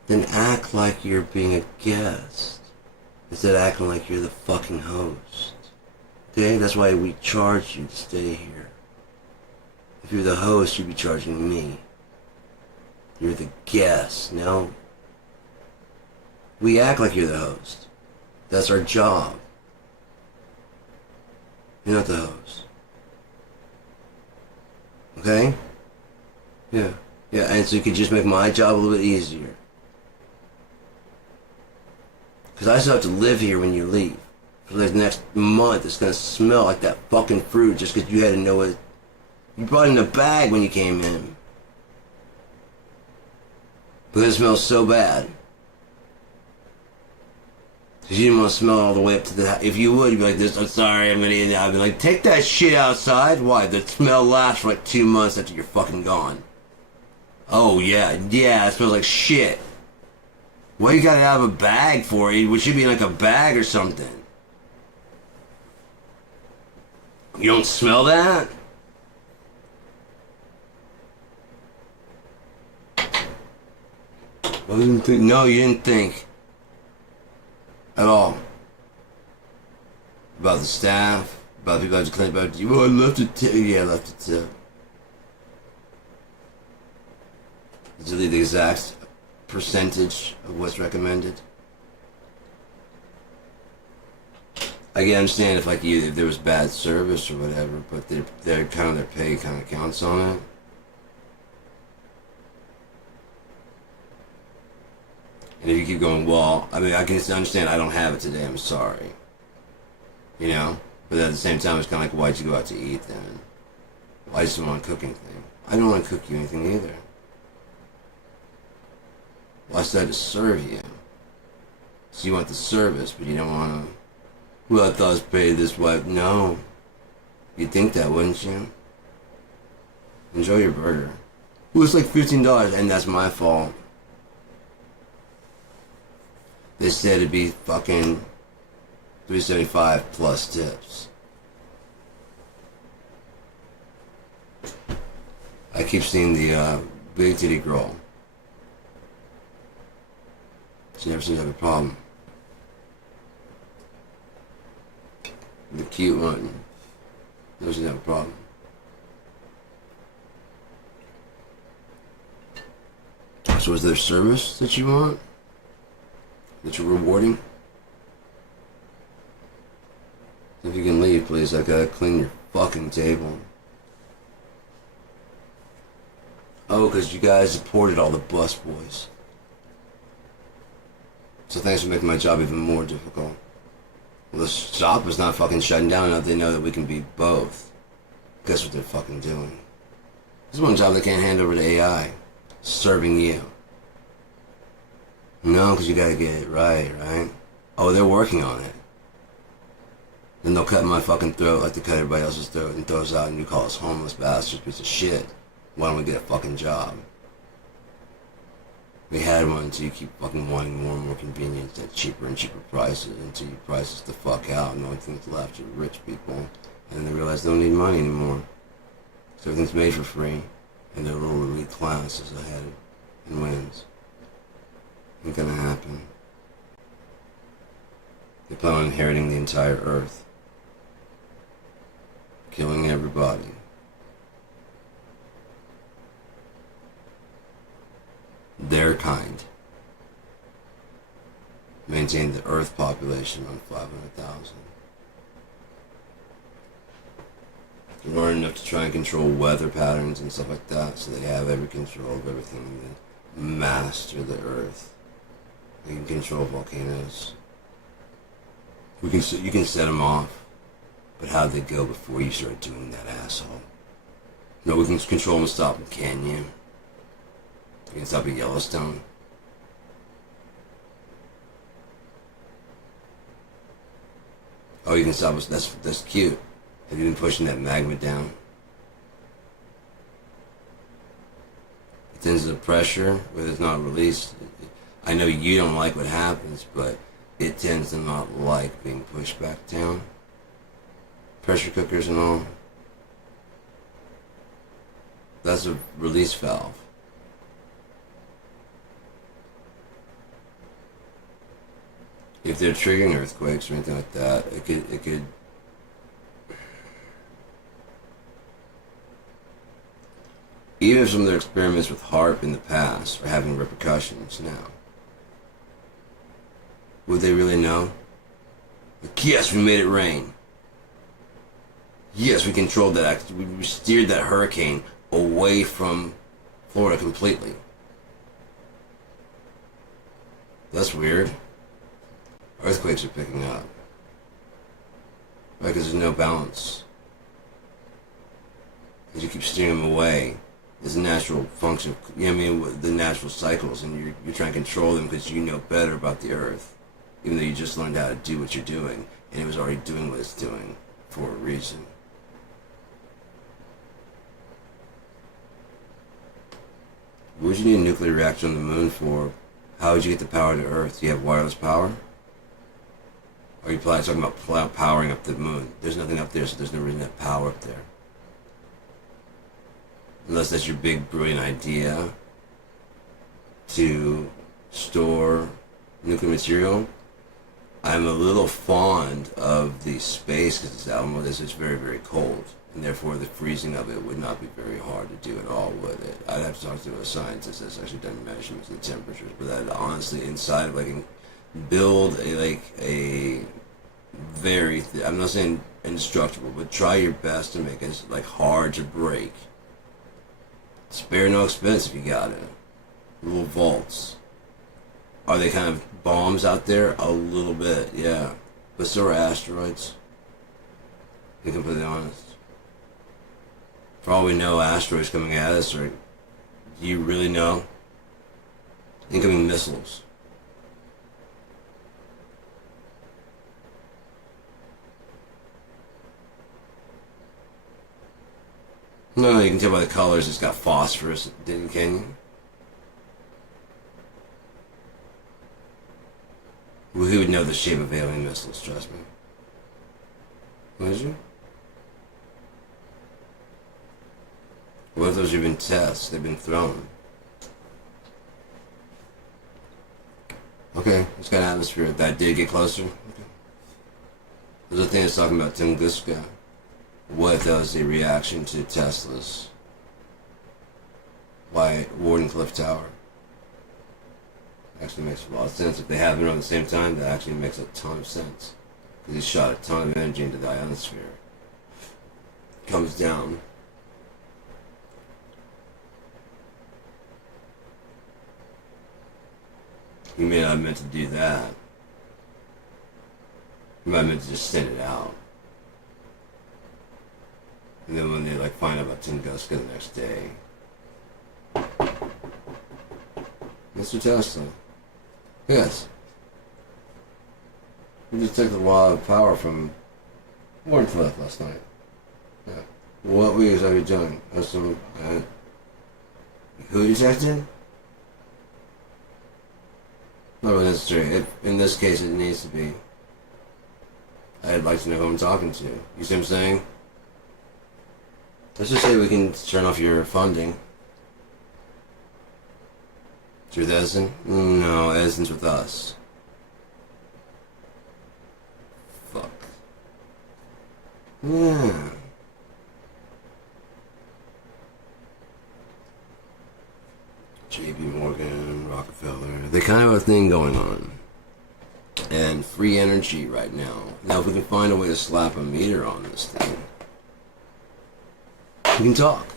Then act like you're being a guest instead of acting like you're the fucking host. Okay? That's why we charge you to stay here. If you're the host, you'd be charging me. You're the guest, no? We act like you're the host. That's our job. You're not the host. Okay? Yeah. Yeah, and so you could just make my job a little bit easier. Because I still have to live here when you leave. For the next month, it's going to smell like that fucking fruit just because you had to know it. You brought it in a bag when you came in. Because it smells so bad. Because you didn't want to smell all the way up to the... If you would, you'd be like this, I'm sorry, I'm going to eat it. I'd be like, take that shit outside. Why? The smell lasts for like 2 months after you're fucking gone. Oh, yeah. Yeah, it smells like shit. What you gotta have a bag for? It should be like a bag or something. You don't smell that? I didn't think... No, you didn't think. At all. About the staff, about the people I had to clean, about you. Oh, I left a tip. Yeah, I left a tip. Did you leave the exact percentage of what's recommended? I can understand if like if there was bad service or whatever, but their kind of their pay kind of counts on it. And if you keep going, well, I mean, I can understand I don't have it today, I'm sorry. You know? But at the same time, it's kind of like, why'd you go out to eat then? Why just want a cooking thing? I don't want to cook you anything either. Well, I said to serve you. So you want the service, but you don't want to... Well, I thought I was paid this way. No. You'd think that, wouldn't you? Enjoy your burger. Well, it's like $15, and that's my fault. They said it'd be fucking $3.75 plus tips. I keep seeing the big titty girl. She never seems to have a problem. The cute one never seems to have a problem. So is there service that you want? That you're rewarding? If you can leave, please. I gotta clean your fucking table. Oh, because you guys supported all the bus boys. So thanks for making my job even more difficult. Well, the shop is not fucking shutting down now. They know that we can be both. Guess what they're fucking doing? There's one job they can't hand over to AI. Serving you. No, because you gotta get it right, right? Oh, they're working on it. Then they'll cut my fucking throat like they cut everybody else's throat and throw us out and you call us homeless bastards, piece of shit. Why don't we get a fucking job? We had one until you keep fucking wanting more and more convenience at cheaper and cheaper prices until you price us the fuck out and the only thing that's left are rich people. And then they realize they don't need money anymore. So everything's made for free and their little elite class is ahead and wins. Ain't gonna happen. They plan on inheriting the entire earth. Killing everybody. Their kind. Maintain the earth population on 500,000. They're learning enough to try and control weather patterns and stuff like that, so they have every control of everything. They master the earth. They can control volcanoes. You can set them off, but how'd they go before you started doing that, asshole? No, we can control them and stop them, can you? You can stop at Yellowstone. Oh, you can stop us. That's cute. Have you been pushing that magma down? It tends to pressure where it's not released. I know you don't like what happens, but it tends to not like being pushed back down. Pressure cookers and all. That's a release valve. If they're triggering earthquakes or anything like that, it could even if some of their experiments with HARP in the past are having repercussions now, would they really know? Like, yes, we made it rain. Yes, we controlled that. We steered that hurricane away from Florida completely. That's weird. Earthquakes are picking up. Right, because there's no balance. Because you keep steering them away. It's a natural function, you know what I mean, the natural cycles, and you're trying to control them because you know better about the Earth. Even though you just learned how to do what you're doing, and it was already doing what it's doing for a reason. What would you need a nuclear reactor on the moon for? How would you get the power to Earth? Do you have wireless power? Or are you probably talking about powering up the moon? There's nothing up there, so there's no reason to have power up there. Unless that's your big, brilliant idea to store nuclear material. I'm a little fond of the space because it's very, very cold. And therefore the freezing of it would not be very hard to do at all, would it? I'd have to talk to a scientist that's actually done measurements of the temperatures. But that honestly, inside of build a very, I'm not saying indestructible, but try your best to make it hard to break. Spare no expense if you got it. Little vaults. Are they kind of bombs out there? A little bit, yeah. But so are asteroids. To be completely honest. For all we know, asteroids coming at us are, do you really know? Incoming missiles. No, you can tell by the colors it's got phosphorus, can you? Well, who would know the shape of alien missiles, trust me. Would you? What if those have been tests? They've been thrown. Okay, it's got an atmosphere. That did get closer. Okay. There's a thing that's talking about Tunguska. What if that was a reaction to Tesla's Wardenclyffe Tower? Actually makes a lot of sense. If they happen at the same time, that actually makes a ton of sense. Because he shot a ton of energy into the ionosphere. Comes down. He may not have meant to do that. He might have meant to just send it out. And then when they find out about Tunguska the next day. Mr. Tesla. Yes. We just took the law of power from Wardenclyffe last night. Yeah. What were you exactly doing? Who detected? Not really necessary. In this case, it needs to be. I'd like to know who I'm talking to. You see what I'm saying? Let's just say we can turn off your funding. Through Edison? No, Edison's with us. Fuck. Yeah. JP Morgan, Rockefeller. They kind of have a thing going on. And free energy right now. Now, if we can find a way to slap a meter on this thing, we can talk.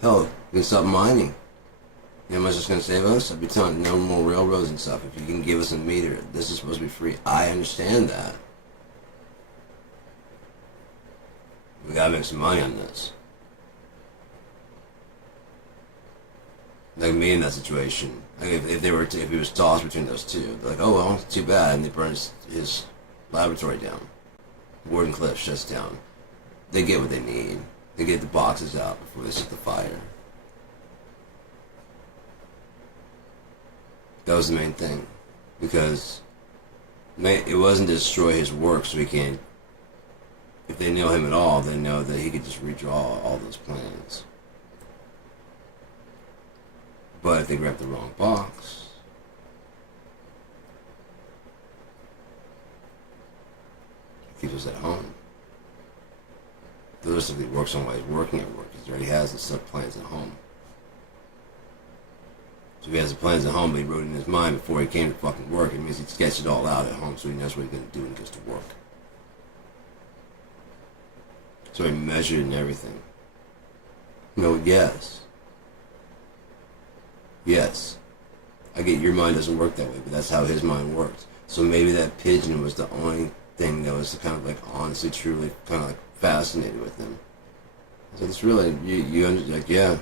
Hell, we can stop mining. You know how much it's going to save us? I'd be telling you, no more railroads and stuff. If you can give us a meter, this is supposed to be free. I understand that. We got to make some money on this. Like me in that situation. Like if he was tossed between those two, they're like, oh well, it's too bad, and they burn his laboratory down. Wardenclyffe shuts down. They get what they need. They get the boxes out before they set the fire. That was the main thing, because it wasn't to destroy his work, so he can't. If they know him at all, they know that he could just redraw all those plans. But if they grab the wrong box, it keeps us at home. Realistically, works on why he's working at work, because he already has the set plans at home. So if he has the plans at home, but he wrote it in his mind before he came to fucking work, it means he sketched it all out at home, so he knows what he's going to do when he goes to work. So he measured and everything. No, yes. Yes. I get your mind doesn't work that way, but that's how his mind works. So maybe that pigeon was the only thing that was kind of like honestly, truly kind of like fascinated with him. So it's really, like, yeah.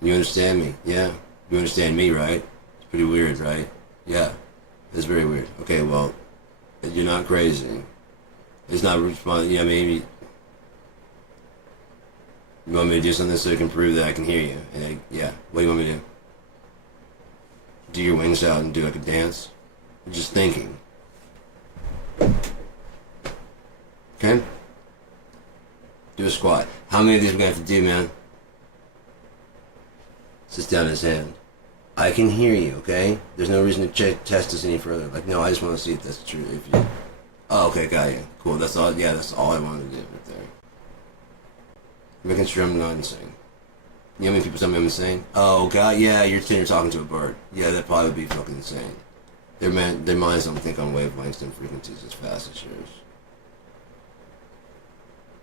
You understand me? Yeah. You understand me, right? It's pretty weird, right? Yeah. It's very weird. Okay, well, you're not crazy. It's not responding. Yeah, maybe. You want me to do something so you can prove that I can hear you? And yeah. What do you want me to do? Do your wings out and do like a dance? I'm just thinking. Okay? Do a squat. How many of these are we going to have to do, man? Sits down his hand. I can hear you, okay? There's no reason to test this any further. Like, no, I just want to see if that's true. If you... Oh, okay, got you. Cool, that's all. Yeah, that's all I wanted to do right there. Making sure I'm not insane. You know how many people tell me I'm insane? Oh, God, yeah, you're talking to a bird. Yeah, that probably would be fucking insane. Their minds don't think on wavelengths and frequencies as fast as yours.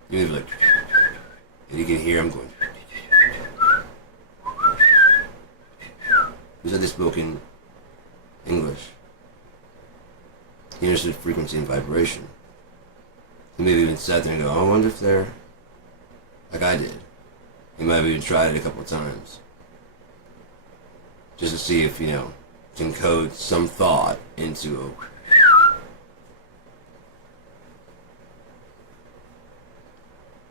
You're like... And you can hear them going... Who said they spoke in English? He understood frequency and vibration. He maybe even sat there and go, oh, I wonder if they're like I did. He might have even tried it a couple of times. Just to see if, can code some thought into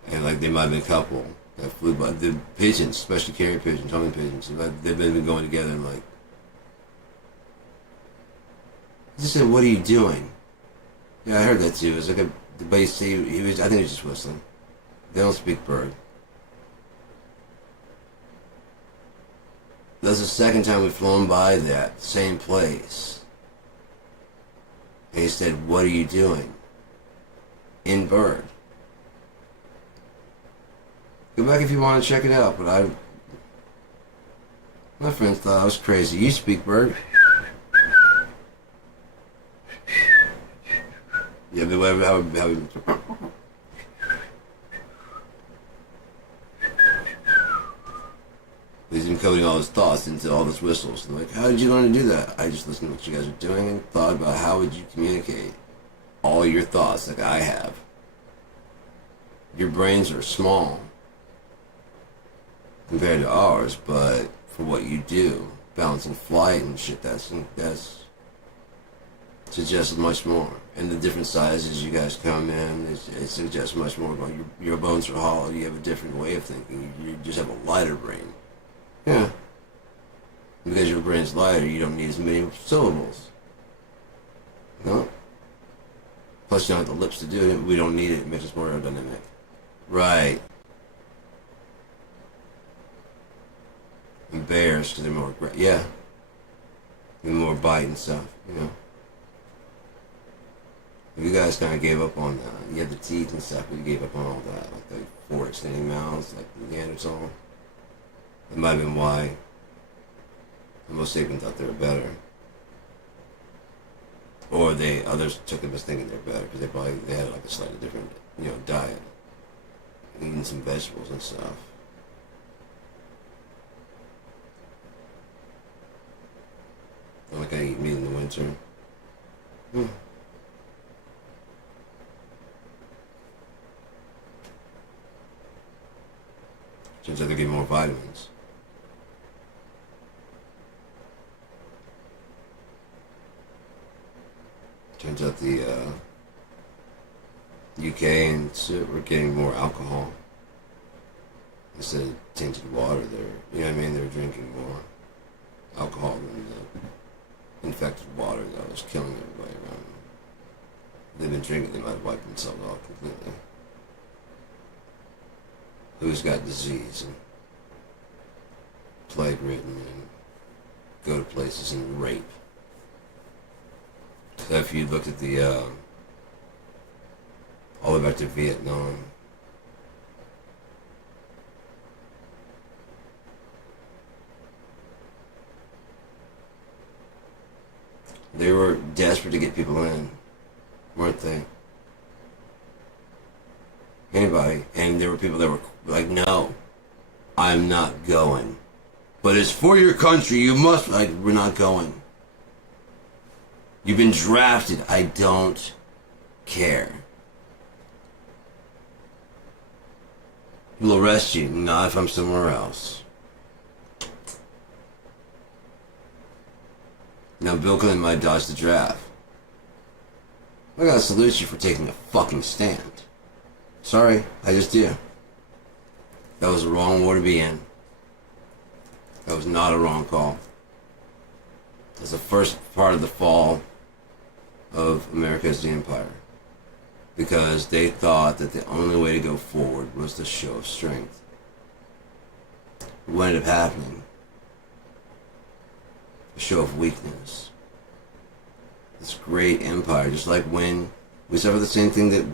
a... And like they might have been a couple that flew by. The pigeons, especially carrier pigeons, homing pigeons, they've been going together and like... He said, what are you doing? Yeah, I heard that too. It was like a... The bass, I think he was just whistling. They don't speak bird. That's the second time we've flown by that same place. And he said, what are you doing? In bird. Go back if you want to check it out, but my friends thought I was crazy. You speak bird? Yeah, but how he's encoding all his thoughts into all those whistles. They're like, how did you learn to do that? I just listened to what you guys are doing and thought about how would you communicate all your thoughts like I have. Your brains are small compared to ours, but for what you do, balancing flight and shit, that's suggests much more. And the different sizes you guys come in, it suggests much more. Your bones are hollow. You have a different way of thinking. You just have a lighter brain. Yeah. Because your brain's lighter, you don't need as many syllables. No. Plus, you don't have the lips to do it. We don't need it. It makes us more aerodynamic. Right. And bears, because they're more yeah. They're more bite and stuff, You guys kind of gave up on that. You had the teeth and stuff, but you gave up on all that. Like the four extending mouths, like the Neanderthal. It might have been why Homo sapiens thought they were better. Or others took them as thinking they're better, because they had like a slightly different, diet. Eating some vegetables and stuff. winter. Turns out they get more vitamins. Turns out the UK and we're getting more alcohol instead of tinted water. You know what I mean? They're drinking more alcohol than the infected water that was killing everybody around them. If they've been drinking, they might have wiped themselves off completely. Who's got disease and plague ridden and go to places and rape. So if you look at the all the way back to Vietnam, they were desperate to get people in, weren't they? Anybody. And there were people that were like, no, I'm not going. But it's for your country, you must. Like, we're not going. You've been drafted. I don't care. We'll arrest you, not if I'm somewhere else. Now Bill Clinton might dodge the draft. I gotta salute you for taking a fucking stand. Sorry, I just do. That was the wrong war to be in. That was not a wrong call. That's the first part of the fall of America as the empire. Because they thought that the only way to go forward was the show of strength. What ended up happening? A show of weakness. This great empire, just like when we suffer the same thing that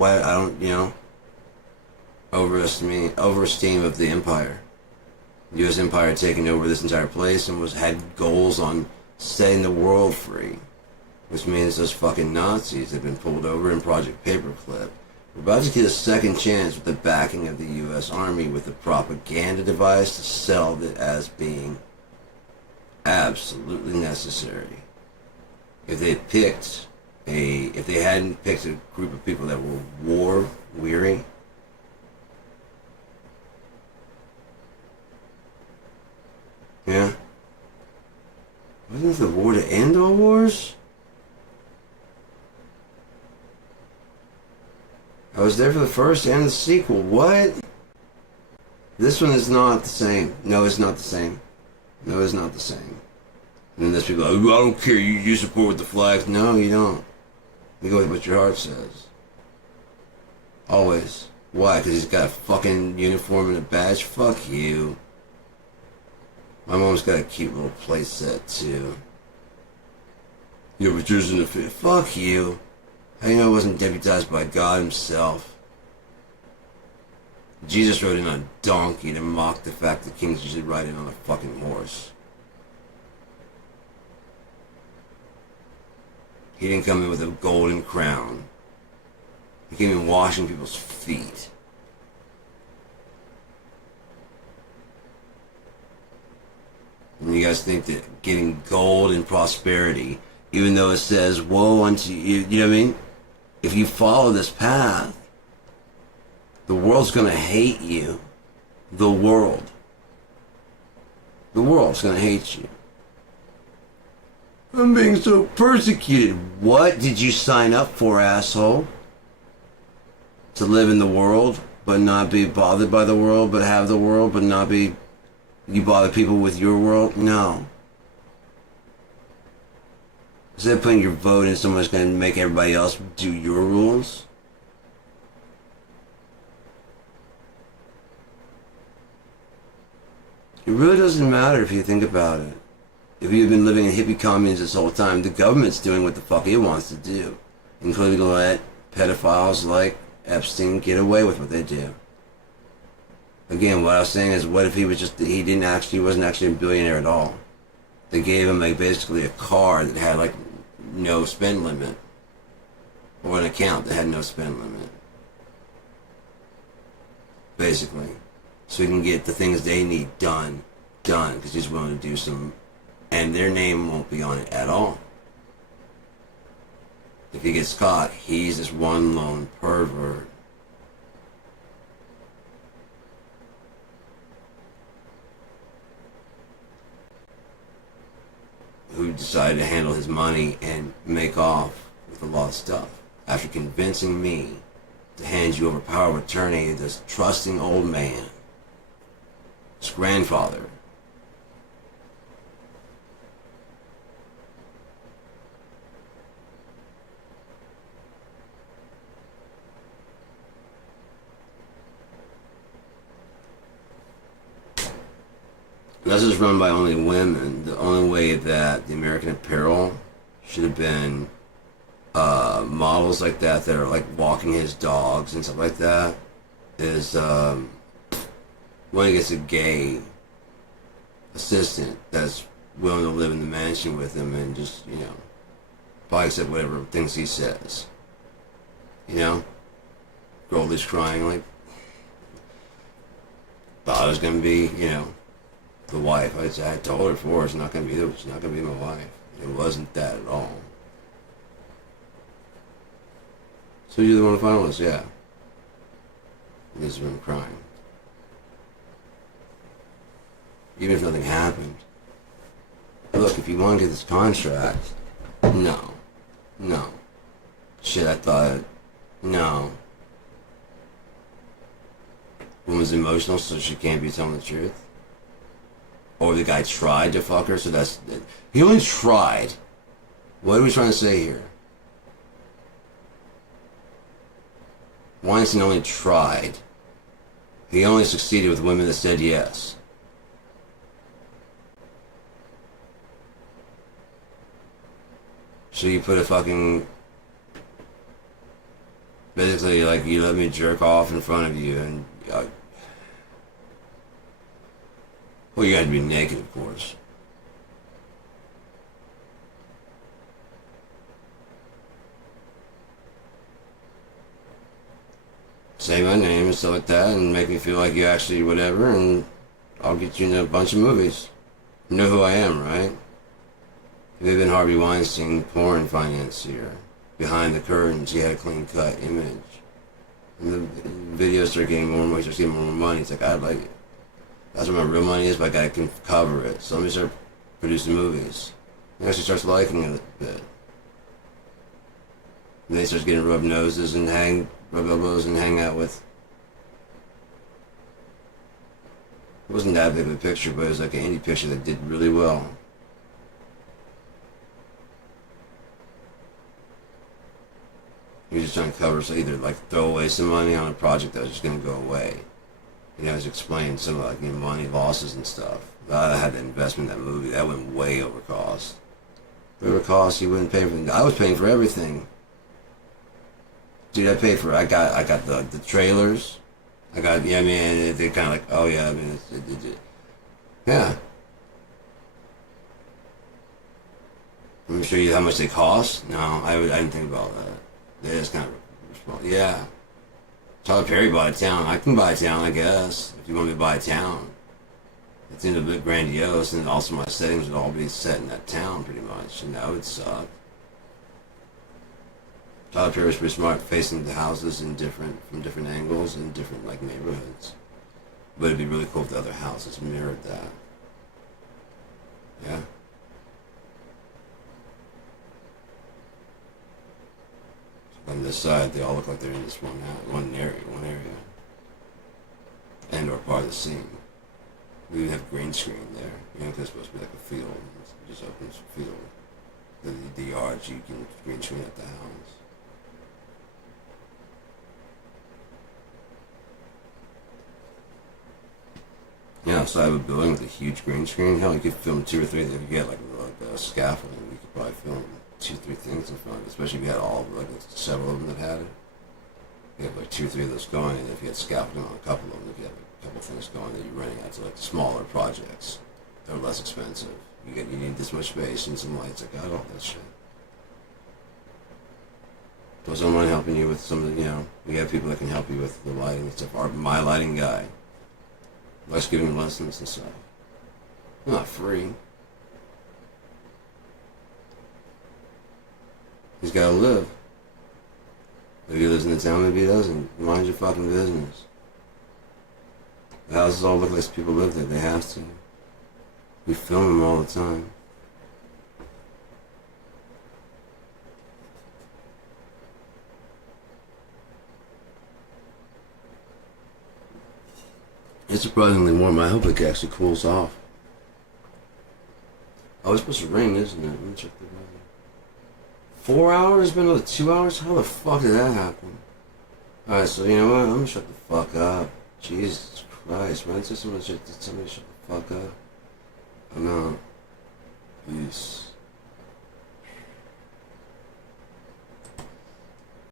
overesteem of the empire. The U.S. empire taking over this entire place and had goals on setting the world free. Which means those fucking Nazis have been pulled over in Project Paperclip. We're about to get a second chance with the backing of the U.S. Army with a propaganda device to sell it as being absolutely necessary. If they hadn't picked a group of people that were war weary, yeah, wasn't the war to end all wars? I was there for the first and the sequel. What? This one is not the same. No, it's not the same. No, it's not the same. And then there's people like, I don't care, you support with the flags. No, you don't. You go with what your heart says. Always. Why? Because he's got a fucking uniform and a badge? Fuck you. My mom's got a cute little play set too. Yeah, but yours in the fit. Fuck you. How do you know it wasn't deputized by God himself? Jesus rode in on a donkey to mock the fact that kings usually ride in on a fucking horse. He didn't come in with a golden crown. He came in washing people's feet. And you guys think that getting gold and prosperity, even though it says, woe unto you, you know what I mean? If you follow this path, the world's going to hate you. The world. The world's going to hate you. I'm being so persecuted. What did you sign up for, asshole? To live in the world, but not be bothered by the world, but have the world, but not be... You bother people with your world? No. Instead of putting your vote in someone that's going to make everybody else do your rules. It really doesn't matter if you think about it. If you've been living in hippie communes this whole time, the government's doing what the fuck it wants to do. Including to let pedophiles like Epstein get away with what they do. Again, what I was saying is, what if he wasn't actually a billionaire at all? They gave him basically a card that had no spend limit. Or an account that had no spend limit. Basically. So he can get the things they need done, because he's willing to do some, and their name won't be on it at all. If he gets caught, he's this one lone pervert who decided to handle his money and make off with a lot of stuff after convincing me to hand you over power of attorney to this trusting old man, his grandfather. This is run by only women. The only way that the American Apparel should have been models like that are like walking his dogs and stuff like that is when he gets a gay assistant that's willing to live in the mansion with him and just, probably accept whatever things he says. Goldie's crying like, thought it was gonna be, the wife. I told her before she's not gonna be my wife. It wasn't that at all. So you're the one of the finalists, yeah. And this is him crying. Even if nothing happened. Look, if you want to get this contract, no. Shit, I thought, no. Woman's emotional, so she can't be telling the truth. Or the guy tried to fuck her, so he only tried. What are we trying to say here? Weinstein only tried. He only succeeded with women that said yes. So you put a fucking... Basically, like, you let me jerk off in front of you, and... well, you gotta be naked, of course. Say my name and stuff like that and make me feel like you actually whatever, and I'll get you in a bunch of movies. You know who I am, right? If you've been Harvey Weinstein, porn financier. Behind the curtains, he had a clean-cut image. And the videos start getting more and more, starts getting more and more money. It's like, I'd like it. That's where my real money is, but I can cover it. So let me start producing movies. And actually starts liking it a bit. And then he starts getting rubbed noses and rub elbows and hang out with. It wasn't that big of a picture, but it was like an indie picture that did really well. He was just trying to cover, so either like throw away some money on a project that was just going to go away. And I was explaining some of like money losses and stuff. I had the investment in that movie. That went way over cost. Over cost, you wouldn't pay for. I was paying for everything. Dude, I got the trailers. They kind of like, oh yeah, yeah. Let me show you how much they cost. No, I didn't think about that. They just kind of, yeah. Tyler Perry bought a town. I can buy a town, I guess, if you want me to buy a town. It's in a bit grandiose, and also my settings would all be set in that town, pretty much, and that would suck. Tyler Perry's pretty smart, facing the houses from different angles and different like neighborhoods. But it'd be really cool if the other houses mirrored that. Yeah. On this side, they all look like they're in this one area, and or part of the scene. We would have green screen there, because it's supposed to be like a field. It just opens field. The yards you can green screen at the house. Yeah, outside of a building with a huge green screen, hell, you could film 2 or 3. If you get like a scaffolding, you could probably film 2 or 3 things in front, especially if you had several of them that had it. You have like 2 or 3 of those going, and if you had scaffolding on a couple of them, if you have a couple of things going, then you're running out to like smaller projects. They're less expensive. You need this much space and some lights. I got all that shit. So someone helping you with some of the, we have people that can help you with the lighting and stuff. My lighting guy. Let's give him lessons and stuff. Not free. He's got to live. lives in the town, maybe he doesn't. Mind your fucking business. The houses all look like people live there. They have to. We film them all the time. It's surprisingly warm. I hope it actually cools off. Oh, it's supposed to rain, isn't it? Let me check the weather. 4 hours? It's been another 2 hours? How the fuck did that happen? Alright, so you know what? I'm gonna shut the fuck up. Jesus Christ, man. Somebody shut the fuck up. I'm out. Peace.